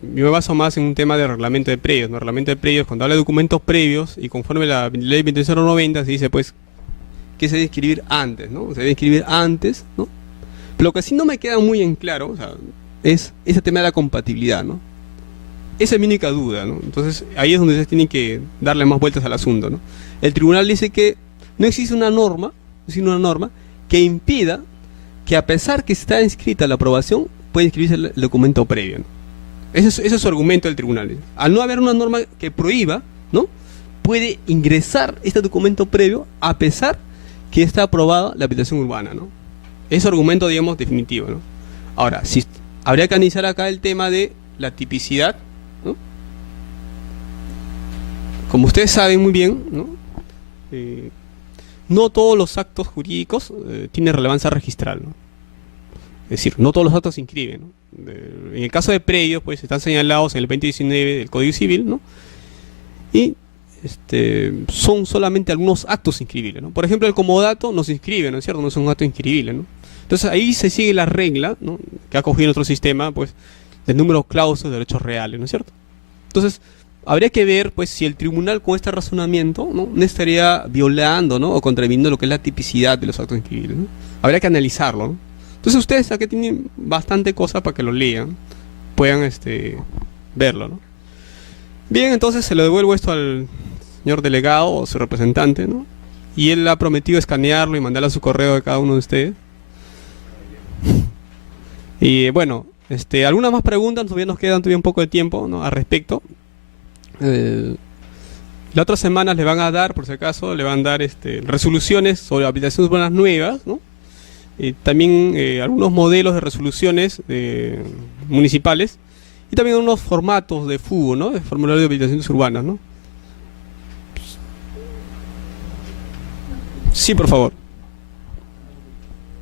Yo me baso más en un tema de reglamento de predios, ¿no? Reglamento de predios, cuando habla de documentos previos y conforme la ley 28090 se dice pues que se debe inscribir antes, ¿no? Se debe inscribir antes, ¿no? Pero lo que sí no me queda muy en claro, o sea, es ese tema de la compatibilidad, ¿no? Esa es mi única duda, ¿no? Entonces ahí es donde ustedes tienen que darle más vueltas al asunto, ¿no? El tribunal dice que no existe una norma que impida que, a pesar que está inscrita la aprobación, puede inscribirse el documento previo, ¿no? Ese es su argumento del tribunal. Al no haber una norma que prohíba, ¿no?, puede ingresar este documento previo a pesar que está aprobada la habilitación urbana, ¿no? Ese argumento, digamos, definitivo, ¿no? Ahora, si habría que analizar acá el tema de la tipicidad, ¿no? Como ustedes saben muy bien, ¿no?, no todos los actos jurídicos tienen relevancia registral, ¿no? Es decir, no todos los actos se inscriben, ¿no? En el caso de predios, pues están señalados en el 2019 del Código Civil, ¿no? Y son solamente algunos actos inscribibles, ¿no? Por ejemplo, el comodato no se inscribe, ¿no es cierto? No es un acto inscribible, ¿no? Entonces ahí se sigue la regla, ¿no?, que ha cogido nuestro sistema, pues, del número clausus de derechos reales, ¿no es cierto? Entonces habría que ver pues si el tribunal con este razonamiento no estaría violando, ¿no?, o contraviniendo lo que es la tipicidad de los actos inscribibles, ¿no? Habría que analizarlo, ¿no? Entonces ustedes aquí tienen bastante cosas para que lo lean, puedan verlo, ¿no? Bien, entonces se lo devuelvo esto al señor delegado o su representante, ¿no? Y él ha prometido escanearlo y mandarlo a su correo de cada uno de ustedes. Y bueno, algunas más preguntas, todavía nos quedan un poco de tiempo, ¿no?, al respecto. La otra semana les van a dar, por si acaso, le van a dar resoluciones sobre aplicaciones urbanas nuevas, ¿no? También algunos modelos de resoluciones municipales y también unos formatos de FUBO, ¿no?, de formulario de habilitaciones urbanas, ¿no? Sí, por favor.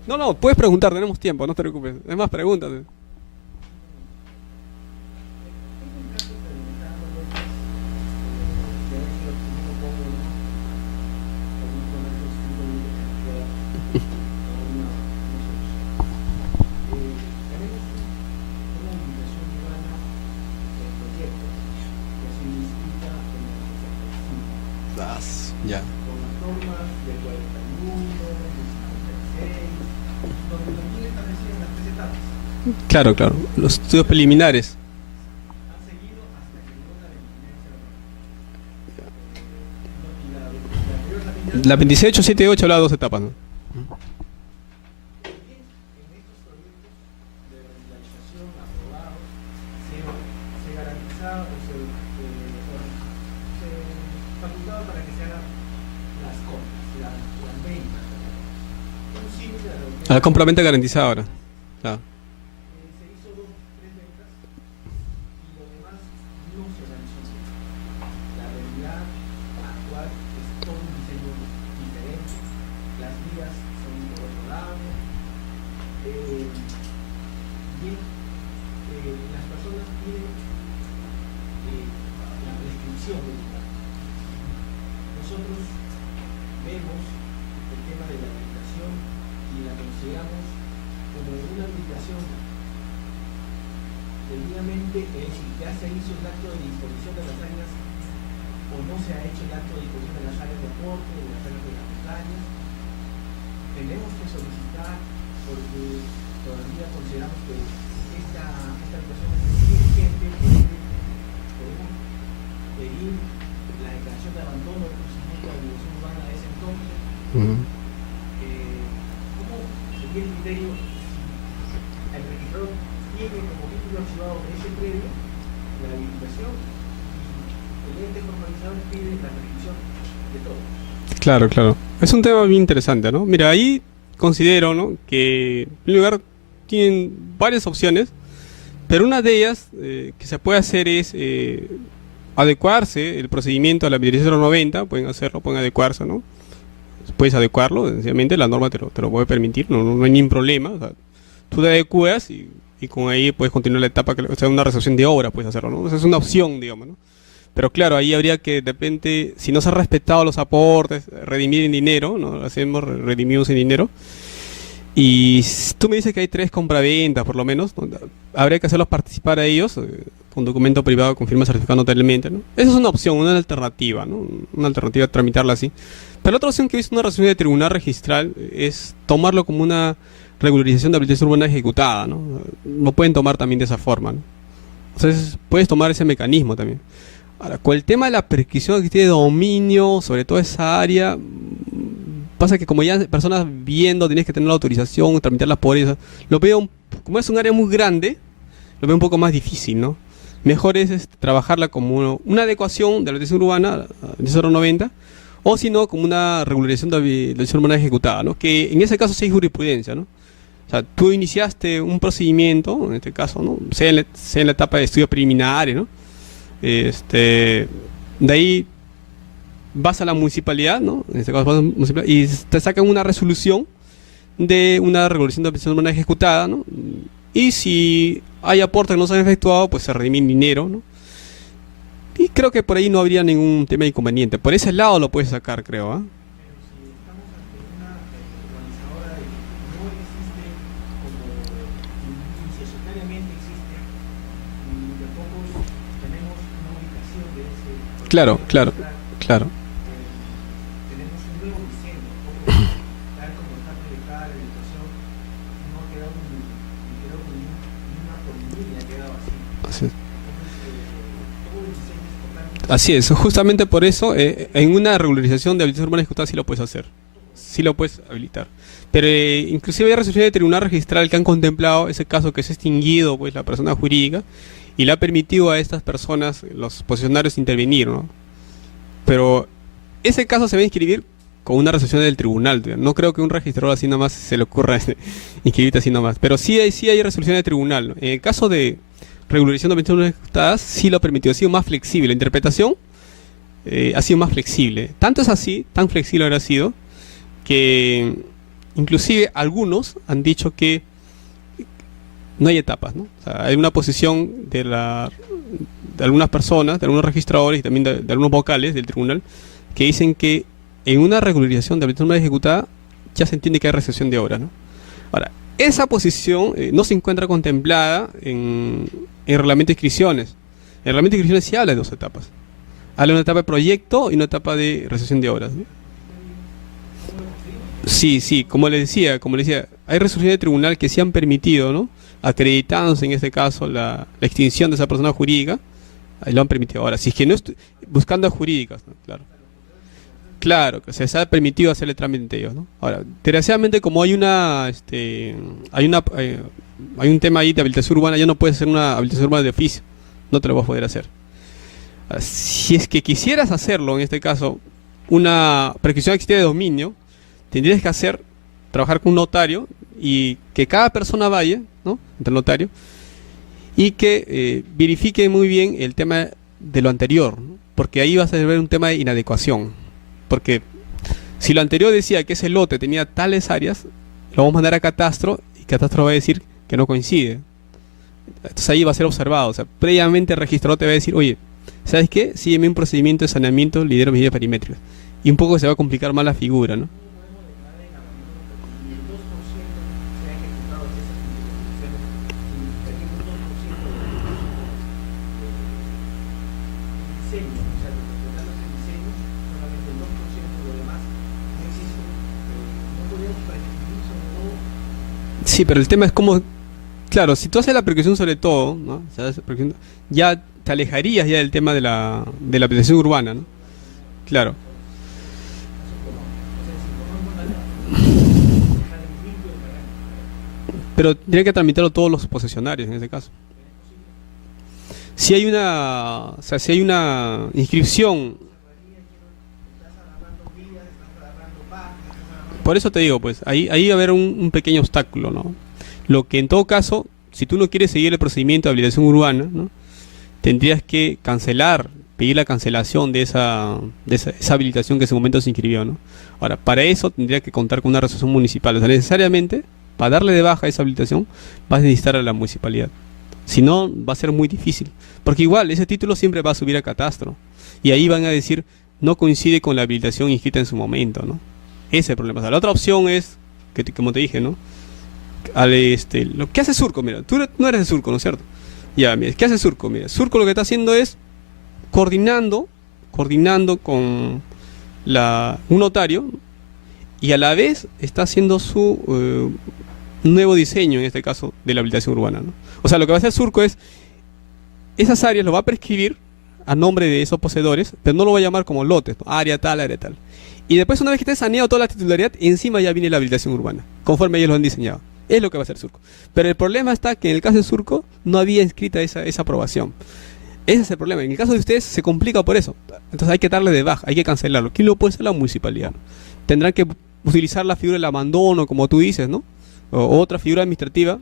No, puedes preguntar, tenemos tiempo, no te preocupes. Es más, pregúntate. Ya. con las normas del 41, del 56, donde también establecían las tres etapas. Claro, claro. Los estudios preliminares. Han seguido hasta que llegó la 2908. La 26878 hablaba de 2 etapas, ¿no? En estos proyectos de regularización aprobados se garantizaba o se facultaba para que se hagan las compras, las ventas. Un símil a lo que A la compraventa garantizada ahora. Claro. se hizo 2, 3 ventas y lo demás no se realizó. La realidad actual es todo un diseño diferente, las vías son por otro lado, las personas tienen la prescripción del lugar. Nosotros vemos el tema de la habilitación y la consideramos como una habilitación debidamente, es decir, ya se hizo el acto de disposición de las áreas o no se ha hecho el acto de disposición de las áreas de aporte, de las áreas de las montañas. Tenemos que solicitar porque todavía consideramos que esta habilitación es vigente, podemos pedir la declaración de abandono del procedimiento de habilitación urbana de ese entonces. ¿Cómo sería el criterio si el registrador tiene como título archivado de ese predio la habilitación y el ente formalizador pide la prescripción de todo? Claro, claro. Es un tema bien interesante, ¿no? Mira, ahí considero, ¿no?, que en primer lugar tienen varias opciones, pero una de ellas que se puede hacer es adecuarse el procedimiento a la dirección 90, pueden hacerlo, pueden adecuarse, ¿no? Puedes adecuarlo, sencillamente la norma te lo puede permitir, no hay ningún problema. O sea, tú te adecuas y con ahí puedes continuar la etapa, o sea, una resolución de obra puedes hacerlo, ¿no? O sea, es una opción, digamos, ¿no? Pero claro, ahí habría que, de repente, si no se han respetado los aportes, redimir en dinero, ¿no? Redimimos en dinero. Y tú me dices que hay 3 compraventas, por lo menos, ¿no? Habría que hacerlos participar a ellos con documento privado con firma certificada notablemente, ¿no? Esa es una opción, una alternativa, ¿no? Una alternativa a tramitarla así. Pero la otra opción que he visto una resolución de tribunal registral es tomarlo como una regularización de habilitación urbana ejecutada, ¿no? Lo pueden tomar también de esa forma, ¿no? Entonces, puedes tomar ese mecanismo también. Ahora, con el tema de la prescripción que tiene dominio sobre toda esa área, pasa que como ya personas viendo, tienes que tener la autorización, tramitarlas por eso. Lo veo, como es un área muy grande, lo veo un poco más difícil, ¿no? Mejor es trabajarla como una adecuación de la habilitación urbana, de 090, o si no, como una regularización de habilitación urbana ejecutada, ¿no? Que en ese caso sí hay jurisprudencia, ¿no? O sea, tú iniciaste un procedimiento, en este caso, ¿no?, sea en la etapa de estudios preliminares, ¿no? De ahí vas a la municipalidad, ¿no? En este caso vas a la municipalidad y te sacan una resolución de una regulación de habilitación urbana ejecutada, ¿no? Y si hay aportes que no se han efectuado, pues se redime dinero, ¿no? Y creo que por ahí no habría ningún tema de inconveniente. Por ese lado lo puedes sacar, creo, ¿ah? Claro, claro, claro. Tenemos un nuevo diseño, tal como está proyectada la habilitación, no ha quedado ni una columnilla, ha quedado así. Así es. Entonces, todo el diseño es totalmente... Así es, justamente por eso, en una regularización de habilitación urbana ejecutada sí lo puedes hacer, sí lo puedes habilitar. Pero inclusive hay resoluciones de tribunal registral que han contemplado ese caso que se ha extinguido, pues, la persona jurídica, y le ha permitido a estas personas, los posesionarios, intervenir, ¿no? Pero ese caso se va a inscribir con una resolución del tribunal. No creo que un registrador así nomás se le ocurra inscribirte así nomás. Pero sí hay resolución del tribunal, ¿no? En el caso de regularización de habilitaciones ejecutadas, sí lo ha permitido, ha sido más flexible. La interpretación ha sido más flexible. Tanto es así, tan flexible habrá sido, que inclusive algunos han dicho que no hay etapas, ¿no? O sea, hay una posición de algunas personas, de algunos registradores y también de algunos vocales del tribunal, que dicen que en una regularización de habilitación ejecutada ya se entiende que hay recepción de obra, ¿no? Ahora, esa posición no se encuentra contemplada en el reglamento de inscripciones. El reglamento de inscripciones sí habla de 2 etapas. Hay una etapa de proyecto y una etapa de recepción de obras, ¿no? Sí, sí, como le decía, hay resoluciones de tribunal que sí han permitido, ¿no? Acreditándose en este caso la extinción de esa persona jurídica, ahí lo han permitido. Ahora, si es que no buscando a jurídicas, ¿no? Claro. Claro, que se ha permitido hacerle trámite ante ellos, ¿no? Ahora, desgraciadamente como hay un tema ahí de habilitación urbana, ya no puedes hacer una habilitación urbana de oficio, no te lo vas a poder hacer. Ahora, si es que quisieras hacerlo, en este caso, una prescripción existente de dominio, tendrías que trabajar con un notario y que cada persona vaya, ¿no? Ante el notario y que verifique muy bien el tema de lo anterior, ¿no? Porque ahí vas a ver un tema de inadecuación. Porque si lo anterior decía que ese lote tenía tales áreas, lo vamos a mandar a catastro y catastro va a decir que no coincide. Entonces ahí va a ser observado. O sea, previamente el registrador te va a decir, oye, ¿sabes qué? Sígueme un procedimiento de saneamiento, lidero medidas perimétricas. Y un poco se va a complicar más la figura, ¿no? Sí, pero el tema es cómo, claro, si tú haces la percusión sobre todo, ¿no? O sea, ya te alejarías ya del tema de la habilitación urbana, ¿no? Claro. Pero tiene que tramitarlo todos los posesionarios en ese caso. Si hay o sea, si hay una inscripción, por eso te digo, pues, ahí va a haber un pequeño obstáculo, ¿no? Lo que en todo caso, si tú no quieres seguir el procedimiento de habilitación urbana, ¿no? Tendrías que pedir la cancelación esa habilitación que en ese momento se inscribió, ¿no? Ahora, para eso tendría que contar con una resolución municipal. O sea, necesariamente, para darle de baja esa habilitación, vas a necesitar a la municipalidad. Si no, va a ser muy difícil. Porque igual, ese título siempre va a subir a catastro. Y ahí van a decir, no coincide con la habilitación inscrita en su momento, ¿no? Ese es el problema. O sea, la otra opción es, como te dije, ¿no? Lo que hace Surco, mira, tú no eres de Surco, ¿no es cierto? Ya, mira, ¿qué hace Surco? Mira, Surco lo que está haciendo es coordinando con un notario y a la vez está haciendo su nuevo diseño, en este caso, de la habilitación urbana, ¿no? O sea, lo que va a hacer Surco es, esas áreas lo va a prescribir a nombre de esos poseedores, pero no lo va a llamar como lotes, ¿no? Área tal, área tal. Y después, una vez que esté saneado toda la titularidad, encima ya viene la habilitación urbana, conforme ellos lo han diseñado. Es lo que va a hacer Surco. Pero el problema está que en el caso de Surco no había inscrita esa aprobación. Ese es el problema. En el caso de ustedes se complica por eso. Entonces hay que darle de baja, hay que cancelarlo. ¿Quién lo puede hacer? La municipalidad. Tendrán que utilizar la figura del abandono, como tú dices, ¿no? O otra figura administrativa.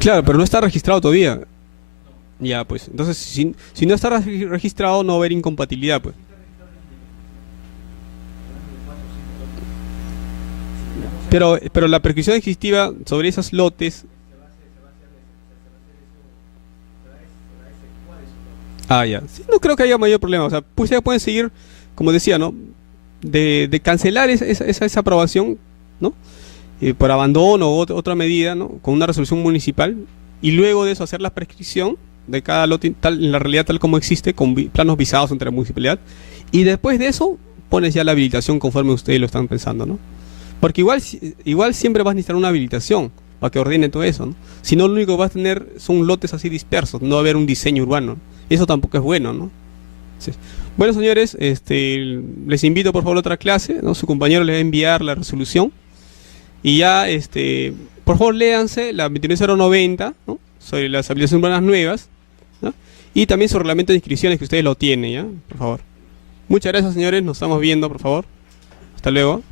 Claro, pero no está registrado todavía. Ya, pues. Entonces, si no está registrado, no va a haber incompatibilidad, pues. Pero la prescripción ejecutiva sobre esos lotes. Ah, ya. Sí, no creo que haya mayor problema. O sea, pues ya pueden seguir, como decía, ¿no? De cancelar esa aprobación, ¿no? Por abandono o otra medida, ¿no? Con una resolución municipal. Y luego de eso hacer la prescripción de cada lote, en la realidad tal como existe, con planos visados entre la municipalidad. Y después de eso, pones ya la habilitación conforme ustedes lo están pensando, ¿no? Porque igual siempre vas a necesitar una habilitación para que ordene todo eso, ¿no? Si no, lo único que vas a tener son lotes así dispersos, no va a haber un diseño urbano. Eso tampoco es bueno, ¿no? Sí. Bueno, señores, les invito por favor a otra clase, ¿no? Su compañero les va a enviar la resolución. Y ya, por favor, léanse la 29090, ¿no? Sobre las habilitaciones urbanas nuevas, ¿no? Y también su reglamento de inscripciones que ustedes lo tienen, ¿ya? Por favor. Muchas gracias, señores. Nos estamos viendo, por favor. Hasta luego.